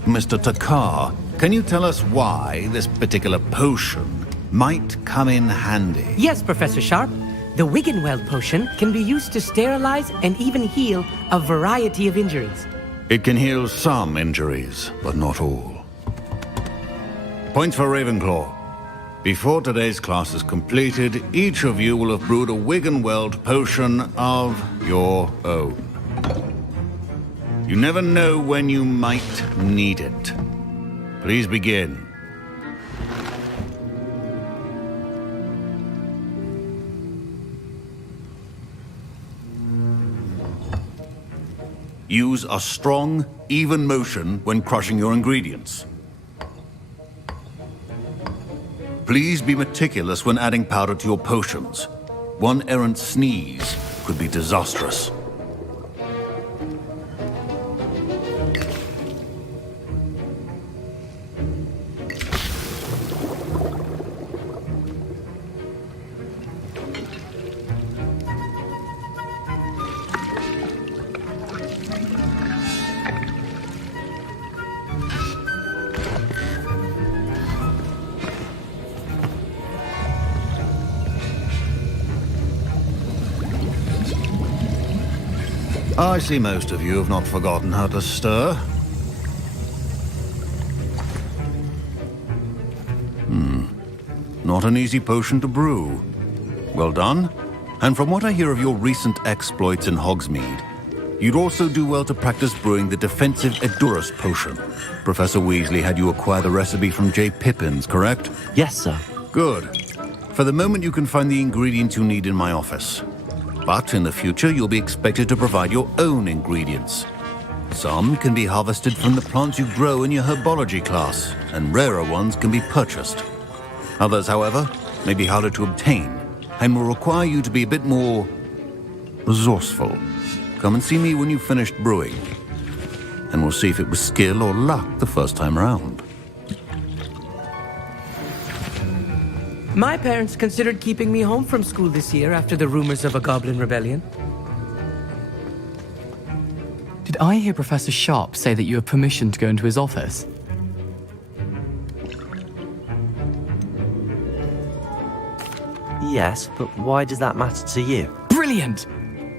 Mr. Takar, can you tell us why this particular potion might come in handy? Yes, Professor Sharp. The Wiggenweld potion can be used to sterilize and even heal a variety of injuries. It can heal some injuries, but not all. Points for Ravenclaw. Before today's class is completed, each of you will have brewed a Wiggenweld potion of your own. You never know when you might need it. Please begin. Use a strong, even motion when crushing your ingredients. Please be meticulous when adding powder to your potions. One errant sneeze could be disastrous. I see most of you have not forgotten how to stir. Not an easy potion to brew. Well done. And from what I hear of your recent exploits in Hogsmeade, you'd also do well to practice brewing the defensive Edurus potion. Professor Weasley had you acquire the recipe from J. Pippins, correct? Yes, sir. Good. For the moment, you can find the ingredients you need in my office. But in the future, you'll be expected to provide your own ingredients. Some can be harvested from the plants you grow in your herbology class, and rarer ones can be purchased. Others, however, may be harder to obtain, and will require you to be a bit more resourceful. Come and see me when you've finished brewing, and we'll see if it was skill or luck the first time around. My parents considered keeping me home from school this year after the rumors of a goblin rebellion. Did I hear Professor Sharp say that you have permission to go into his office? Yes, but why does that matter to you? Brilliant!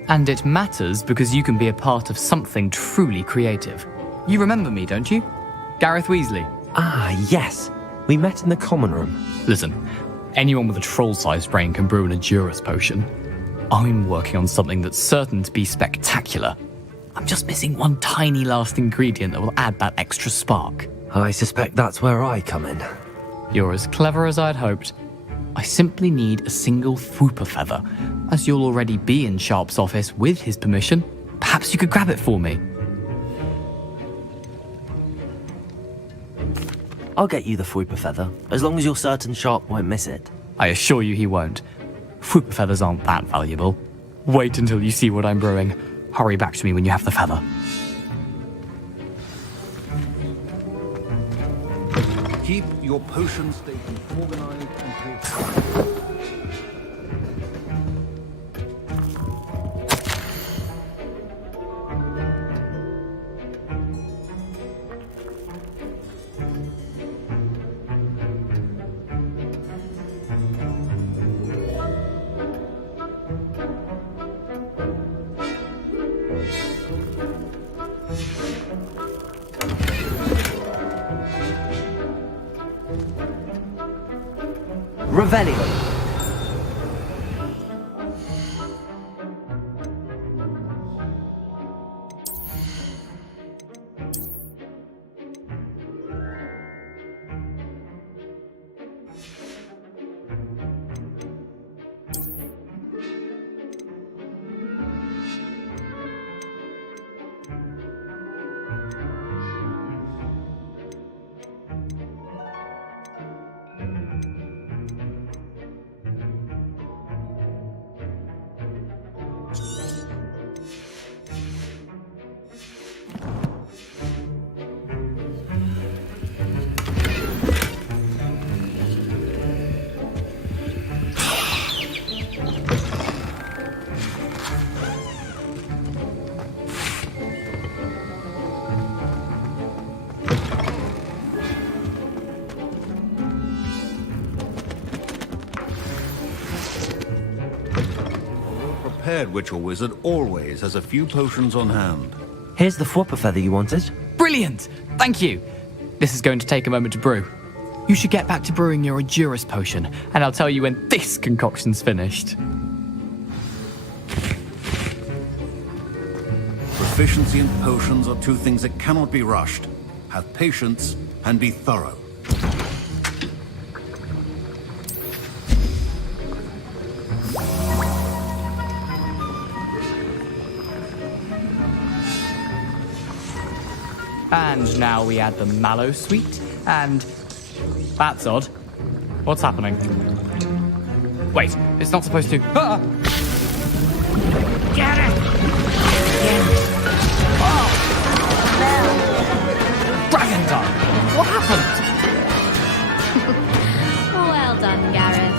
And it matters because you can be a part of something truly creative. You remember me, don't you? Gareth Weasley. Ah, yes. We met in the common room. Listen, anyone with a troll-sized brain can brew an Edurus potion. I'm working on something that's certain to be spectacular. I'm just missing one tiny last ingredient that will add that extra spark. I suspect that's where I come in. You're as clever as I'd hoped. I simply need a single Fwooper feather. As you'll already be in Sharp's office with his permission, perhaps you could grab it for me. I'll get you the Fwooper feather, as long as you're certain Sharp won't miss it. I assure you he won't. Fwooper feathers aren't that valuable. Wait until you see what I'm brewing. Hurry back to me when you have the feather. Keep your potion statement organized and prepared. Revelio. Prepared witch or wizard always has a few potions on hand. Here's the Fwooper feather you wanted. Brilliant! Thank you! This is going to take a moment to brew. You should get back to brewing your Adurus potion, and I'll tell you when this concoction's finished. Proficiency in potions are two things that cannot be rushed. Have patience and be thorough. And now we add the mallow sweet, and... That's odd. What's happening? Wait, it's not supposed to... Ah! Get it! Oh! Dragon Tongue! What happened? Well done, Gareth.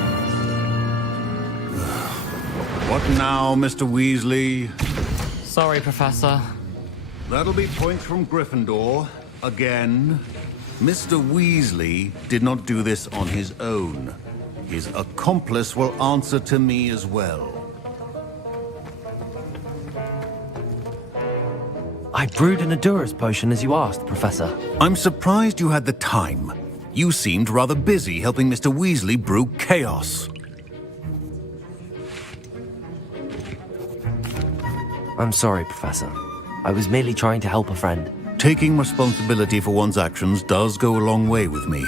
What now, Mr. Weasley? Sorry, Professor. That'll be points from Gryffindor. Again. Mr. Weasley did not do this on his own. His accomplice will answer to me as well. I brewed an Adurus potion as you asked, Professor. I'm surprised you had the time. You seemed rather busy helping Mr. Weasley brew chaos. I'm sorry, Professor. I was merely trying to help a friend. Taking responsibility for one's actions does go a long way with me.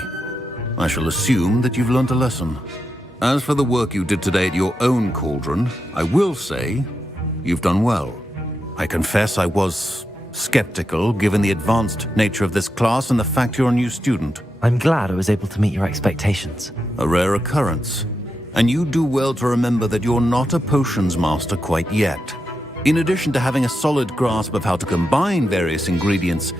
I shall assume that you've learnt a lesson. As for the work you did today at your own cauldron, I will say you've done well. I confess I was skeptical given the advanced nature of this class and the fact you're a new student. I'm glad I was able to meet your expectations. A rare occurrence. And you do well to remember that you're not a potions master quite yet. In addition to having a solid grasp of how to combine various ingredients,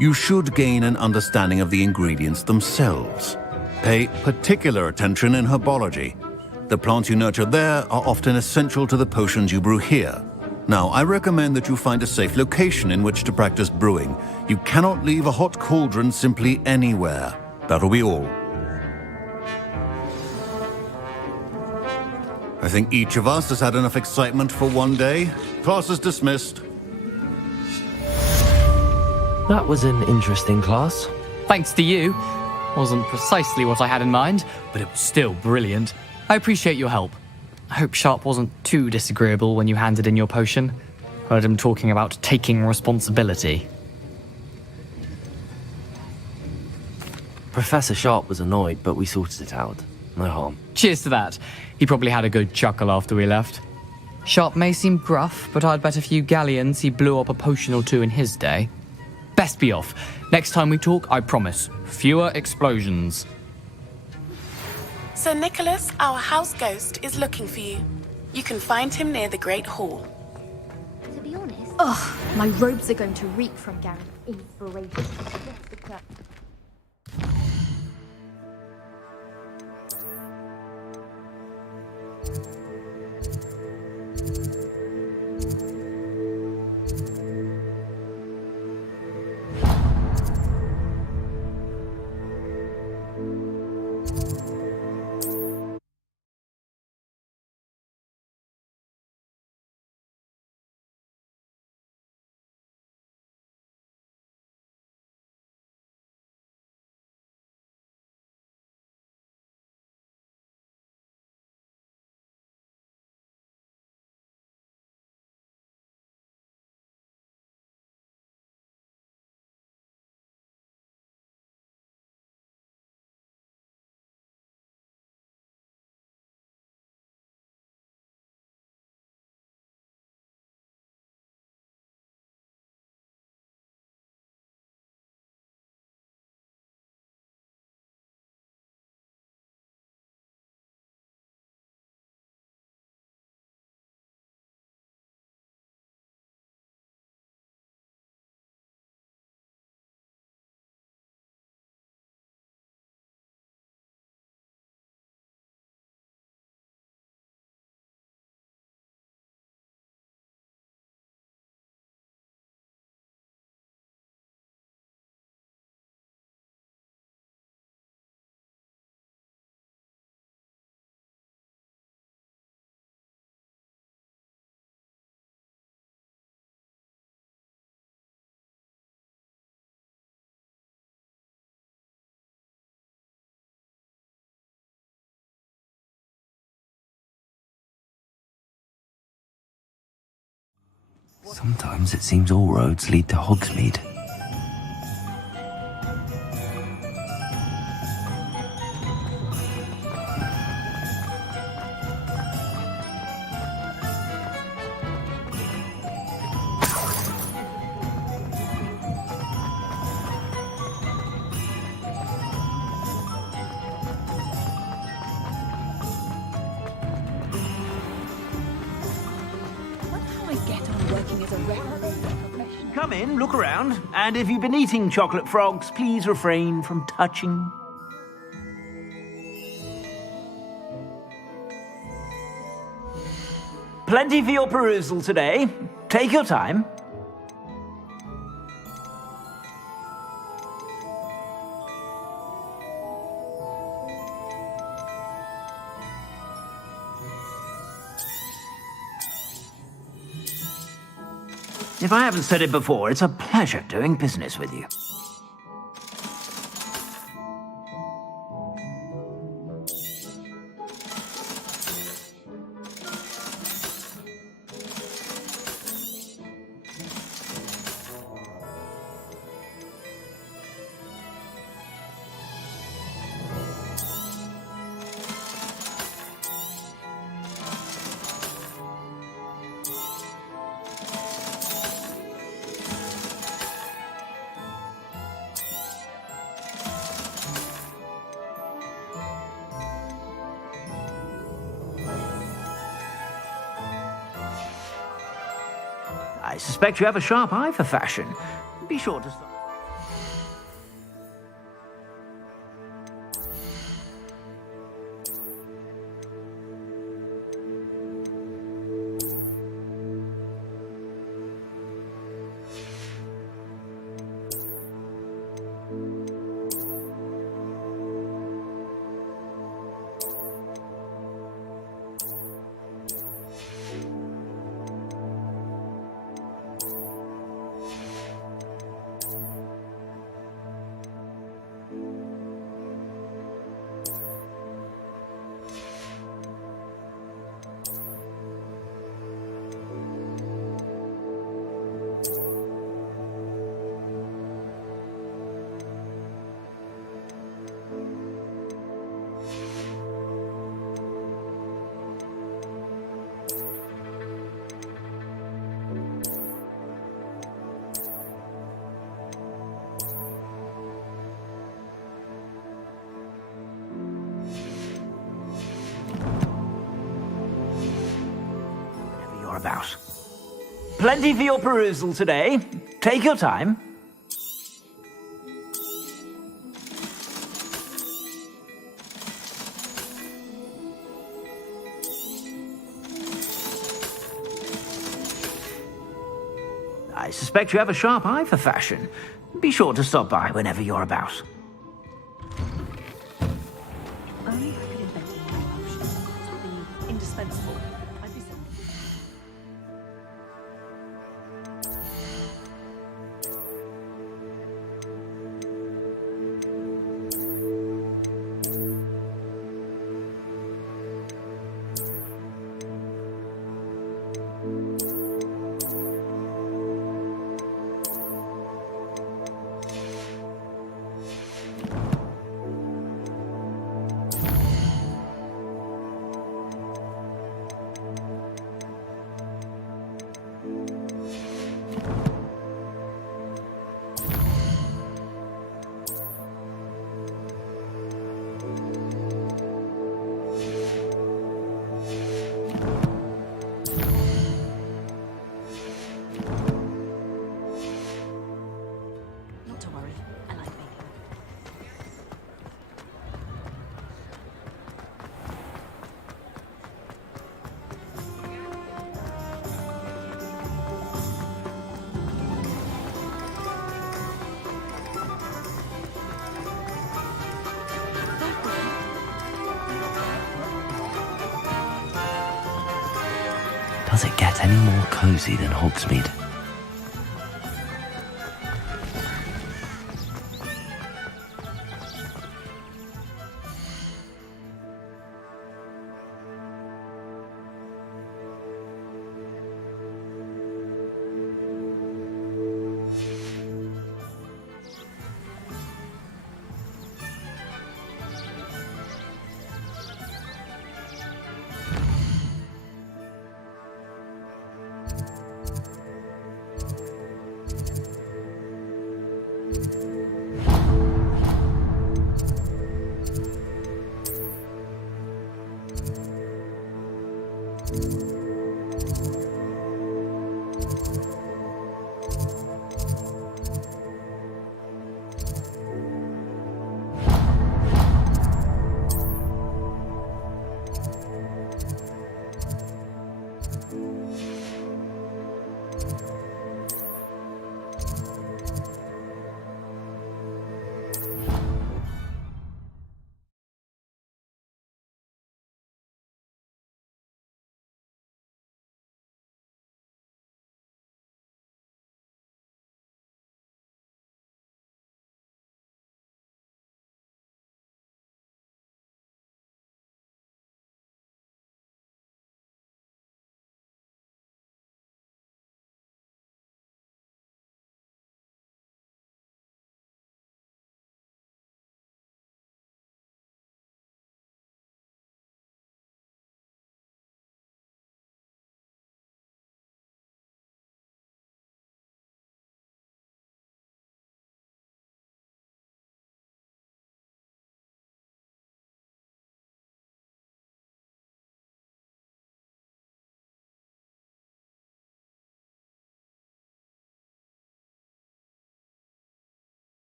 you should gain an understanding of the ingredients themselves. Pay particular attention in herbology. The plants you nurture there are often essential to the potions you brew here. Now, I recommend that you find a safe location in which to practice brewing. You cannot leave a hot cauldron simply anywhere. That'll be all. I think each of us has had enough excitement for one day. Class is dismissed. That was an interesting class. Thanks to you. Wasn't precisely what I had in mind, but it was still brilliant. I appreciate your help. I hope Sharp wasn't too disagreeable when you handed in your potion. Heard him talking about taking responsibility. Professor Sharp was annoyed, but we sorted it out. no harm. Cheers to that. He probably had a good chuckle after we left. Sharp may seem gruff, but I'd bet a few galleons he blew up a potion or two in his day. Best be off. Next time we talk, I promise, fewer explosions. Sir Nicholas, our house ghost, is looking for you. You can find him near the Great Hall. To be honest... Ugh, my robes are going to reek from Garen's inspiration. Sometimes it seems all roads lead to Hogsmeade. Come in, look around, and if you've been eating chocolate frogs, please refrain from touching. Plenty for your perusal today. Take your time. If I haven't said it before, it's a pleasure doing business with you. I suspect you have a sharp eye for fashion. Be sure to stop. about. Plenty for your perusal today. Take your time. I suspect you have a sharp eye for fashion. Be sure to stop by whenever you're about. Only I could invent a new potion. Something indispensable. I'd be so... Not to worry. I like baking. Does it get any more cozy than Hogsmeade?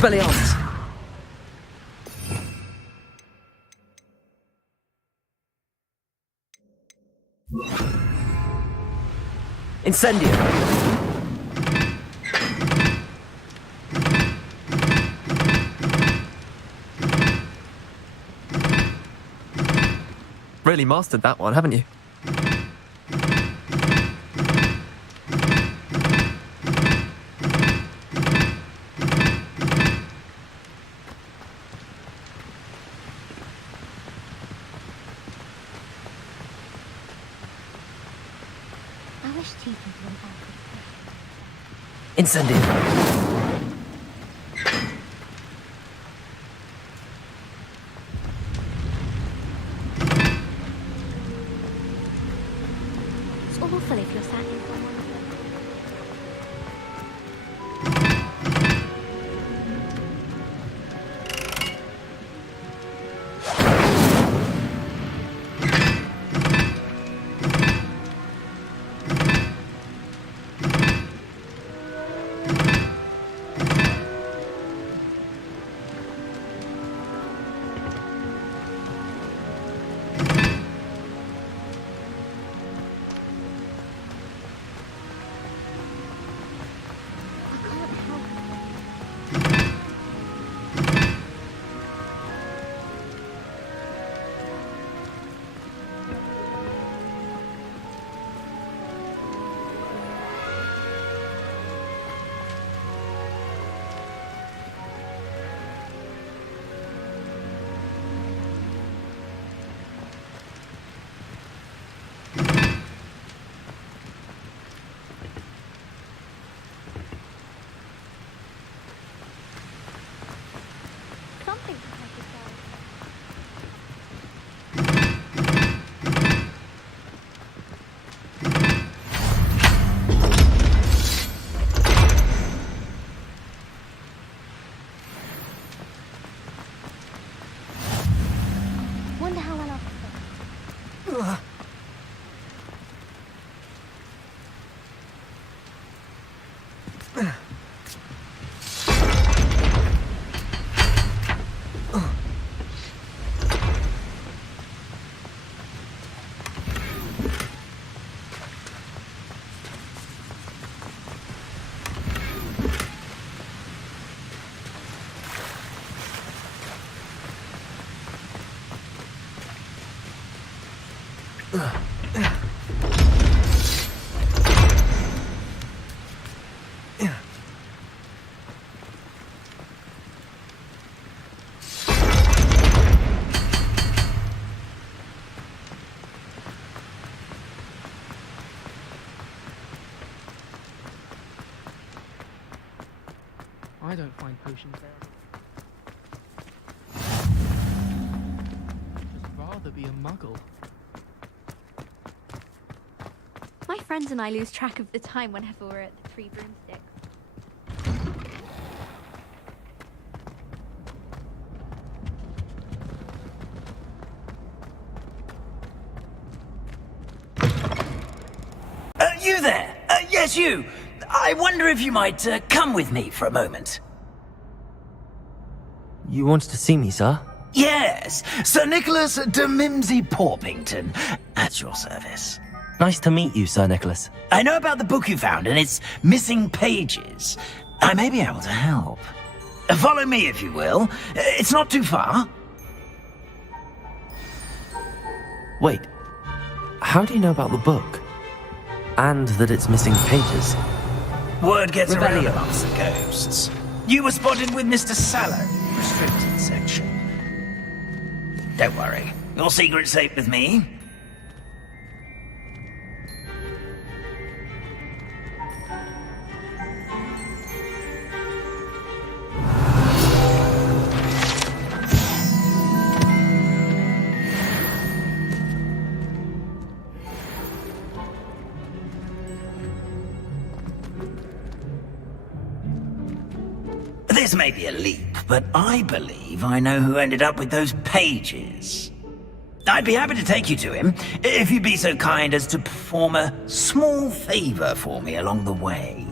Expelliarmus! Incendio! Really mastered that one, haven't you? I wish two people went out. Incendio! It's awful if you're sat in front of them. Something to help yourself. Wonder how well I'll fit. I don't find potions there. I'd rather be a muggle. My friends and I lose track of the time whenever we're at the Three Broomsticks. You there? Yes, you. I wonder if you might come with me for a moment. You wanted to see me, sir? Yes, Sir Nicholas de Mimsy Porpington, at your service. Nice to meet you, Sir Nicholas. I know about the book you found and its missing pages. I may be able to help. Follow me, if you will. It's not too far. Wait, how do you know about the book? And that it's missing pages? Word gets around Revelio. amongst the ghosts. You were spotted with Mr. Sallow, restricted section. Don't worry, your secret's safe with me. This may be a leap, but I believe I know who ended up with those pages. I'd be happy to take you to him, if you'd be so kind as to perform a small favor for me along the way.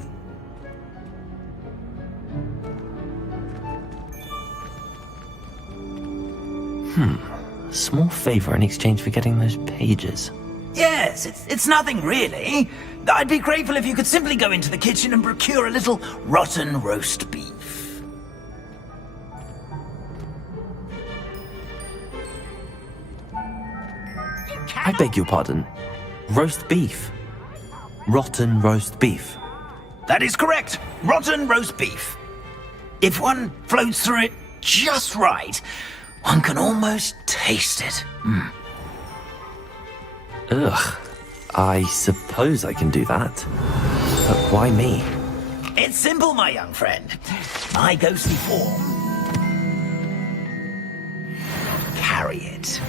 A small favor in exchange for getting those pages. Yes, it's nothing really. I'd be grateful if you could simply go into the kitchen and procure a little rotten roast beef. I beg your pardon. Roast beef. Rotten roast beef. That is correct. Rotten roast beef. If one floats through it just right, one can almost taste it. Ugh. I suppose I can do that. But why me? It's simple, my young friend. My ghostly form. Carry it.